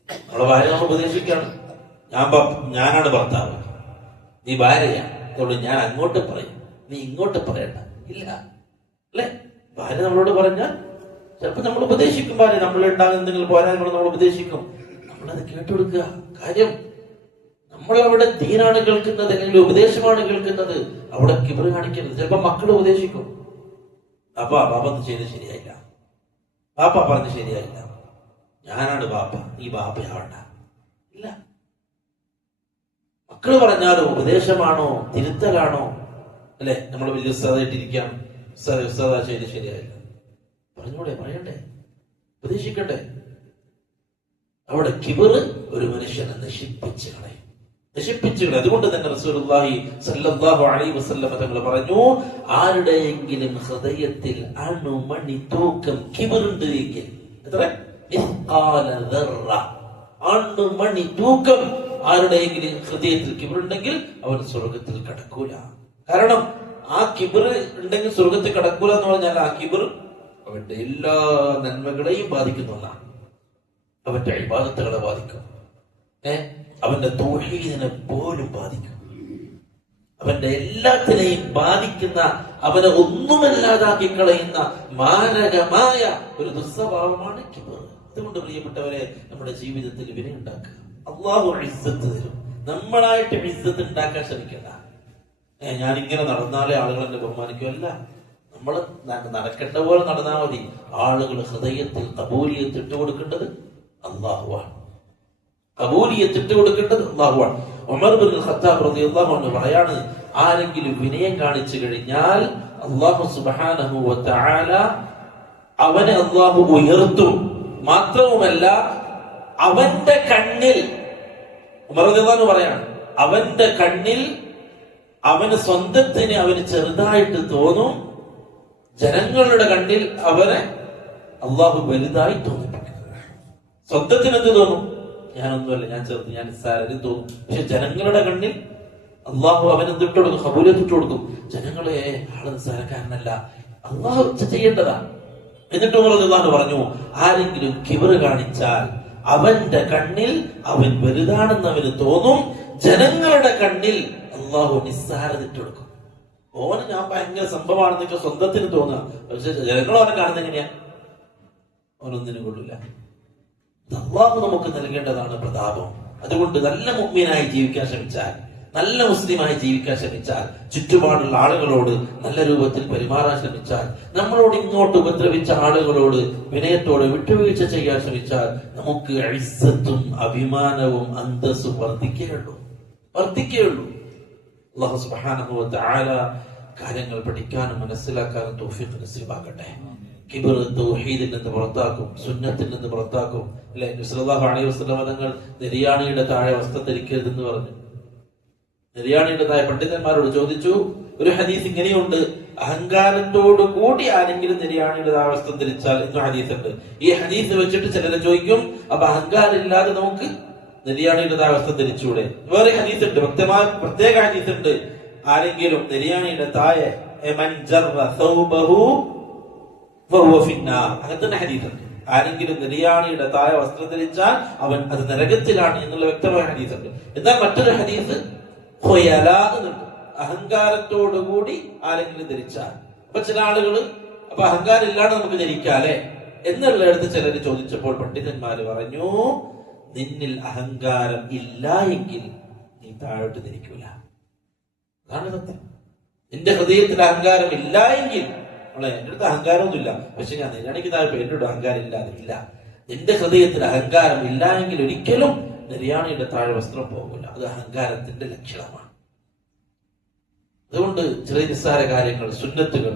നമ്മുടെ ഭാര്യ നമ്മൾ ഉപദേശിക്കാണ്, ഞാനാണ് ഭർത്താവ്, നീ ഭാര്യയാണ്, അതുകൊണ്ട് ഞാൻ അങ്ങോട്ട് പറയും, നീ ഇങ്ങോട്ട് പറയണ്ട, ഇല്ല, അല്ലെ? ഭാര്യ നമ്മളോട് പറഞ്ഞാൽ ചിലപ്പോൾ നമ്മൾ ഉപദേശിക്കും, ഭാര്യ നമ്മളുണ്ടാകുന്ന എന്തെങ്കിലും പോരായ്മകൾ നമ്മൾ ഉപദേശിക്കും, നമ്മളത് കേട്ടുകൊടുക്കുക. കാര്യം നമ്മളവിടെ ദീനാണ് കേൾക്കുന്നത്, അല്ലെങ്കിൽ ഉപദേശമാണ് കേൾക്കുന്നത്, അവിടെ കിബർ കാണിക്കരുത്. ചിലപ്പോൾ മക്കൾ ഉപദേശിക്കും, ബാപ്പ ചെയ്ത് ശരിയായില്ല, ബാപ്പ പറഞ്ഞ് ശരിയായില്ല, ഞാനാണ് ബാപ്പ, നീ ബാപ്പയാവണ്ട, ഇല്ല. മക്കള് പറഞ്ഞാലും ഉപദേശമാണോ തിരുത്തലാണോ? അല്ലെ? നമ്മൾ വലിയ ഉസ്താദായിട്ടിരിക്കാം, ഉസ്താദാ ചെയ്ത് ശരിയായില്ല, പറഞ്ഞൂടെ, പറയണ്ടേ, ഉപദേശിക്കട്ടെ. അവിടെ കിബറ് ഒരു മനുഷ്യനെ നശിപ്പിച്ചു കളയും. അതുകൊണ്ട് തന്നെ റസൂലുള്ളാഹി സ്വല്ലല്ലാഹു അലൈഹി വസല്ലം തങ്ങൾ പറഞ്ഞു, ആരുടെയെങ്കിലും ഹൃദയത്തിൽ അണുമണി തൂക്കം കിബറുണ്ട് എങ്കിൽ, എത്ര അണുമണി തൂക്കം ആരുടെയെങ്കിലും ഹൃദയത്തിൽ കിബറുണ്ടെങ്കിൽ അവൻ സ്വർഗത്തിൽ കടക്കൂല. കാരണം ആ കിബർ ഉണ്ടെങ്കിൽ സ്വർഗത്തിൽ കടക്കൂല എന്ന് പറഞ്ഞാൽ ആ കിബർ അവന്റെ എല്ലാ നന്മകളെയും ബാധിക്കുന്നതാണ്. അവന്റെ ഇബാദത്തുകളെ ബാധിക്കും, അവന്റെ തൗഹീദിനെ പോലും ബാധിക്കും. അവന്റെ എല്ലാത്തിനെയും ബാധിക്കുന്ന, അവനെ ഒന്നുമല്ലാതാക്കി കളയുന്ന മാരകമായ ഒരു ദുസ്വഭാവമാണ് കിബർ. അതുകൊണ്ട് പ്രിയപ്പെട്ടവരെ, നമ്മുടെ ജീവിതത്തിൽ വിനയം ഉണ്ടാക്കുക. അള്ളാഹു ഇസ്സത്ത് തരും. നമ്മളായിട്ട് ഇസ്സത്ത് ഉണ്ടാക്കാൻ ശ്രമിക്കണ്ട. ഞാനിങ്ങനെ നടന്നാലേ ആളുകൾ എന്നെ ബഹുമാനിക്കുമല്ല. നമ്മൾ നടക്കേണ്ട പോലെ നടന്നാൽ മതി. ആളുകൾ ഹൃദയത്തിൽ കബൂലിയത്ത് ഇട്ടുകൊടുക്കേണ്ടത് അള്ളാഹുവാണ്. കബൂലിയത്ത് ഇട്ടുകൊടുക്കേണ്ടത് അള്ളാഹുവാണ്. ഉമർ ബിൻ ഖത്താബ് റളിയല്ലാഹു അൻഹു പറയാണ്, ആരെങ്കിലും വിനയം കാണിച്ചു കഴിഞ്ഞാൽ അല്ലാഹു സുബ്ഹാനഹു വ തആല അവനെ അല്ലാഹു ഉയർത്തും. മാത്രവുമല്ല, അവന്റെ കണ്ണിൽ, ഉമർ റളിയല്ലാഹു അൻഹു പറയാണ്, അവന്റെ കണ്ണിൽ അവന് സ്വന്തത്തിന് അവന് ചെറുതായിട്ട് തോന്നും, ജനങ്ങളുടെ കണ്ണിൽ അവനെ അള്ളാഹു വലുതായി തോന്നിപ്പിക്കും. സ്വന്തത്തിന് എന്ത് തോന്നും? ഞാനൊന്നുമല്ല, ഞാൻ ചെറുത്, ഞാൻ നിസ്സാരം തോന്നും. പക്ഷെ ജനങ്ങളുടെ കണ്ണിൽ അള്ളാഹു അവന് എന്തിട്ട് കൊടുക്കും? ഖബൂലിയത്ത് ഇട്ട് കൊടുക്കും. ജനങ്ങളെ ആള് നിസ്സാരക്കാരനല്ല, അള്ളാഹു ചെയ്യേണ്ടതാ. എന്നിട്ട് അള്ളാഹു പറഞ്ഞു, ആരെങ്കിലും കിബറ് കാണിച്ചാൽ അവന്റെ കണ്ണിൽ അവൻ വലുതാണെന്ന് അവന് തോന്നും, ജനങ്ങളുടെ കണ്ണിൽ അള്ളാഹു നിസ്സാരത ഇട്ട് കൊടുക്കും. ഓന് ഞാൻ ഭയങ്കര സംഭവമാണെന്നൊക്കെ സ്വന്തത്തിന് തോന്നുക, പക്ഷെ ജനങ്ങൾ അവനെ കാണുന്നത് എങ്ങനെയാ? അവനൊന്നിനും കൊള്ളില്ല. അള്ളാഹു നമുക്ക് നൽകേണ്ടതാണ് പ്രതാപം. അതുകൊണ്ട് നല്ല മുഅ്മിനായി ജീവിക്കാൻ ശ്രമിച്ചാൽ, നല്ല മുസ്ലിമായി ജീവിക്കാൻ ശ്രമിച്ചാൽ, ചുറ്റുപാടുള്ള ആളുകളോട് നല്ല രൂപത്തിൽ പെരുമാറാൻ ശ്രമിച്ചാൽ, നമ്മളോട് ഇങ്ങോട്ട് ഉപദ്രവിച്ച ആളുകളോട് വിനയത്തോടെ വിട്ടുവീഴ്ച ചെയ്യാൻ ശ്രമിച്ചാൽ, നമുക്ക് ഇസ്സത്തും അഭിമാനവും അന്തസ്സും വർദ്ധിക്കുകയുള്ളൂ. അല്ലാഹു സുബ്ഹാനഹു വ തആല കാര്യങ്ങൾ പഠിക്കാനും മനസ്സിലാക്കാനും തൗഫീഖ് നസീബാക്കട്ടെ. കിബർ തൗഹീദിൽ നിന്ന് പുറത്താക്കും, സുന്നത്തിൽ നിന്ന് പുറത്താക്കും. അല്ലെ, നബി സല്ലല്ലാഹു അലൈഹി വസല്ലം തങ്ങൾ നെരിയാണിയുടെ താഴെ വസ്ത്രം ധരിക്കരുതെന്ന് പറഞ്ഞു. നെരിയാണിയുടെ താഴെ പണ്ഡിതന്മാരോട് ചോദിച്ചു, ഒരു ഹദീസ് ഇങ്ങനെയുണ്ട്, അഹങ്കാരത്തോടു കൂടി ആരെങ്കിലും നെരിയാണിയുടെ താഴെ വസ്ത്രം ധരിച്ചാൽ എന്ന ഹദീസ് ഉണ്ട്. ഈ ഹദീസ് വെച്ചിട്ട് ചിലരെ ചോദിക്കും, അപ്പൊ അഹങ്കാരം ഇല്ലാതെ നമുക്ക് നെരിയാണിയുടെ താഴെ വസ്ത്രം ധരിച്ചൂടെ? വേറെ ഹദീസ് ഉണ്ട്, വ്യക്തമായ പ്രത്യേക ഹദീസ് ഉണ്ട്, ആരെങ്കിലും നെരിയാണിയുടെ താഴെ അങ്ങനത്തെ ഹദീസ് ഉണ്ട്. ആരെങ്കിലും നെരിയാണിയുടെ താഴെ വസ്ത്രം ധരിച്ചാൽ അവൻ അത് നരകത്തിലാണ് എന്നുള്ള വ്യക്തമായ ഹദീസ് ഉണ്ട്. എന്നാൽ മറ്റൊരു ഹദീസ് അഹങ്കാരത്തോടുകൂടി ആരെങ്കിലും ധരിച്ചാൽ, അപ്പൊ ചില ആളുകള് അപ്പൊ അഹങ്കാരം ഇല്ലാതെ നമുക്ക് ധരിക്കാല്ലേ എന്നുള്ളടത്ത് ചിലര് ചോദിച്ചപ്പോൾ പണ്ഡിതന്മാര് പറഞ്ഞു, നിന്നിൽ അഹങ്കാരം ഇല്ല എങ്കിൽ നീ താഴോട്ട് ധരിക്കൂല. അതാണ് സത്യം. നിന്റെ ഹൃദയത്തിൽ അഹങ്കാരം ഇല്ല എങ്കിൽ, എന്റെ അടുത്ത് അഹങ്കാരമൊന്നുമില്ല, പക്ഷെ ഞാൻ നിരണിക്ക് താഴെ എന്നോട് അഹങ്കാരം ഇല്ല. നിന്റെ ഹൃദയത്തിൽ അഹങ്കാരം ഇല്ല എങ്കിൽ ഒരിക്കലും നെരിയാണിയുടെ താഴെ വസ്ത്രം പോകില്ല. അത് അഹങ്കാരത്തിന്റെ ലക്ഷണമാണ്. അതുകൊണ്ട് ചെറിയ നിസ്സാര കാര്യങ്ങൾ, സുന്നത്തുകൾ,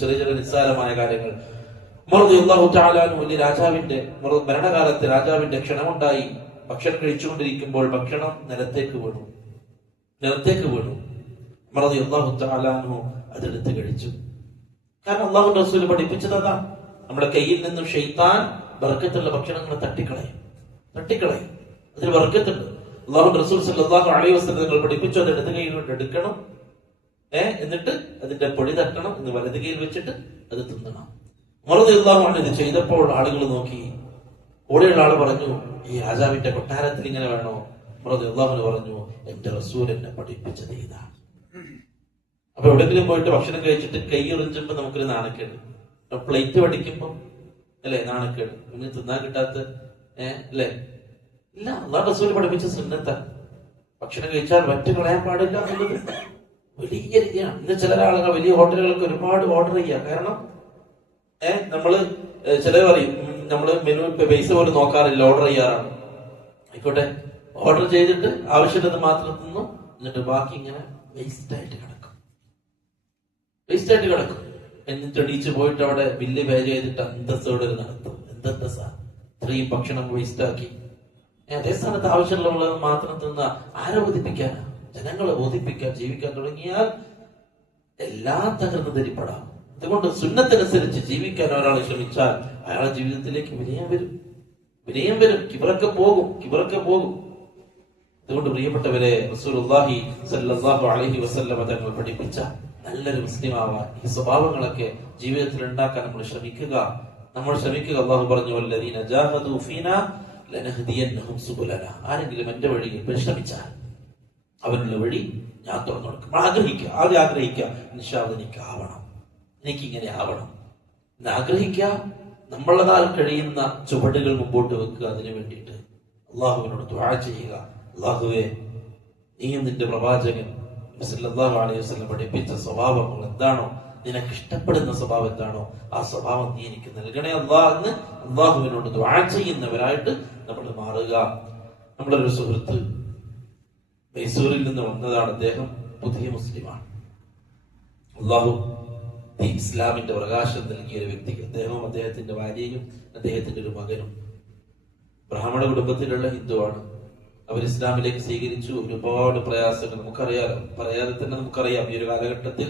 ചെറിയ ചെറിയ നിസ്സാരമായ കാര്യങ്ങൾ. വലിയ രാജാവിന്റെ ഭരണകാലത്ത് രാജാവിന്റെ ക്ഷണമുണ്ടായി. ഭക്ഷണം കഴിച്ചുകൊണ്ടിരിക്കുമ്പോൾ ഭക്ഷണം നിലത്തേക്ക് വീണു. അള്ളാഹു അതെടുത്ത് കഴിച്ചു. കാരണം അള്ളാഹു റസൂൽ പഠിപ്പിച്ചത് അതാ, നമ്മുടെ കയ്യിൽ നിന്നും ശൈത്താൻ ബർക്കത്തുള്ള ഭക്ഷണങ്ങളെ തട്ടിക്കളയും. അതിൽ ബർക്കത്തുണ്ട്. അള്ളാഹു റസൂൽ സല്ലല്ലാഹു അലൈഹി വസല്ലം പഠിപ്പിച്ചു, അത് ഇടത് കൈ കൊണ്ട് എടുക്കണം, എന്നിട്ട് അതിന്റെ പൊടി തട്ടണം, എന്ന് വലത് കൈയിൽ വെച്ചിട്ട് അത് തിന്നണം. ഇത് ചെയ്തപ്പോൾ ആളുകൾ നോക്കി. കൂടെയുള്ള ആള് പറഞ്ഞു, ഈ രാജാവിന്റെ കൊട്ടാരത്തിൽ ഇങ്ങനെ വേണോ? അള്ളാഹുന് പറഞ്ഞു, എന്റെ റസൂൽ എന്നെ പഠിപ്പിച്ചത് ഇതാണ്. അപ്പൊ എവിടെങ്കിലും പോയിട്ട് ഭക്ഷണം കഴിച്ചിട്ട് കൈ എറിഞ്ഞപ്പോ നമുക്കൊരു നാണക്കേട്. പ്ലേറ്റ് പഠിക്കുമ്പോ അല്ലെ നാണക്കേട്, ഇന്ന് തിന്നാൻ കിട്ടാത്ത അല്ലെ? ഇല്ല, അള്ളാഹു റസൂൽ പഠിപ്പിച്ച സുന്നത്താ. ഭക്ഷണം കഴിച്ചാൽ മറ്റു കളയാൻ പാടില്ല എന്നുള്ളത് വലിയ രീതിയാണ്. ഇന്ന് ചില ആളുകൾ വലിയ ഹോട്ടലുകൾക്ക് ഒരുപാട് ഓർഡർ ചെയ്യാം. കാരണം നമ്മള് ചിലർ പറയും, നമ്മള് മെനു പൈസ പോലും നോക്കാറില്ല, ഓർഡർ ചെയ്യാറാണ്. ആയിക്കോട്ടെ, ഓർഡർ ചെയ്തിട്ട് ആവശ്യമുള്ളത് മാത്രം തിന്നും, എന്നിട്ട് ബാക്കി ഇങ്ങനെ വേസ്റ്റ് ആയിട്ട് കിടക്കും. എന്നിട്ട് എണീച്ച് പോയിട്ട് അവിടെ ബില്ല് പേ ചെയ്തിട്ട് അന്തസ്സോടെ നടത്തും. എന്തന്തസ്സാ, ഇത്രയും ഭക്ഷണം വേസ്റ്റ് ആക്കി. അതേ സ്ഥാനത്ത് ആവശ്യമുള്ളത് മാത്രം തിന്ന ആരെ ബോധിപ്പിക്കാനാ? ജനങ്ങളെ ബോധിപ്പിക്കാൻ, ജീവിക്കാൻ തുടങ്ങിയാൽ എല്ലാം തകർന്ന് ധരിപ്പെടാം. അതുകൊണ്ട് സുന്നത്തനുസരിച്ച് ജീവിക്കാൻ ഒരാൾ ശ്രമിച്ചാൽ അയാളുടെ ജീവിതത്തിലേക്ക് വിനയം വരും, കിബറൊക്കെ പോകും. അതുകൊണ്ട് പ്രിയപ്പെട്ടവരെ, റസൂലുള്ളാഹി സ്വല്ലല്ലാഹു അലൈഹി വസല്ലം തങ്ങൾ പഠിപ്പിച്ച നല്ലൊരു മുസ്ലിം ആവാൻ ഈ സ്വഭാവങ്ങളൊക്കെ ജീവിതത്തിൽ ഉണ്ടാക്കാൻ നമ്മൾ ശ്രമിക്കുക. അള്ളാഹു പറഞ്ഞു, വല്ലദീന ജാഹദൂ ഫീനാ ലനഹ്ദിയന്നഹും സുബുലനാ. ആരെങ്കിലും എന്റെ വഴിയിൽ പരിശ്രമിച്ചാൽ അവനുള്ള വഴി ഞാൻ തുറന്നു കൊടുക്കും. ആഗ്രഹിക്കുക ഇൻഷാ അല്ലാഹ് എനിക്കിങ്ങനെ ആവണം എന്ന് ആഗ്രഹിക്കുക. നമ്മളതാൽ കഴിയുന്ന ചുവടുകൾ മുമ്പോട്ട് വെക്കുക. അതിനു വേണ്ടിയിട്ട് അള്ളാഹുവിനോട് ദുആ ചെയ്യുക. അള്ളാഹുവേ, നീയും നിന്റെ പ്രവാചകൻ സല്ലല്ലാഹു അലൈഹി വസല്ലം പഠിപ്പിച്ച സ്വഭാവങ്ങൾ എന്താണോ, നിനക്ക് ഇഷ്ടപ്പെടുന്ന സ്വഭാവം എന്താണോ, ആ സ്വഭാവം നീ എനിക്ക് നൽകണേ അല്ലാഹ് എന്ന് അള്ളാഹുവിനോട് ദുആ ചെയ്യുന്നവരായിട്ട് നമ്മൾ മാറുക. നമ്മുടെ ഒരു സുഹൃത്ത് മൈസൂരിൽ നിന്ന് വന്നതാണ്. അദ്ദേഹം പുതിയ മുസ്ലിമാണ്. അള്ളാഹു ഇസ്ലാമിന്റെ പ്രകാശം നൽകിയ ഒരു വ്യക്തി. അദ്ദേഹവും അദ്ദേഹത്തിന്റെ ഭാര്യയും അദ്ദേഹത്തിന്റെ ഒരു മകനും ബ്രാഹ്മണ കുടുംബത്തിലുള്ള ഹിന്ദുവാണ്. അവർ ഇസ്ലാമിലേക്ക് സ്വീകരിച്ചു. ഒരുപാട് പ്രയാസങ്ങൾ നമുക്കറിയാലോ, പറയാതെ തന്നെ നമുക്കറിയാം ഈ ഒരു കാലഘട്ടത്തിൽ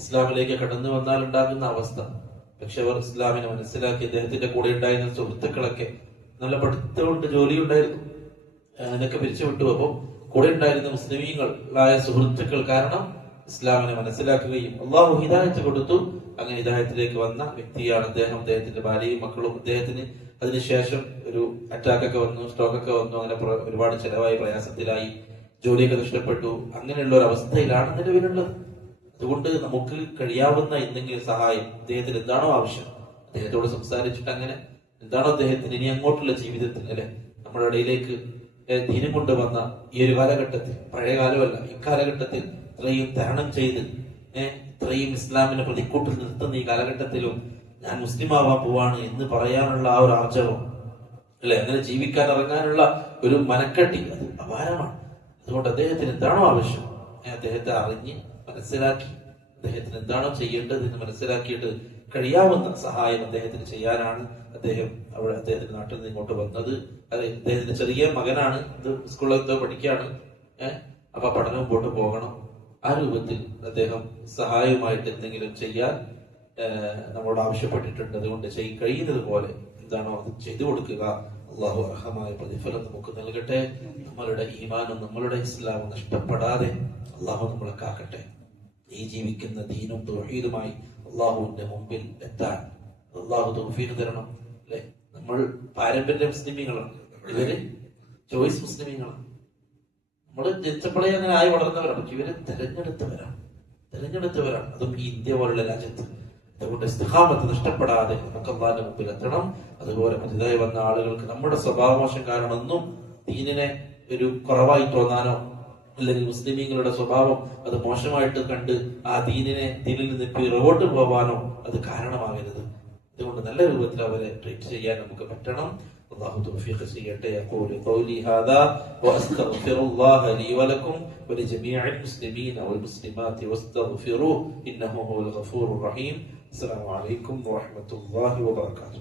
ഇസ്ലാമിലേക്ക് കടന്നു വന്നാൽ ഉണ്ടാകുന്ന അവസ്ഥ. പക്ഷെ അവർ ഇസ്ലാമിനെ മനസ്സിലാക്കി. അദ്ദേഹത്തിന്റെ കൂടെ ഉണ്ടായിരുന്ന സുഹൃത്തുക്കളൊക്കെ നല്ല പഠിത്തമുണ്ട്, ജോലി ഉണ്ടായിരുന്നു, അതിനൊക്കെ പിരിച്ചുവിട്ടു. അപ്പോൾ കൂടെ ഉണ്ടായിരുന്ന മുസ്ലിമീങ്ങളായ സുഹൃത്തുക്കൾ കാരണം ഇസ്ലാമിനെ മനസ്സിലാക്കുകയും അള്ളാഹു ഹിദായത്ത് കൊടുത്തു. അങ്ങനെ ഹിദായത്തിലേക്ക് വന്ന വ്യക്തിയാണ് അദ്ദേഹം. അദ്ദേഹത്തിന്റെ ഭാര്യയും മക്കളും. അദ്ദേഹത്തിന് അതിനുശേഷം ഒരു അറ്റാക്ക് ഒക്കെ വന്നു, സ്ട്രോക്ക് ഒക്കെ വന്നു. അങ്ങനെ ഒരുപാട് ചെലവായി, പ്രയാസത്തിലായി, ജോലിയൊക്കെ നഷ്ടപ്പെട്ടു. അങ്ങനെയുള്ള ഒരു അവസ്ഥയിലാണ് നിലവിലുള്ളത്. അതുകൊണ്ട് നമുക്ക് കഴിയാവുന്ന എന്തെങ്കിലും സഹായം, അദ്ദേഹത്തിന് എന്താണോ ആവശ്യം, അദ്ദേഹത്തോട് സംസാരിച്ചിട്ട് അങ്ങനെ എന്താണോ അദ്ദേഹത്തിന് ഇനി അങ്ങോട്ടുള്ള ജീവിതത്തിൽ അല്ലെ നമ്മുടെ ഇടയിലേക്ക് ദീനം കൊണ്ടുവന്ന ഈ ഒരു കാലഘട്ടത്തിൽ, പഴയ കാലമല്ല, ഇക്കാലഘട്ടത്തിൽ ഇത്രയും തരണം ചെയ്ത് ഇത്രയും ഇസ്ലാമിനെ പ്രതിക്കൂട്ടിൽ നിർത്തുന്ന ഈ കാലഘട്ടത്തിലും ഞാൻ മുസ്ലിം ആവാൻ പോവാണ് എന്ന് പറയാനുള്ള ആ ഒരു ആർജവം അല്ലെ, അങ്ങനെ ജീവിക്കാൻ ഇറങ്ങാനുള്ള ഒരു മനക്കെട്ടി, അത് അപാരമാണ്. അതുകൊണ്ട് അദ്ദേഹത്തിന് എന്താണോ ആവശ്യം അദ്ദേഹത്തെ അറിഞ്ഞ് മനസ്സിലാക്കി അദ്ദേഹത്തിന് എന്താണോ ചെയ്യേണ്ടത് എന്ന് മനസ്സിലാക്കിയിട്ട് കഴിയാവുന്ന സഹായം അദ്ദേഹത്തിന് ചെയ്യാനാണ് അദ്ദേഹത്തിന്റെ നാട്ടിൽ നിന്ന് ഇങ്ങോട്ട് വന്നത്. അത് അദ്ദേഹത്തിന്റെ ചെറിയ മകനാണ്, ഇത് സ്കൂളിൽ പഠിക്കുകയാണ്. അപ്പൊ പഠനം മുമ്പോട്ട് പോകണം. ആ രൂപത്തിൽ അദ്ദേഹം സഹായമായിട്ട് എന്തെങ്കിലും ചെയ്യാൻ നമ്മളോട് ആവശ്യപ്പെട്ടിട്ടുണ്ട്. അതുകൊണ്ട് കഴിയുന്നത് പോലെ എന്താണോ അത് ചെയ്തു കൊടുക്കുക. അള്ളാഹു അർഹമായ പ്രതിഫലം നമുക്ക് നൽകട്ടെ. നമ്മളുടെ ഈമാനും നമ്മളുടെ ഇസ്ലാമും നഷ്ടപ്പെടാതെ അള്ളാഹു നമ്മളെ കാക്കട്ടെ. ഈ ജീവിക്കുന്ന ദീനും തൗഹീദുമായി അള്ളാഹുവിന്റെ മുമ്പിൽ എത്താൻ അള്ളാഹു തൗഫീഖ് തരണം. അല്ലെ, നമ്മൾ പാരമ്പര്യ മുസ്ലിമീങ്ങളാണ്, ഇവര് ചോയ്സ് മുസ്ലിമീങ്ങളാണ്. നമ്മൾ ജനിച്ചപ്പോഴേ അങ്ങനെ ആയി വളർന്നവരാണ്. പക്ഷെ ഇവര് തെരഞ്ഞെടുത്തവരാണ്, അതും ഈ ഇന്ത്യ പോലുള്ള രാജ്യത്ത്. അതുകൊണ്ട് ഇസ്തിഖാമത്ത് നഷ്ടപ്പെടാതെ നമുക്ക് അള്ളാഹിന്റെ മുമ്പിൽ എത്തണം. അതുപോലെ പുതിയതായി വന്ന ആളുകൾക്ക് നമ്മുടെ സ്വഭാവമോശം കാരണം ഒന്നും ദീനിനെ ഒരു കുറവായി തോന്നാനോ അല്ലെങ്കിൽ മുസ്ലിമീങ്ങളുടെ സ്വഭാവം അത് മോശമായിട്ട് കണ്ട് ആ ദീനിൽ നിന്ന് പിറകോട്ട് പോവാനോ അത് കാരണമാകരുത്. അതുകൊണ്ട് നല്ല രൂപത്തിൽ അവരെ ട്രീറ്റ് ചെയ്യാൻ നമുക്ക് പറ്റണം. അല്ലാഹു തൗഫീഖ് ചെയ്യട്ടെ. അഖൂലു ഖൗലി ഹാദാ വഅസ്തഗ്ഫിറുല്ലാഹ ലീ വലക്കും വലിജമീഇൽ മുസ്ലിമീന വൽ മുസ്ലിമാത്തി വസ്തഗ്ഫിറൂഹു ഇന്നഹു ഹുവൽ ഗഫൂറുർ റഹീം. അസ്സലാമു അലൈക്കും വറഹ്മത്തുള്ളാഹി വബറകാതുഹു.